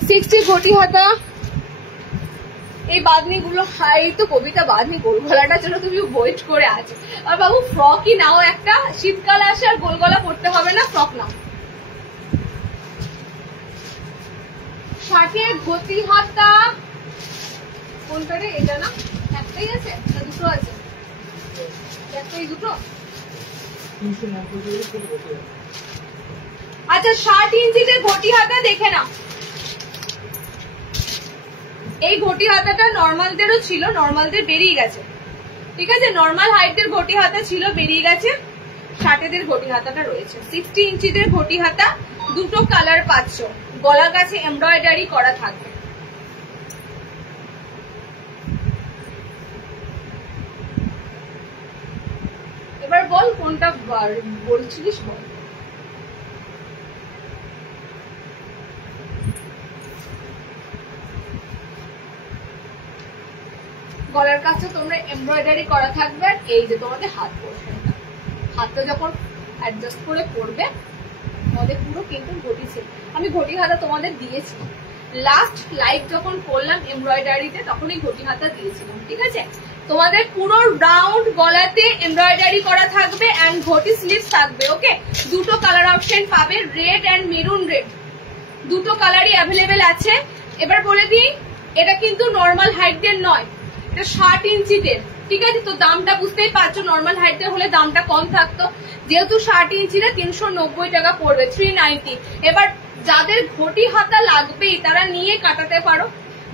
60 ঘটি হাতা। এই বাঁধনি গুলো, এই তো কবিতা বাঁধনি গোল গলাটার জন্য তুমি ওয়েট করে আছো। আর বাবু ফ্রকই নাও একটা, শীতকাল আসে আর গোল গলা পড়তে হবে না, ফ্রক নাও। 60 ঘটি হাতা কোনটা রে? এটা না, একটাই আছে না দুটো আছে? একটাই, দুটো। আচ্ছা 60 ইঞ্চিতে ঘটি হাতা দেখে নাও। এই ঘটি হাতাটা নর্মালদেরও ছিল, নর্মালদের বেরিয়ে গেছে, ঠিক আছে, নর্মাল হাইটের ঘটি হাতা ছিল, বেরিয়ে গেছে। 60 ঘটি হাতাটা রয়েছে। 60 ইঞ্চিদের ঘটি হাতা, দুটো কালার পাচ্ছ, গলা কাছে এমব্রয়ডারি করা থাকবে। এবার বল কোনটা বলছিলিস বল। গলার কাছে তোমরা এমব্রয়ডারি করা থাকবে। আর এই যে তোমাদের হাত পোর্শনটা, হাতটা যখন অ্যাডজাস্ট করে পড়বে তোমাদের পুরো কিন্তু ঘটি ছিল। আমি ঘটি হাতা তোমাদের দিয়েছি লাস্ট লাইভ যখন করলাম এমব্রয়ডারিতে, তখনই ঘটি হাতা দিয়েছিলাম, ঠিক আছে। তোমাদের পুরো রাউন্ড গলাতে এমব্রয়ডারি করা থাকবে এন্ড ঘটি স্লিভস থাকবে। ওকে, দুটো কালার অপশন পাবে, রেড এন্ড মেরুন রেড, দুটো কালারই অ্যাভেলেবেল আছে। এবার বলে দিই, এটা কিন্তু নর্মাল হাইটের নয়, এটা 60 ইঞ্চিদের, ঠিক আছে। তো দামটা বুঝতেই পারছো, নর্মাল হাইটের হলে দামটা কম থাকতো, যেহেতু 60 ইঞ্চিতে 390 টাকা পড়বে, 390। এবার যাদের ঘটি হাতা লাগবেই তারা নিয়ে কাটাতে পারো,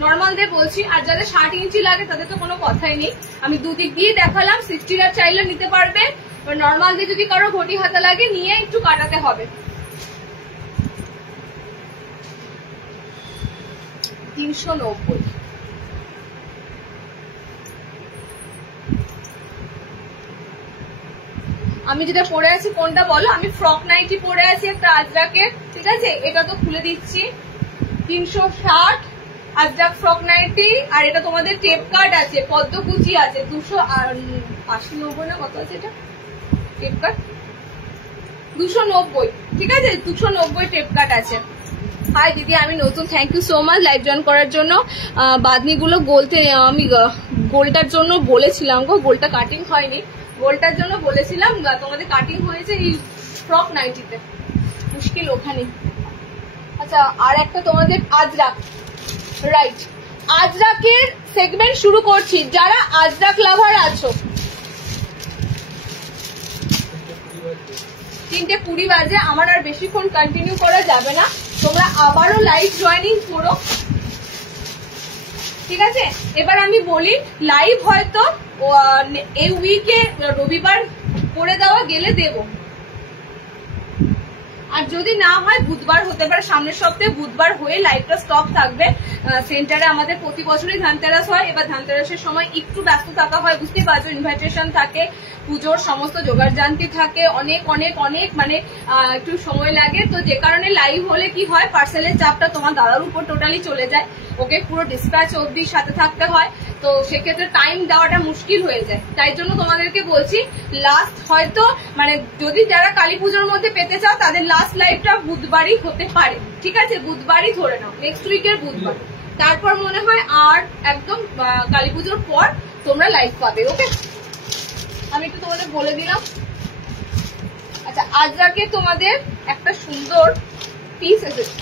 নর্মালদের বলছি। আর যাদের 60 ইঞ্চি লাগে তাদের তো কোনো কথাই নেই, আমি দুদিক দিয়ে দেখালাম। 60 চাইলে নিতে পারবে, নর্মালদের যদি কারো ঘটি হাতা লাগে নিয়ে একটু কাটাতে হবে। 390। আমি যেটা পরে আছি কোনটা বলো? আমি ফ্রক নাইটি পরে আছি একটা আজরাকে, ঠিক আছে, এটা তো খুলে দিচ্ছি। 360 আজরাক ফ্রক নাইটি। আর এটা তোমাদের টেপ কাট আছে, পদ্মকুচি আছে, 280-90 না কত আছে এটা টেপ কাট? 290, ঠিক আছে, 290 টেপ কাট আছে। হাই দিদি, আমি নতুন, thank you so much live join করার জন্য। বাদনিগুলো গোলতে আমি গোলটার জন্য বলেছিলাম গো, গোলটা কাটিং হয়নি, গোলটার জন্য বলেছিলাম, তোমাদের কাটিং হয়েছে এই ফ্রক নাইটিতে, মুশকিল ওখানে। আচ্ছা, আর একটা তোমাদের আজরাক, রাইট, আজরাকের সেগমেন্ট শুরু করছি। যারা আজরাক লাভার আছো, 3:20 বাজে, আমার আর বেশিক্ষণ কন্টিনিউ করা যাবে না, তোমরা আবারও লাইভ জয়েনিং করো, ঠিক আছে। এবার আমি বলি, লাইভ হয়তো এই উইকে রবিবার করে দেওয়া গেলে দেব, আর যদি না হয় বুধবার হতে পারে, সামনের সপ্তাহে বুধবার হয়ে লাইভটা স্টপ থাকবে। সেন্টারে আমাদের প্রতি বছরই ধানতেরাস হয়, এবার ধানতেরাসের সময় একটু ব্যস্ত থাকা হয়, বুঝতেই পারছো, ইনভাইটেশন থাকে, পুজোর সমস্ত জোগাড়জান্তি থাকে, অনেক অনেক অনেক মানে একটু সময় লাগে। তো যে কারণে লাইভ হলে কি হয়, পার্সেলের চাপটা তোমার দাদার উপর টোটালি চলে যায়, ওকে পুরো ডিসপ্যাচ অবধি সাথে থাকতে হয়, তো সেক্ষেত্রে টাইম দেওয়াটা মুশকিল হয়ে যায়। তাই জন্য তোমাদেরকে বলছি, লাস্ট হয়তো মানে যদি যারা কালী পুজোর মধ্যে পেতে চাও তাদের লাস্ট লাইভটা বুধবারই হতে পারে, ঠিক আছে, বুধবারই ধরে নাও, নেক্সট উইকের বুধবার। তারপর মনে হয় আর একদম কালী পুজোর পর তোমরা লাইভ পাবে। ওকে, আমি একটু তোমাদের বলে দিলাম। আচ্ছা, আজরাকে তোমাদের একটা সুন্দর পিস এসেছে,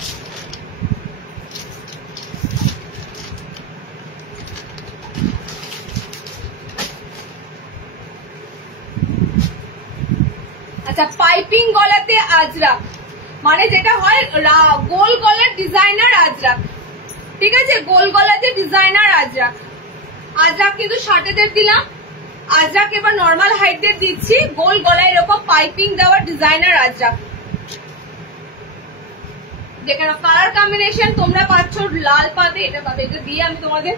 আচ্ছা পাইপিং গলাতে আজরাক, মানে যেটা হয় গোল গলার ডিজাইনার আজরাক, ঠিক আছে, গোল গলাতে ডিজাইনার আজরাক। আজরাক কিন্তু শার্টেদের দিলাম, আজরাক এবার নর্মাল হাইটদের দিচ্ছি, গোল গলায় এরকম পাইপিং দেওয়া ডিজাইনার আজরাক। যেখানে কালার কম্বিনেশন তোমরা পাচ্ছ লাল পাবে, এটা পাবে, এটা দিয়ে আমি তোমাদের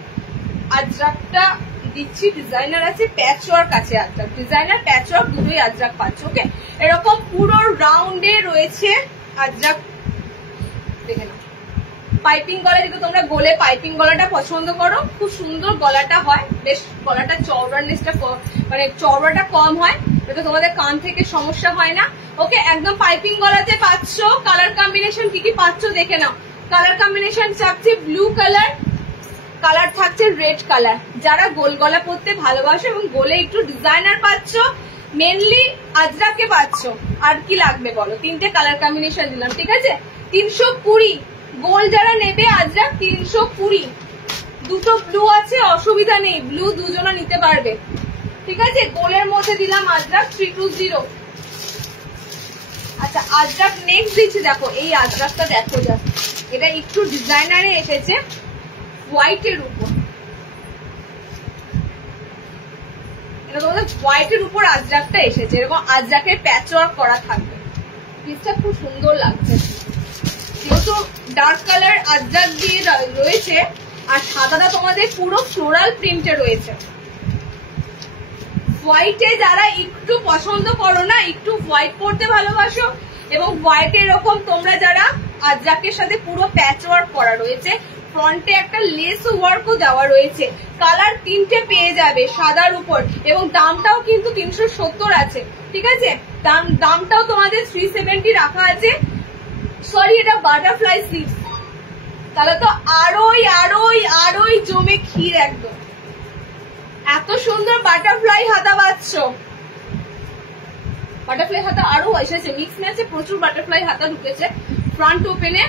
আজরাকটা দিচ্ছি। ডিজাইনার আছে, প্যাচ ওয়ার্ক আছে, আজরাক ডিজাইনার প্যাচ ওয়ার্ক দুটোই আজরাক পাচ্ছ। ওকে, এরকম পুরো রাউন্ডে রয়েছে আজরাক, দেখে নাও। পাইপিং গলা, যেটা তোমরা গোলে পাইপিং গলাটা পছন্দ করো, খুব সুন্দর গলাটা হয়, বেশ গলাটা চওড়ানেসটা মানে চওড়াটা কম হয়, যাতে তোমাদের কান থেকে সমস্যা হয় না। ওকে, একদম পাইপিং গলাতে পাচ্ছ। কালার কম্বিনেশন কি কি পাচ্ছ দেখে নাও। কালার কম্বিনেশন থাকছে ব্লু কালার, কালার থাকছে রেড কালার। যারা গোল গলা পরতে ভালোবাসো এবং গোলে একটু ডিজাইনার পাচ্ছ, মেনলি আজরাকে পাচ্ছ, আর কি লাগবে বলো? তিনটে কালার কম্বিনেশন দিলাম, ঠিক আছে। 320 গোল যারা নেবে আজরাক 320। দুটো ব্লু আছে, অসুবিধা নেই, ব্লু দুজনা নিতে পারবে, ঠিক আছে। গোলের মধ্যে দিলাম আজরাক 320। আচ্ছা, আজরাক নেক্সট দিচ্ছি, দেখো এই আজরাকটা দেখো, যা এটা একটু ডিজাইনারে এসেছে হোয়াইটের উপর, এটা তোমাদের হোয়াইটের উপর আজরাকটা এসেছে, এরকম আজরাকের প্যাচ ওয়ার্ক করা থাকবে, পিসটা খুব সুন্দর লাগছে। যেহেতু ডার্ক কালার আজরাক দিয়ে রয়েছে, আর সাদাটা তোমাদের পুরো ফ্লোরাল প্রিন্টে রয়েছে। হোয়াইটে যারা একটু পছন্দ করো না, একটু হোয়াইট পরতে ভালোবাসো, এবং হোয়াইটে এরকম তোমরা যারা আজরাকের সাথে পুরো প্যাচ ওয়ার্ক করা রয়েছে, ফ্রন্টে একটা লেস ওয়ার্কও দেওয়া রয়েছে, কালার তিনটে পেয়ে যাবে সাদার উপর, এবং দামটাও কিন্তু 370 আছে, ঠিক আছে। দামটাও তোমাদের 370 রাখা আছে। সরি, এটা বাটারফ্লাই স্লিভস, তাহলে তো আরোই জমে ক্ষীর একদম। এত সুন্দর বাটারফ্লাই হাতা পাচ্ছ, বাটারফ্লাই হাতা আরো এসেছে, মিক্স ম্যাচে প্রচুর বাটারফ্লাই হাতা ঢুকেছে ফ্রন্ট ওপেনে।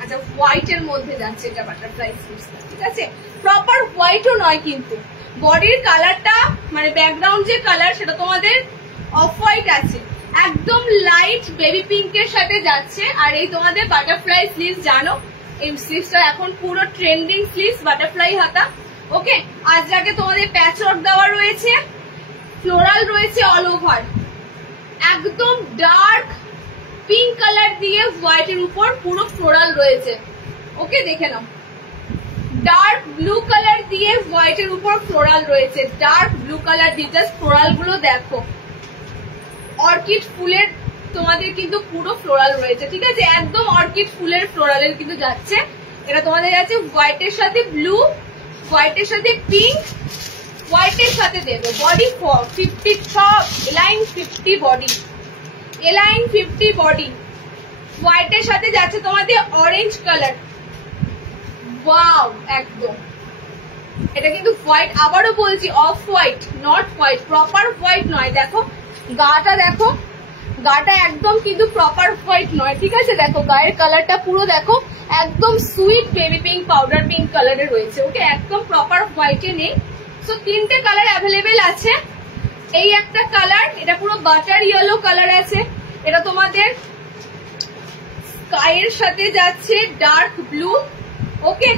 আচ্ছা, হোয়াইট এর মধ্যে যাচ্ছে এটা বাটারফ্লাই স্লিভস, ঠিক আছে। প্রপার হোয়াইটও নয় কিন্তু, বডির কালারটা মানে ব্যাকগ্রাউন্ড যে কালার সেটা তোমাদের অফ হোয়াইট আছে, একদম লাইট বেবি পিঙ্কের সাথে যাচ্ছে। আর এই তোমাদের বাটারফ্লাই স্লিভস, জানো এই স্লিভসটা এখন পুরো ট্রেন্ডিং স্লিভস, বাটারফ্লাই হাতা। ওকে, আজরাকে তোমাদের প্যাচ ওয়ার্ক দেওয়া রয়েছে, ফ্লোরাল রয়েছে অল ওভার, একদম ডার্ক পিঙ্ক কালার দিয়ে হোয়াইটের উপর পুরো ফ্লোরাল রয়েছে। ওকে, দেখে নাও, ডার্ক ব্লু কালার দিয়ে হোয়াইটের উপর ফ্লোরাল রয়েছে, ডার্ক ব্লু কালার দিয়ে, জাস্ট ফ্লোরাল গুলো দেখো, অর্কিড ফুলের তোমাদের কিন্তু পুরো ফ্লোরাল রয়েছে, ঠিক আছে, একদম অর্কিড ফুলের ফ্লোরালের কিন্তু যাচ্ছে। এটা তোমাদের যাচ্ছে হোয়াইটের সাথে ব্লু, হোয়াইটের সাথে পিঙ্ক, হোয়াইটের সাথে দেবে বডি 50, সব এলাইন 50 বডি, এলাইন 50 বডি। হোয়াইটের সাথে যাচ্ছে তোমাদের অরেঞ্জ কালার, ওয়াও একদম। এটা কিন্তু হোয়াইট, আবারও বলছি off white, not white, proper white নয়। দেখো গাটা, দেখো গাটা একদম কিন্তু প্রপার হোয়াইট নয়, ঠিক আছে। দেখো গায়ের কালারটা পুরো দেখো একদম sweet baby pink, powder pink কালারে রয়েছে। ওকে, একদম প্রপার হোয়াইটে নেই। সো তিনটে কালার অ্যাভেলেবেল আছে। এই একটা কালার, এটা পুরো বাটার ইয়েলো কালার আছে, এটা তোমাদের স্কাইয়ের সাথে যাচ্ছে ডার্ক ব্লু। ওকে,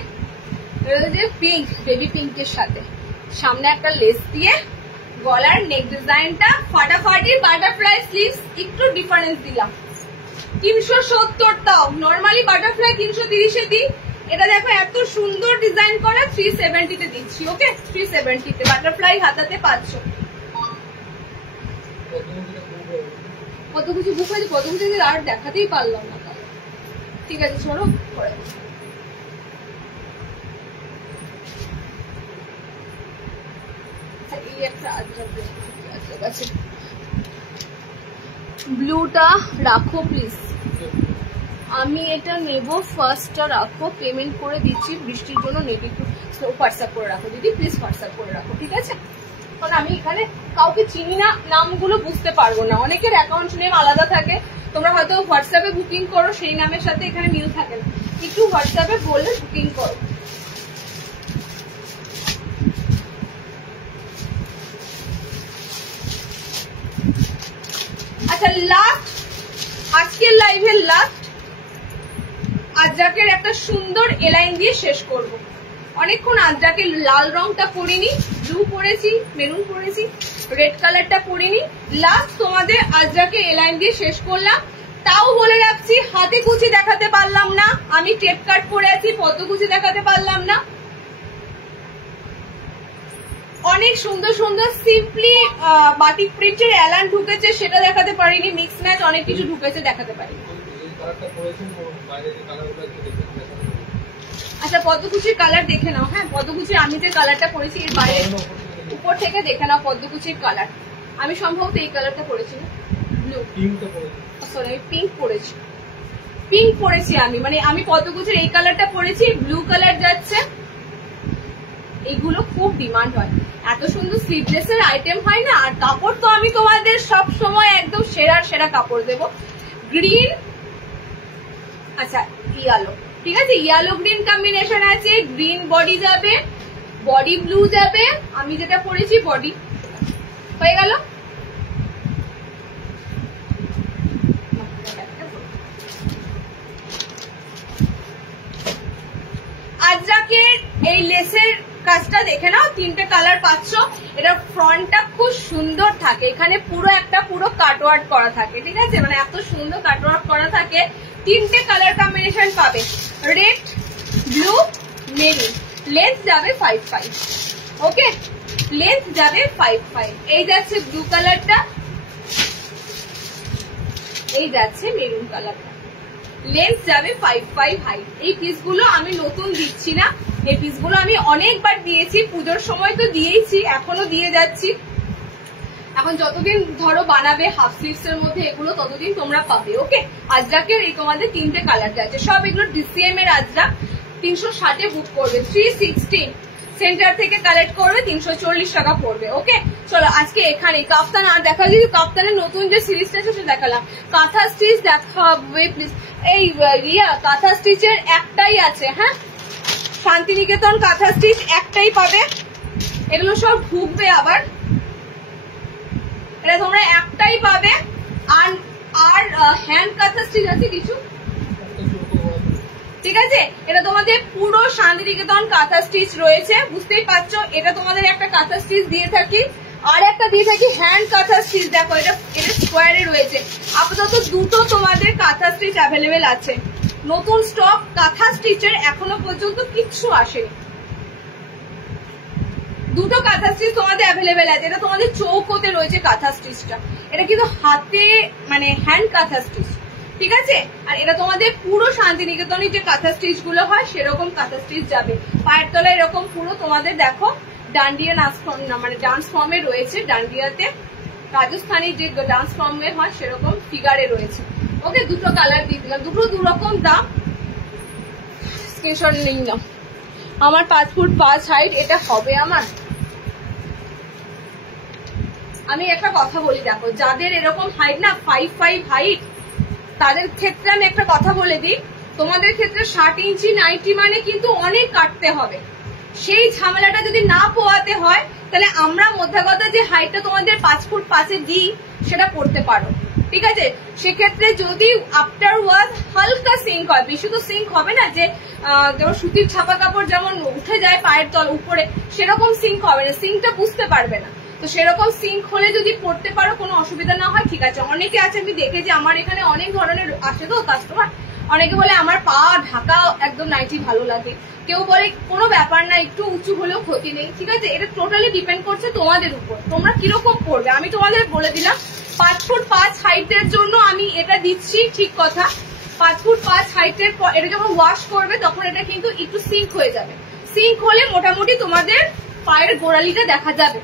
পিঙ্ক, বেবি পিঙ্কের সাথে সামনে একটা লেস দিয়ে, গলার নেক ডিজাইনটা ফাটাফাটি, বাটারফ্লাই স্লিভস, একটু ডিফারেন্স দিলাম। 370 টাও, নর্মালি বাটারফ্লাই 330 এ দিই, এটা দেখো এত সুন্দর ডিজাইন করা 370 তে দিচ্ছি। ওকে, 370 তে বাটারফ্লাই হাতাতে পাচ্ছ। কত কিছু বুক হয়েছে, কত কিছু আর দেখাতেই পারলাম না, ঠিক আছে ছোড়ো পরে। এই একটা আছে, ব্লুটা রাখো প্লিজ, আমি এটা নেব, ফার্স্টটা রাখো, পেমেন্ট করে দিচ্ছি, বৃষ্টির জন্য নেট একটু হোয়াটসঅ্যাপ করে রাখো দিদি, প্লিজ হোয়াটসঅ্যাপ করে রাখো, ঠিক আছে। কারণ আমি এখানে কাউকে চিনি না, নামগুলো বুঝতে পারবো না, অনেকের অ্যাকাউন্ট নেম আলাদা থাকে, তোমরা হয়তো হোয়াটসঅ্যাপে বুকিং করো, সেই নামের সাথে এখানে মিল থাকে না, একটু হোয়াটসঅ্যাপে বললে বুকিং করো। আচ্ছা লাস্ট, আজকের লাইভের লাস্ট আজরাকের একটা সুন্দর এলাইন দিয়ে শেষ করব। অনেকক্ষণ আজরাকের লাল রংটা পরিনি, ব্লু পরেছি, মেরুন পরেছি, রেড কালারটা পরিনি, লাস্ট তোমাদের আজরাকে এলাইন দিয়ে শেষ করলাম। তাও বলে রাখছি হাতে কুচি দেখাতে পারলাম না, আমি টেপ কাট পরে আছি, পদ্ম কুচি দেখাতে পারলাম না। অনেক সুন্দর সুন্দর সিম্পলি বাটিক প্রিন্টের এলান ঢুকেছে, সেটা দেখাতে পারিনি, মিক্স ম্যাচ অনেক কিছু ঢুকেছে, দেখাতে পারিনি। আচ্ছা পদ্মকুচির কালার দেখে নাও। হ্যাঁ পদ্মকুচির আমি যে কালারটা পরেছি এর বাইরে উপর থেকে দেখে নাও পদ্মকুচির কালার। আমি সম্ভবত এই কালারটা পরেছি না, ব্লু, সরি আমি পিঙ্ক পরেছি, পিঙ্ক পরেছি আমি, মানে আমি পদ্মকুচির এই কালারটা পরেছি, ব্লু কালার যাচ্ছে। এইগুলো খুব ডিমান্ড হয়, এত সুন্দর স্লিভলেসের আইটেম হয় না। আর কাপড় তো আমি তোমাদের সব সময় একদম সেরা সেরা কাপড় দেবো। গ্রিন, আচ্ছা ইয়ালো, ঠিক আছে, ইয়েলো গ্রিন কম্বিনেশন আছে, গ্রিন বডি যাবে, বডি ব্লু যাবে, আমি যেটা পরেছি বডি হয়ে গেল। আজরাকের এই লেসের কাজটা দেখে নাও, তিনটে কালার পাচ্ছ। এটা ফ্রন্টটা খুব সুন্দর থাকে, এখানে পুরো একটা পুরো কাটওয়ার্ক করা থাকে, ঠিক আছে, মানে এত সুন্দর কাটওয়ার্ক করা থাকে। তিনটে কালার কম্বিনেশন পাবে, রেড, ব্লু, মেরুন। লেন্থ যাবে 5.5, ওকে, লেন্থ যাবে 5.5। এই যাচ্ছে ব্লু কালারটা, এই যাচ্ছে মেরুন কালারটা, লেন্থ যাবে 5.5 হাইট। এই পিসগুলো আমি নতুন দিচ্ছি না, এই পিসগুলো আমি অনেকবার দিয়েছি, পুজোর সময় তো দিয়েছি, এখনো দিয়ে যাচ্ছি। এখন যতদিন ধরো বানাবে হাফ স্লিভস এর মধ্যে এগুলো, ততদিন তোমরা পাবে, ওকে। আজরাকের এই তোমাদের তিনটে কালার যাচ্ছে, সব এগুলো ডিসিএম এর আজরাক। 360 বুক করবে, 316 সেন্টার থেকে কালেক্ট করবে, 340 টাকা পড়বে, ওকে। চলো আজকে এখানে কাফতান আর দেখা যদি কাফতানের নতুন যে সিরিজটা আছে সেটা দেখালাম। কাঁথা স্টিচ দেখাবে প্লিজ। এই রিয়া কাঁথা স্টিচের একটাই আছে, হ্যাঁ শান্তিনিকেতন কাঁথা স্টিচ একটাই পাবে, এগুলো সব ঢুকবে আবার, এটা তোমরা একটাই পাবে। আর হ্যান্ড কাঁথা স্টিচ আছে কিছু, ঠিক আছে, এটা তোমাদের পুরো শান্তিনিকেতন কাঁথা স্টিচ রয়েছে, বুঝতেই পারছো। এটা তোমাদের একটা কাঁথা স্টিচ দিয়ে থাকি, আর একটা দিয়ে থাকি হ্যান্ড কাঁথা স্টিচ। দেখো এটা স্কোয়ারে রয়েছে। আপাতত দুটো তোমাদের কাঁথা স্টিচ অ্যাভেলেবেল আছে, নতুন স্টক কাঁথা স্টিচের এখনো পর্যন্ত কিচ্ছু আসেনি। দুটো কাঁথা স্টিচ তোমাদের অ্যাভেলেবেল আছে, এটা তোমাদের চৌকোতে রয়েছে কাঁথা স্টিচটা, এটা কিন্তু হাতে মানে হ্যান্ড কাঁথা স্টিচ, ঠিক আছে। আর এটা তোমাদের পুরো শান্তিনিকেতনের যে কাঁথা স্টিচ গুলো হয় সেরকম কাঁথা স্টিচ যাবে। পায়ের তলায় এরকম পুরো তোমাদের দেখো ডান্ডিয়া মানে ডান্স ফর্মে রয়েছে, ডান্ডিয়াতে রাজস্থানী যে ডান্স ফর্মে হয় সেরকম ফিগারে রয়েছে, ওকে। দুটো কালার দিয়ে দিলাম, দুটো দুরকম দাম, স্ক্রিনশট নিলাম। আমার 5 ফুট 5 হাইট, এটা হবে আমার। আমি একটা কথা বলি, দেখো যাদের এরকম হাইট না 5.5 হাইট, তাদের ক্ষেত্রে আমি একটা কথা বলে দিই, তোমাদের ক্ষেত্রে 60 ইঞ্চি নাইটি মানে কিন্তু অনেক কাটতে হবে। সেই ঝামেলাটা যদি না পোয়াতে হয় তাহলে আমরা মধ্যে কথা যে হাইটটা তোমাদের 5 ফুট 5 দিই সেটা করতে পারো, ঠিক আছে। সেক্ষেত্রে যদি আফটার ওয়াশ হালকা সিঙ্ক হয়, বেশি তো সিঙ্ক হবে না, যে যেমন সুতির ছাপা কাপড় যেমন উঠে যায় পায়ের তল উপরে, সেরকম সিঙ্ক হবে না, সিঙ্কটা বুঝতে পারবে না। তো সেরকম সিঙ্ক হলে যদি পড়তে পারো, কোনো অসুবিধা না হয়, ঠিক আছে। অনেকে আছে আমি দেখেছি, আমার এখানে অনেক ধরনের আসে তো কাস্টমার, অনেকে বলে আমার পা ঢাকা একদম নাইটি ভালো লাগে, কেউ বলে কোনো ব্যাপার না একটু উঁচু হলেও ক্ষতি নেই, ঠিক আছে। এটা টোটালি ডিপেন্ড করছে তোমাদের উপর, তোমরা কিরকম পড়বে। আমি তোমাদের বলে দিলাম 5 ফুট 5 হাইটের জন্য আমি এটা দিচ্ছি, ঠিক কথা। 5 ফুট 5 হাইটের পর এটা যখন ওয়াশ করবে তখন এটা কিন্তু একটু সিঙ্ক হয়ে যাবে, সিঙ্ক হলে মোটামুটি তোমাদের পায়ের গোড়ালিটা দেখা যাবে,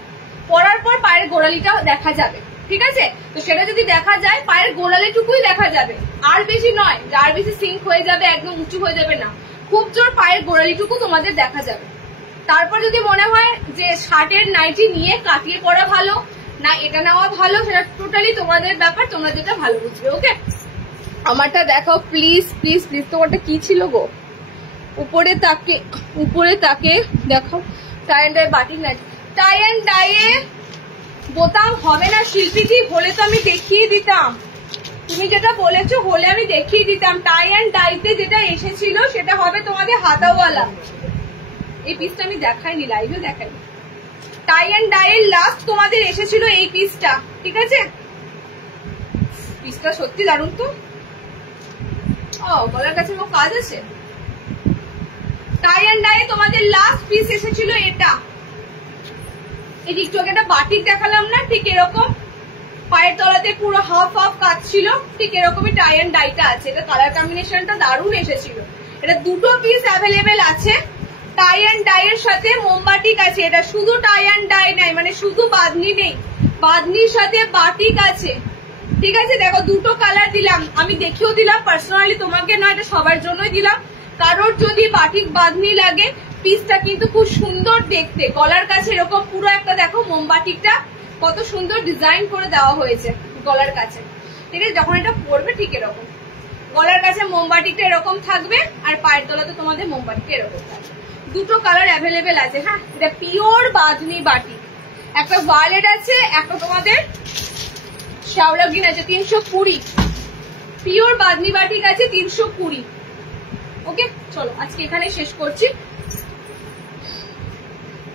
পরার পর পায়ের গোড়ালিটা দেখা যাবে, ঠিক আছে। তো সেটা যদি দেখা যায় পায়ের গোড়ালিটুকুই দেখা যাবে, আর বেশি নয়, আর বেশি সিঙ্ক হয়ে যাবে একদম উঁচু হয়ে যাবে না, খুব জোর পায়ের গোড়ালিটুকু তোমাদের দেখা যাবে, তারপর যদি মনে হয় যে শার্টের নাইটি নিয়ে কাটিয়ে পরা ভালো না এটা নেওয়া ভালো, সেটা টোটালি তোমাদের ব্যাপার, তোমরা যেটা ভালো বুঝবে। ওকে, আমারটা দেখো প্লিজ প্লিজ প্লিজ। তোমারটা কি ছিল গো? উপরে তাকে দেখো, tie and dye batik nightie. Tie and ডাইয়ে বোতাম হবে না শিল্পীটি, হলে তো আমি দেখিয়ে দিতাম। তুমি যেটা বলেছো হলে আমি দেখিয়ে দিতাম। টাই অ্যান্ড ডাইতে যেটা এসেছিল সেটা হবে তোমাদের হাতাওয়ালা। এই পিসটা আমি দেখাইনি, লাইভে দেখাইনি। টাই অ্যান্ড ডাইয়ের লাস্ট তোমাদের এসেছিল এই পিসটা, ঠিক আছে? পিসটা সত্যি দারুণ তো। গলার কাছে কোনো কাজ আছে। টাই অ্যান্ড ডাইয়ে তোমাদের লাস্ট পিস এসেছিল এটা। এই একটু আগে একটা বাটিক দেখালাম না, ঠিক এরকম পায়ের তলাতে পুরো হাফ হাফ কাজ ছিল, ঠিক এরকমই টাই অ্যান্ড ডাইটা আছে। এটা কালার কম্বিনেশনটা দারুণ এসেছিল। এটা দুটো পিস অ্যাভেলেবেল আছে। টাই অ্যান্ড ডাই এর সাথে মোমবাটিক আছে। এটা শুধু টাই অ্যান্ড ডাই নাই, মানে শুধু বাঁধনি নেই, বাঁধনির সাথে বাটিক আছে, ঠিক আছে? দেখো দুটো কালার দিলাম, আমি দেখিয়েও দিলাম পার্সোনালি, তোমাকে নয়, এটা সবার জন্যই দিলাম। কারোর যদি বাটিক বাঁধনি লাগে, পিসটা কিন্তু খুব সুন্দর দেখতে। গলার কাছে এরকম পুরো একটা দেখো মোমবাটিকটা কত সুন্দর ডিজাইন করে দেওয়া হয়েছে গলার কাছে, ঠিক আছে? যখন এটা পরবে ঠিক এরকম গলার কাছে মোমবাটিকটা এরকম থাকবে, আর পায়ের তলাতে তোমাদের মোমবাটিকটা এরকম থাকবে। দুটো কালার অ্যাভেলেবেল আছে। হ্যাঁ, এটা পিওর বাঁধনি বাটিক। একটা ভায়োলেট আছে, একটা তোমাদের শ্যাওলা গ্রিন আছে, 320। পিওর বাঁধনি বাটিক আছে 320। ওকে, চলো আজকে এখানে শেষ করছি।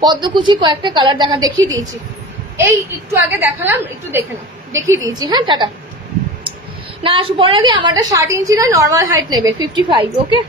পদ্মকুচি কয়েকটা কালার দেখিয়ে দিয়েছি। এই একটু আগে দেখালাম, একটু দেখে নাও, দেখিয়ে দিয়েছি। হ্যাঁ, টাটা। না পরে আমারটা 60 ইঞ্চি না, নর্মাল হাইট নেবে 55। ওকে।